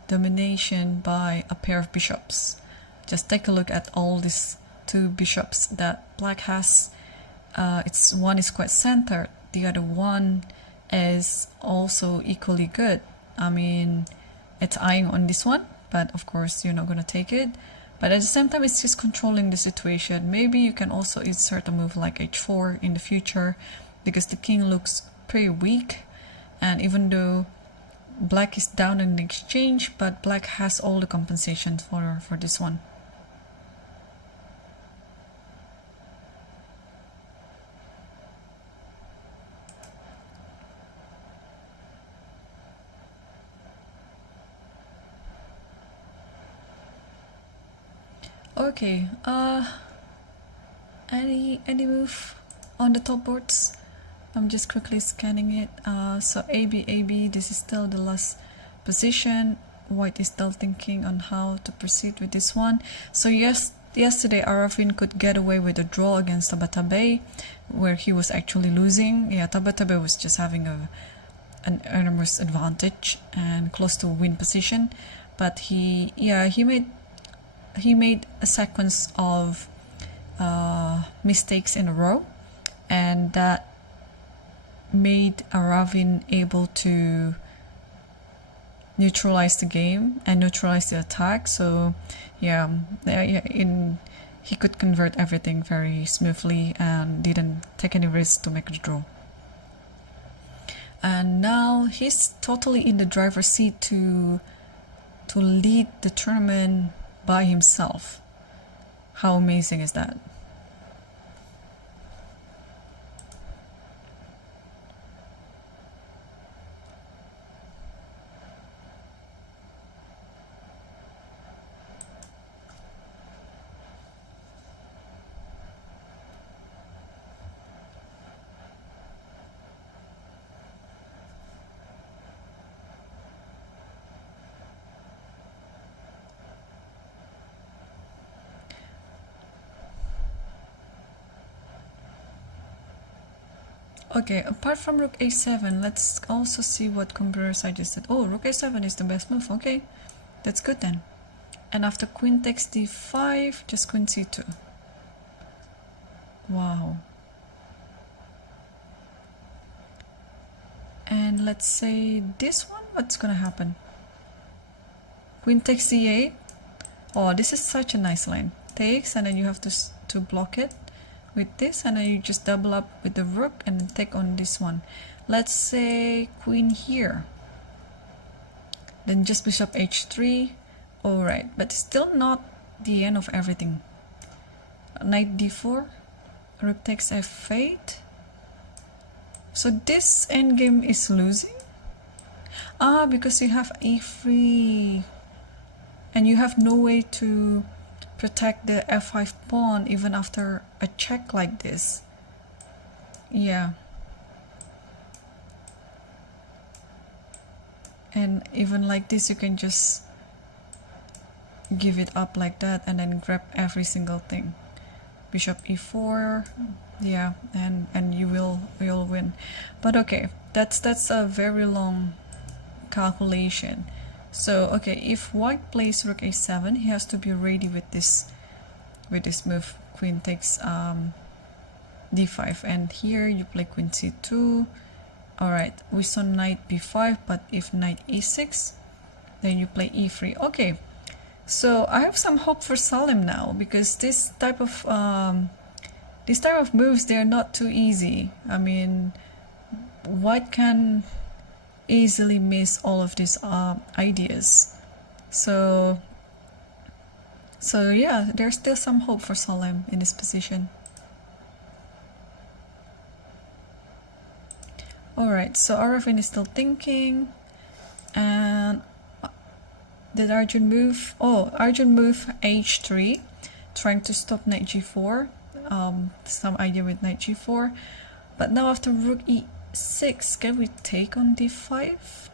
domination by a pair of bishops. Just take a look at all these two bishops that black has. It's one is quite centered, the other one is also equally good. I mean, it's eyeing on this one, but of course you're not going to take it. But at the same time, it's just controlling the situation. Maybe you can also insert a move like h4 in the future, because the king looks pretty weak. And even though black is down in the exchange, but black has all the compensation for this one. Okay, any move on the top boards? I'm just quickly scanning it. So AB, this is still the last position. White is still thinking on how to proceed with this one. So yesterday Aravin could get away with a draw against Tabatabaei, where he was actually losing. Yeah, Tabatabaei was just having an enormous advantage and close to win position, but he made a sequence of mistakes in a row, and that made Aravin able to neutralize the game and neutralize the attack. So he could convert everything very smoothly and didn't take any risk to make a draw. And now he's totally in the driver's seat to lead the tournament by himself. How amazing is that? Okay, apart from rook a7, let's also see what computer suggested. Oh, rook a7 is the best move. Okay, that's good then. And after queen takes d5, just queen c2. Wow. And let's say this one, what's gonna happen? Queen takes c8. Oh, this is such a nice line. Takes, and then you have to block it with this, and then you just double up with the rook and then take on this one. Let's say queen here, then just bishop h3. All right, but still not the end of everything. Knight d4, rook takes f8. So this endgame is losing. Because you have a3 and you have no way to protect the f5 pawn even after a check like this. Yeah. And even like this, you can just give it up like that and then grab every single thing. Bishop e4, yeah, and you'll win. But okay, that's a very long calculation. So okay, if white plays rook a7, he has to be ready with this move. Queen takes d5, and here you play queen c2. All right, we saw knight b5, but if knight e6, then you play e3. Okay, so I have some hope for Salem now, because this type of moves, they're not too easy. I mean, white can easily miss all of these ideas. So yeah, there's still some hope for Salem in this position. Alright, so Aravin is still thinking. And did Arjun move? Oh, Arjun moved h3, trying to stop knight g4. Some idea with knight g4. But now after rook e6, can we take on d5?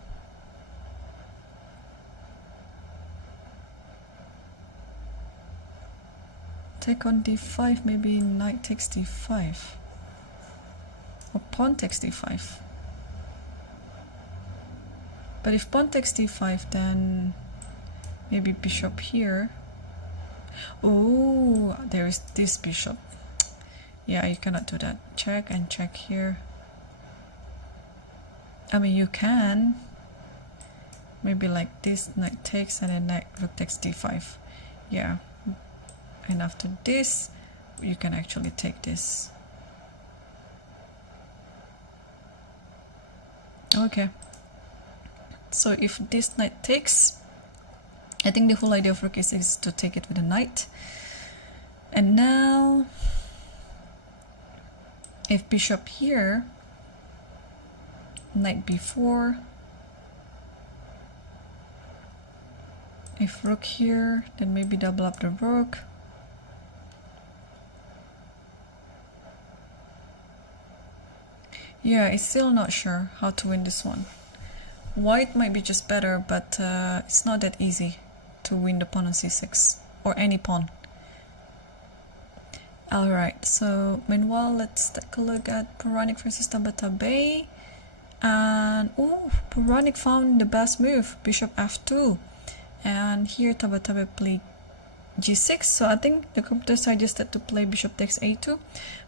Take on d5, maybe knight takes d5. Or pawn takes d5. But if pawn takes d5, then maybe bishop here. Oh, there is this bishop. Yeah, you cannot do that. Check and check here. I mean, you can. Maybe like this, knight takes, and then knight rook takes d5. Yeah. And after this, you can actually take this. Okay. So if this knight takes, I think the whole idea of rook is to take it with a knight. And now, if bishop here, knight b4. If rook here, then maybe double up the rook. Yeah, it's still not sure how to win this one. White might be just better, but it's not that easy to win the pawn on c6, or any pawn. Alright, so meanwhile, let's take a look at Ponic versus Tabatabaei. And Ponic found the best move, bishop f2. And here Tabatabaei played g6, so I think the computer suggested to play bishop takes a2,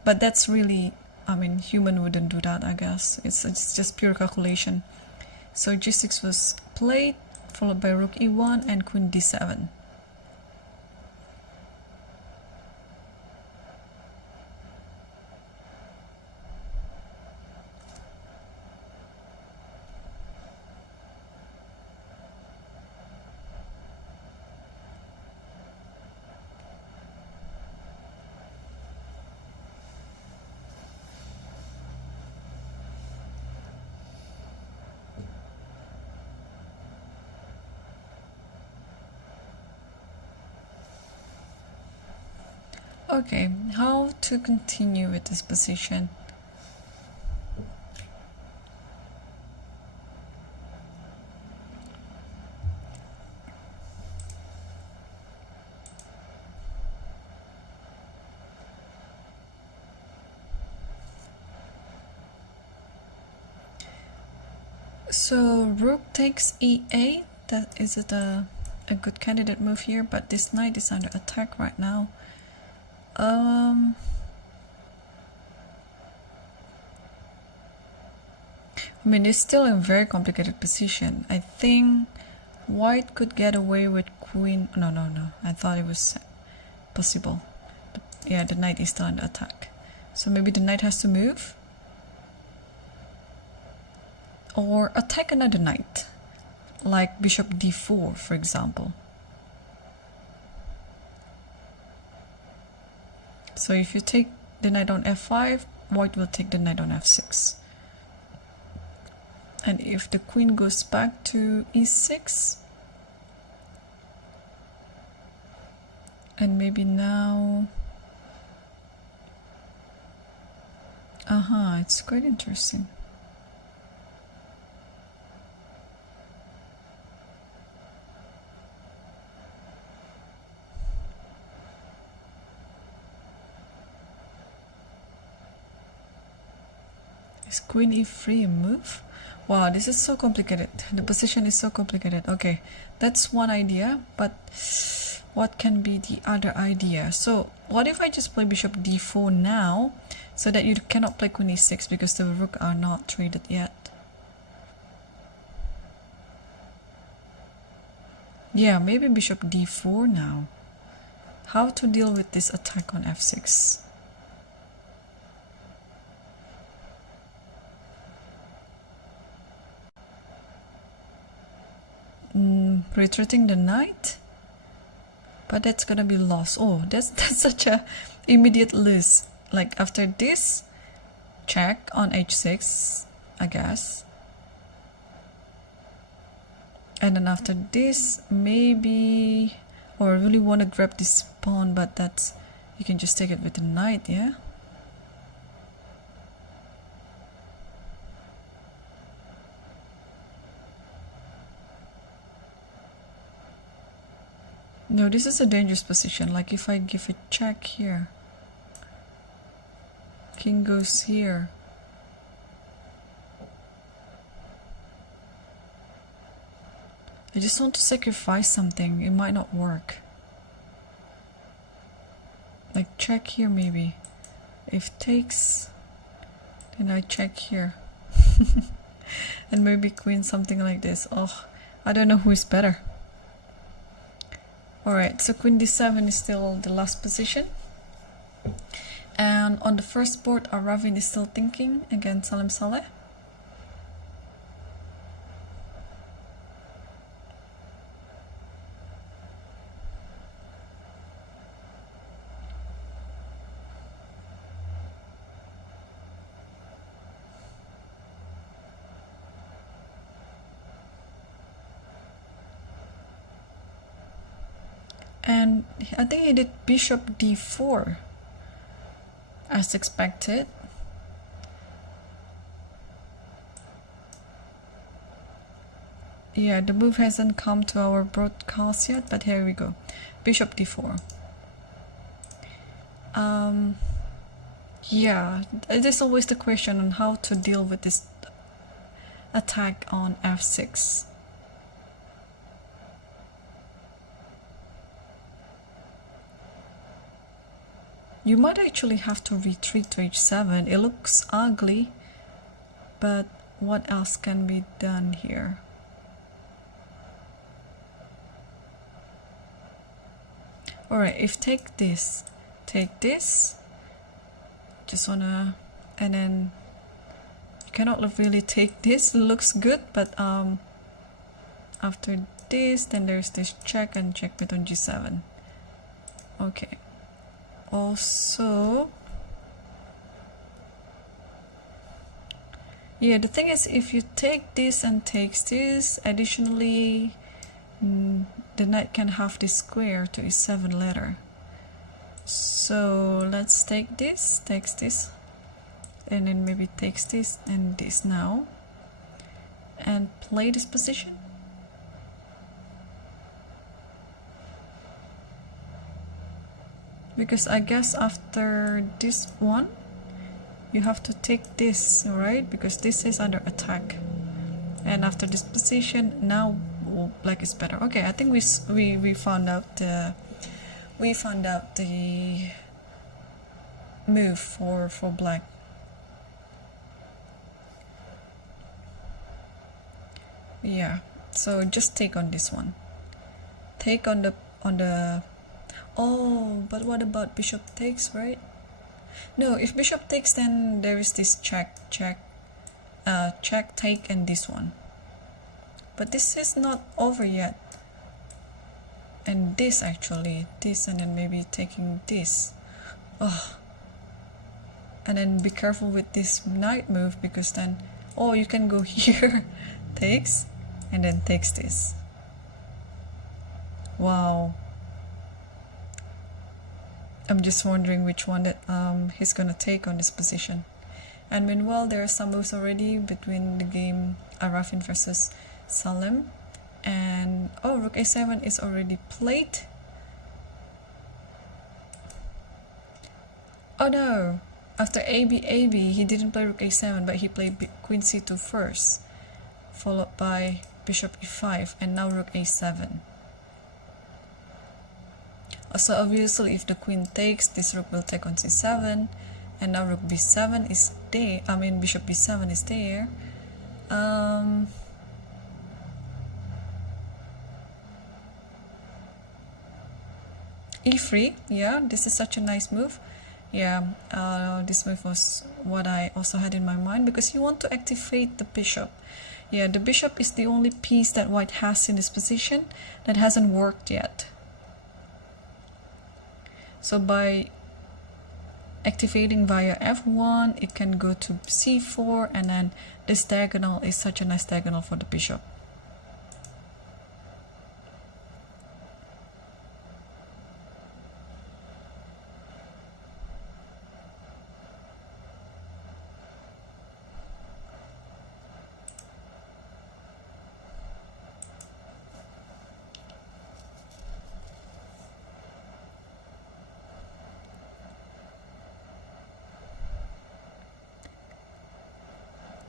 but that's really, I mean, human wouldn't do that, I guess. It's just pure calculation. So g6 was played, followed by rook e1 and queen d7. Okay, how to continue with this position? So rook takes e8. That is it a good candidate move here, but this knight is under attack right now. I mean, it's still a very complicated position. I think white could get away with queen. No. I thought it was possible. But yeah, the knight is still under attack. So maybe the knight has to move. Or attack another knight. Like bishop d4, for example. So if you take the knight on f5, white will take the knight on f6. And if the queen goes back to e6, and maybe now, it's quite interesting. Is queen e3 a move? Wow, this is so complicated. The position is so complicated. Okay, that's one idea, but what can be the other idea? So what if I just play bishop d4 now, so that you cannot play queen e6 because the rook are not traded yet? Yeah, maybe bishop d4 now. How to deal with this attack on f6? Retreating the knight, but that's gonna be lost. Oh, that's such a immediate lose. Like after this, check on h6, I guess, and then after this, maybe, or I really want to grab this pawn, but that's, you can just take it with the knight, yeah. No, this is a dangerous position. Like if I give a check here, king goes here. I just want to sacrifice something. It might not work. Like check here maybe. If takes, then I check here. And maybe queen, something like this. Oh, I don't know who is better. Alright, so queen d7 is still the last position. And on the first board, Aravin is still thinking against Salem Saleh. And I think he did bishop d4 as expected. Yeah, the move hasn't come to our broadcast yet, but here we go. Bishop d4. Yeah, it is always the question on how to deal with this attack on f6. You might actually have to retreat to h7. It looks ugly, but what else can be done here? Alright, if take this, just wanna, and then you cannot really take this. It looks good, but after this, then there's this check and checkmate on g7. Okay. Also, yeah, the thing is, if you take this and takes this, additionally, the knight can have this square to e7 later. So let's take this, takes this, and then maybe takes this and this now, and play this position. Because I guess after this one, you have to take this, right? Because this is under attack. And after this position, now black is better. Okay, I think we found out the move for black. Yeah. So just take on this one. Take on the oh, but what about bishop takes, right? No, if bishop takes, then there is this check, take, and this one. But this is not over yet. And this actually, this, and then maybe taking this. Oh. And then be careful with this knight move, because then, oh, you can go here, takes, and then takes this. Wow. I'm just wondering which one that he's gonna take on this position. And meanwhile, there are some moves already between the game Aravin versus Salem. And oh, rook a7 is already played. Oh no, after AB, he didn't play rook a7, but he played queen c2 first, followed by bishop e5, and now rook a7. So obviously if the queen takes, this rook will take on c7, and now rook b7 is there, bishop b7 is there. e3, yeah, this is such a nice move. Yeah, this move was what I also had in my mind, because you want to activate the bishop. Yeah, the bishop is the only piece that white has in this position that hasn't worked yet. So by activating via f1, it can go to c4, and then this diagonal is such a nice diagonal for the bishop.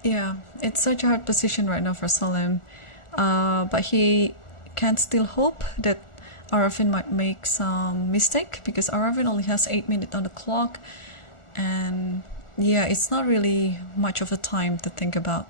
Yeah, it's such a hard position right now for Salem, but he can still hope that Aravin might make some mistake, because Aravin only has 8 minutes on the clock, and yeah, it's not really much of a time to think about.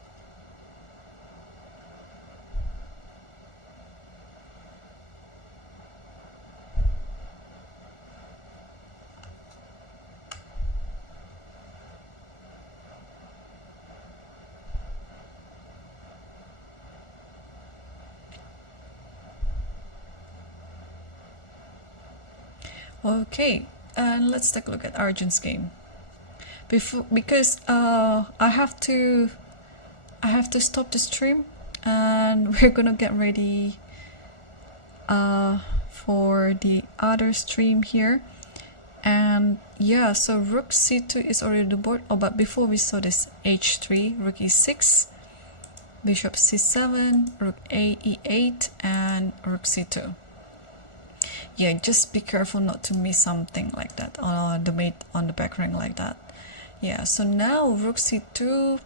Okay, and let's take a look at Arjun's game. Because I have to stop the stream, and we're gonna get ready for the other stream here. And yeah, so rook c2 is already the board. Oh, but before we saw this h3, rook e6, bishop c7, rook a e8, and rook c2. Yeah, just be careful not to miss something like that, the mate on the back ring like that. Yeah, so now rook c2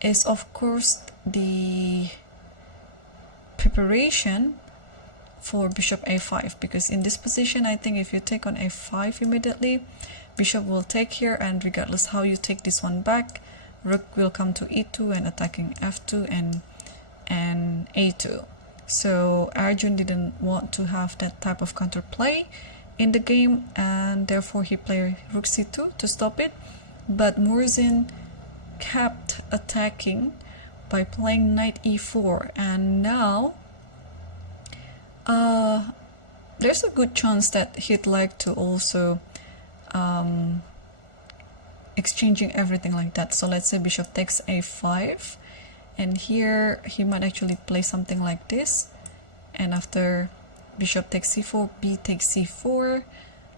is of course the preparation for bishop a5, because in this position I think if you take on a5 immediately, bishop will take here, and regardless how you take this one back, rook will come to e2 and attacking f2 and a2. So Arjun didn't want to have that type of counterplay in the game, and therefore he played rook c2 to stop it. But Morzin kept attacking by playing knight e4, and now there's a good chance that he'd like to also exchanging everything like that. So let's say bishop takes a5, and here he might actually play something like this, and after bishop takes c4, b takes c4,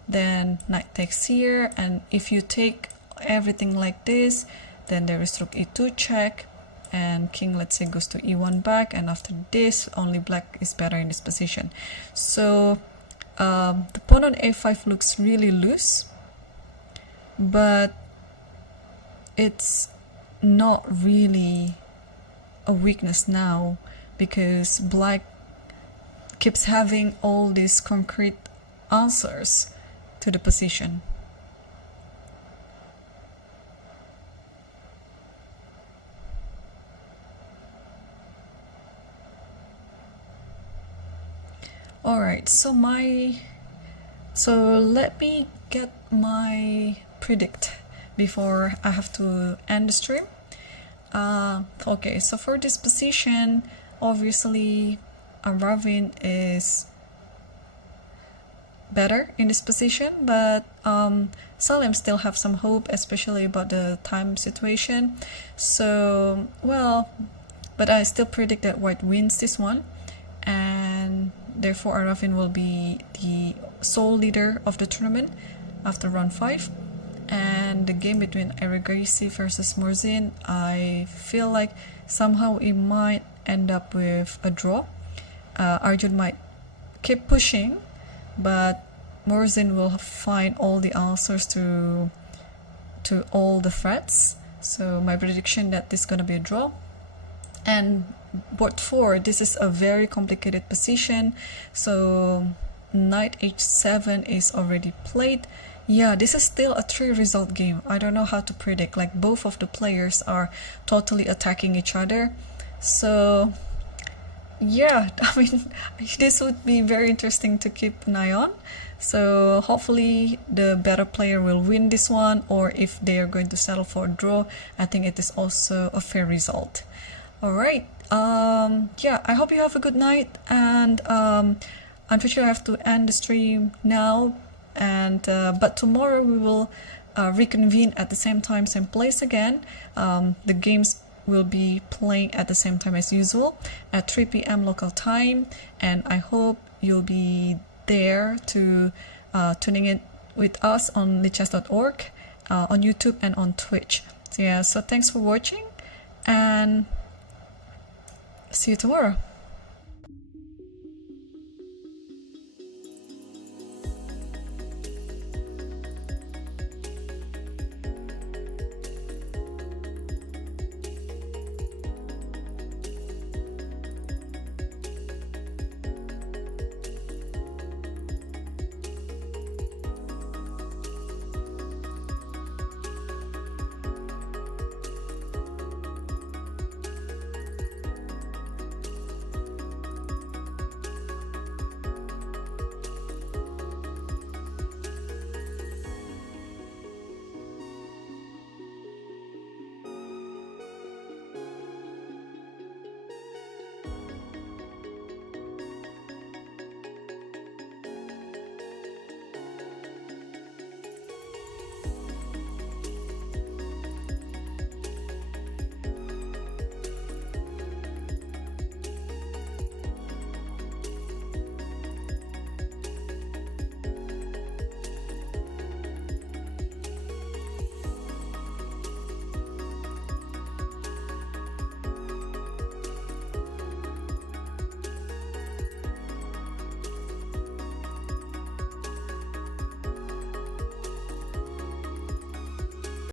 then knight takes here, and if you take everything like this, then there is rook e2 check, and king, let's say, goes to e1 back, and after this only black is better in this position. So the pawn on a5 looks really loose, but it's not really a weakness now, because black keeps having all these concrete answers to the position. Alright, so let me get my predict before I have to end the stream. Okay, so for this position, obviously Aravin is better in this position, but Salem still have some hope, especially about the time situation. So, well, but I still predict that white wins this one, and therefore Aravin will be the sole leader of the tournament after round 5. And the game between Erigaisi versus Morzin, I feel like somehow it might end up with a draw. Arjun might keep pushing, but Morzin will find all the answers to to all the threats. So my prediction that this is gonna be a draw. And board 4, this is a very complicated position. So knight h7 is already played. Yeah, this is still a 3 result game. I don't know how to predict, like both of the players are totally attacking each other. So yeah, I mean, this would be very interesting to keep an eye on. So hopefully the better player will win this one, or if they are going to settle for a draw, I think it is also a fair result. All right, yeah, I hope you have a good night, and unfortunately I have to end the stream now, and but tomorrow we will reconvene at the same time, same place again. The games will be playing at the same time as usual at 3 p.m. local time, and I hope you'll be there to tuning in with us on lichess.org, on YouTube and on Twitch. So yeah, so thanks for watching, and see you tomorrow.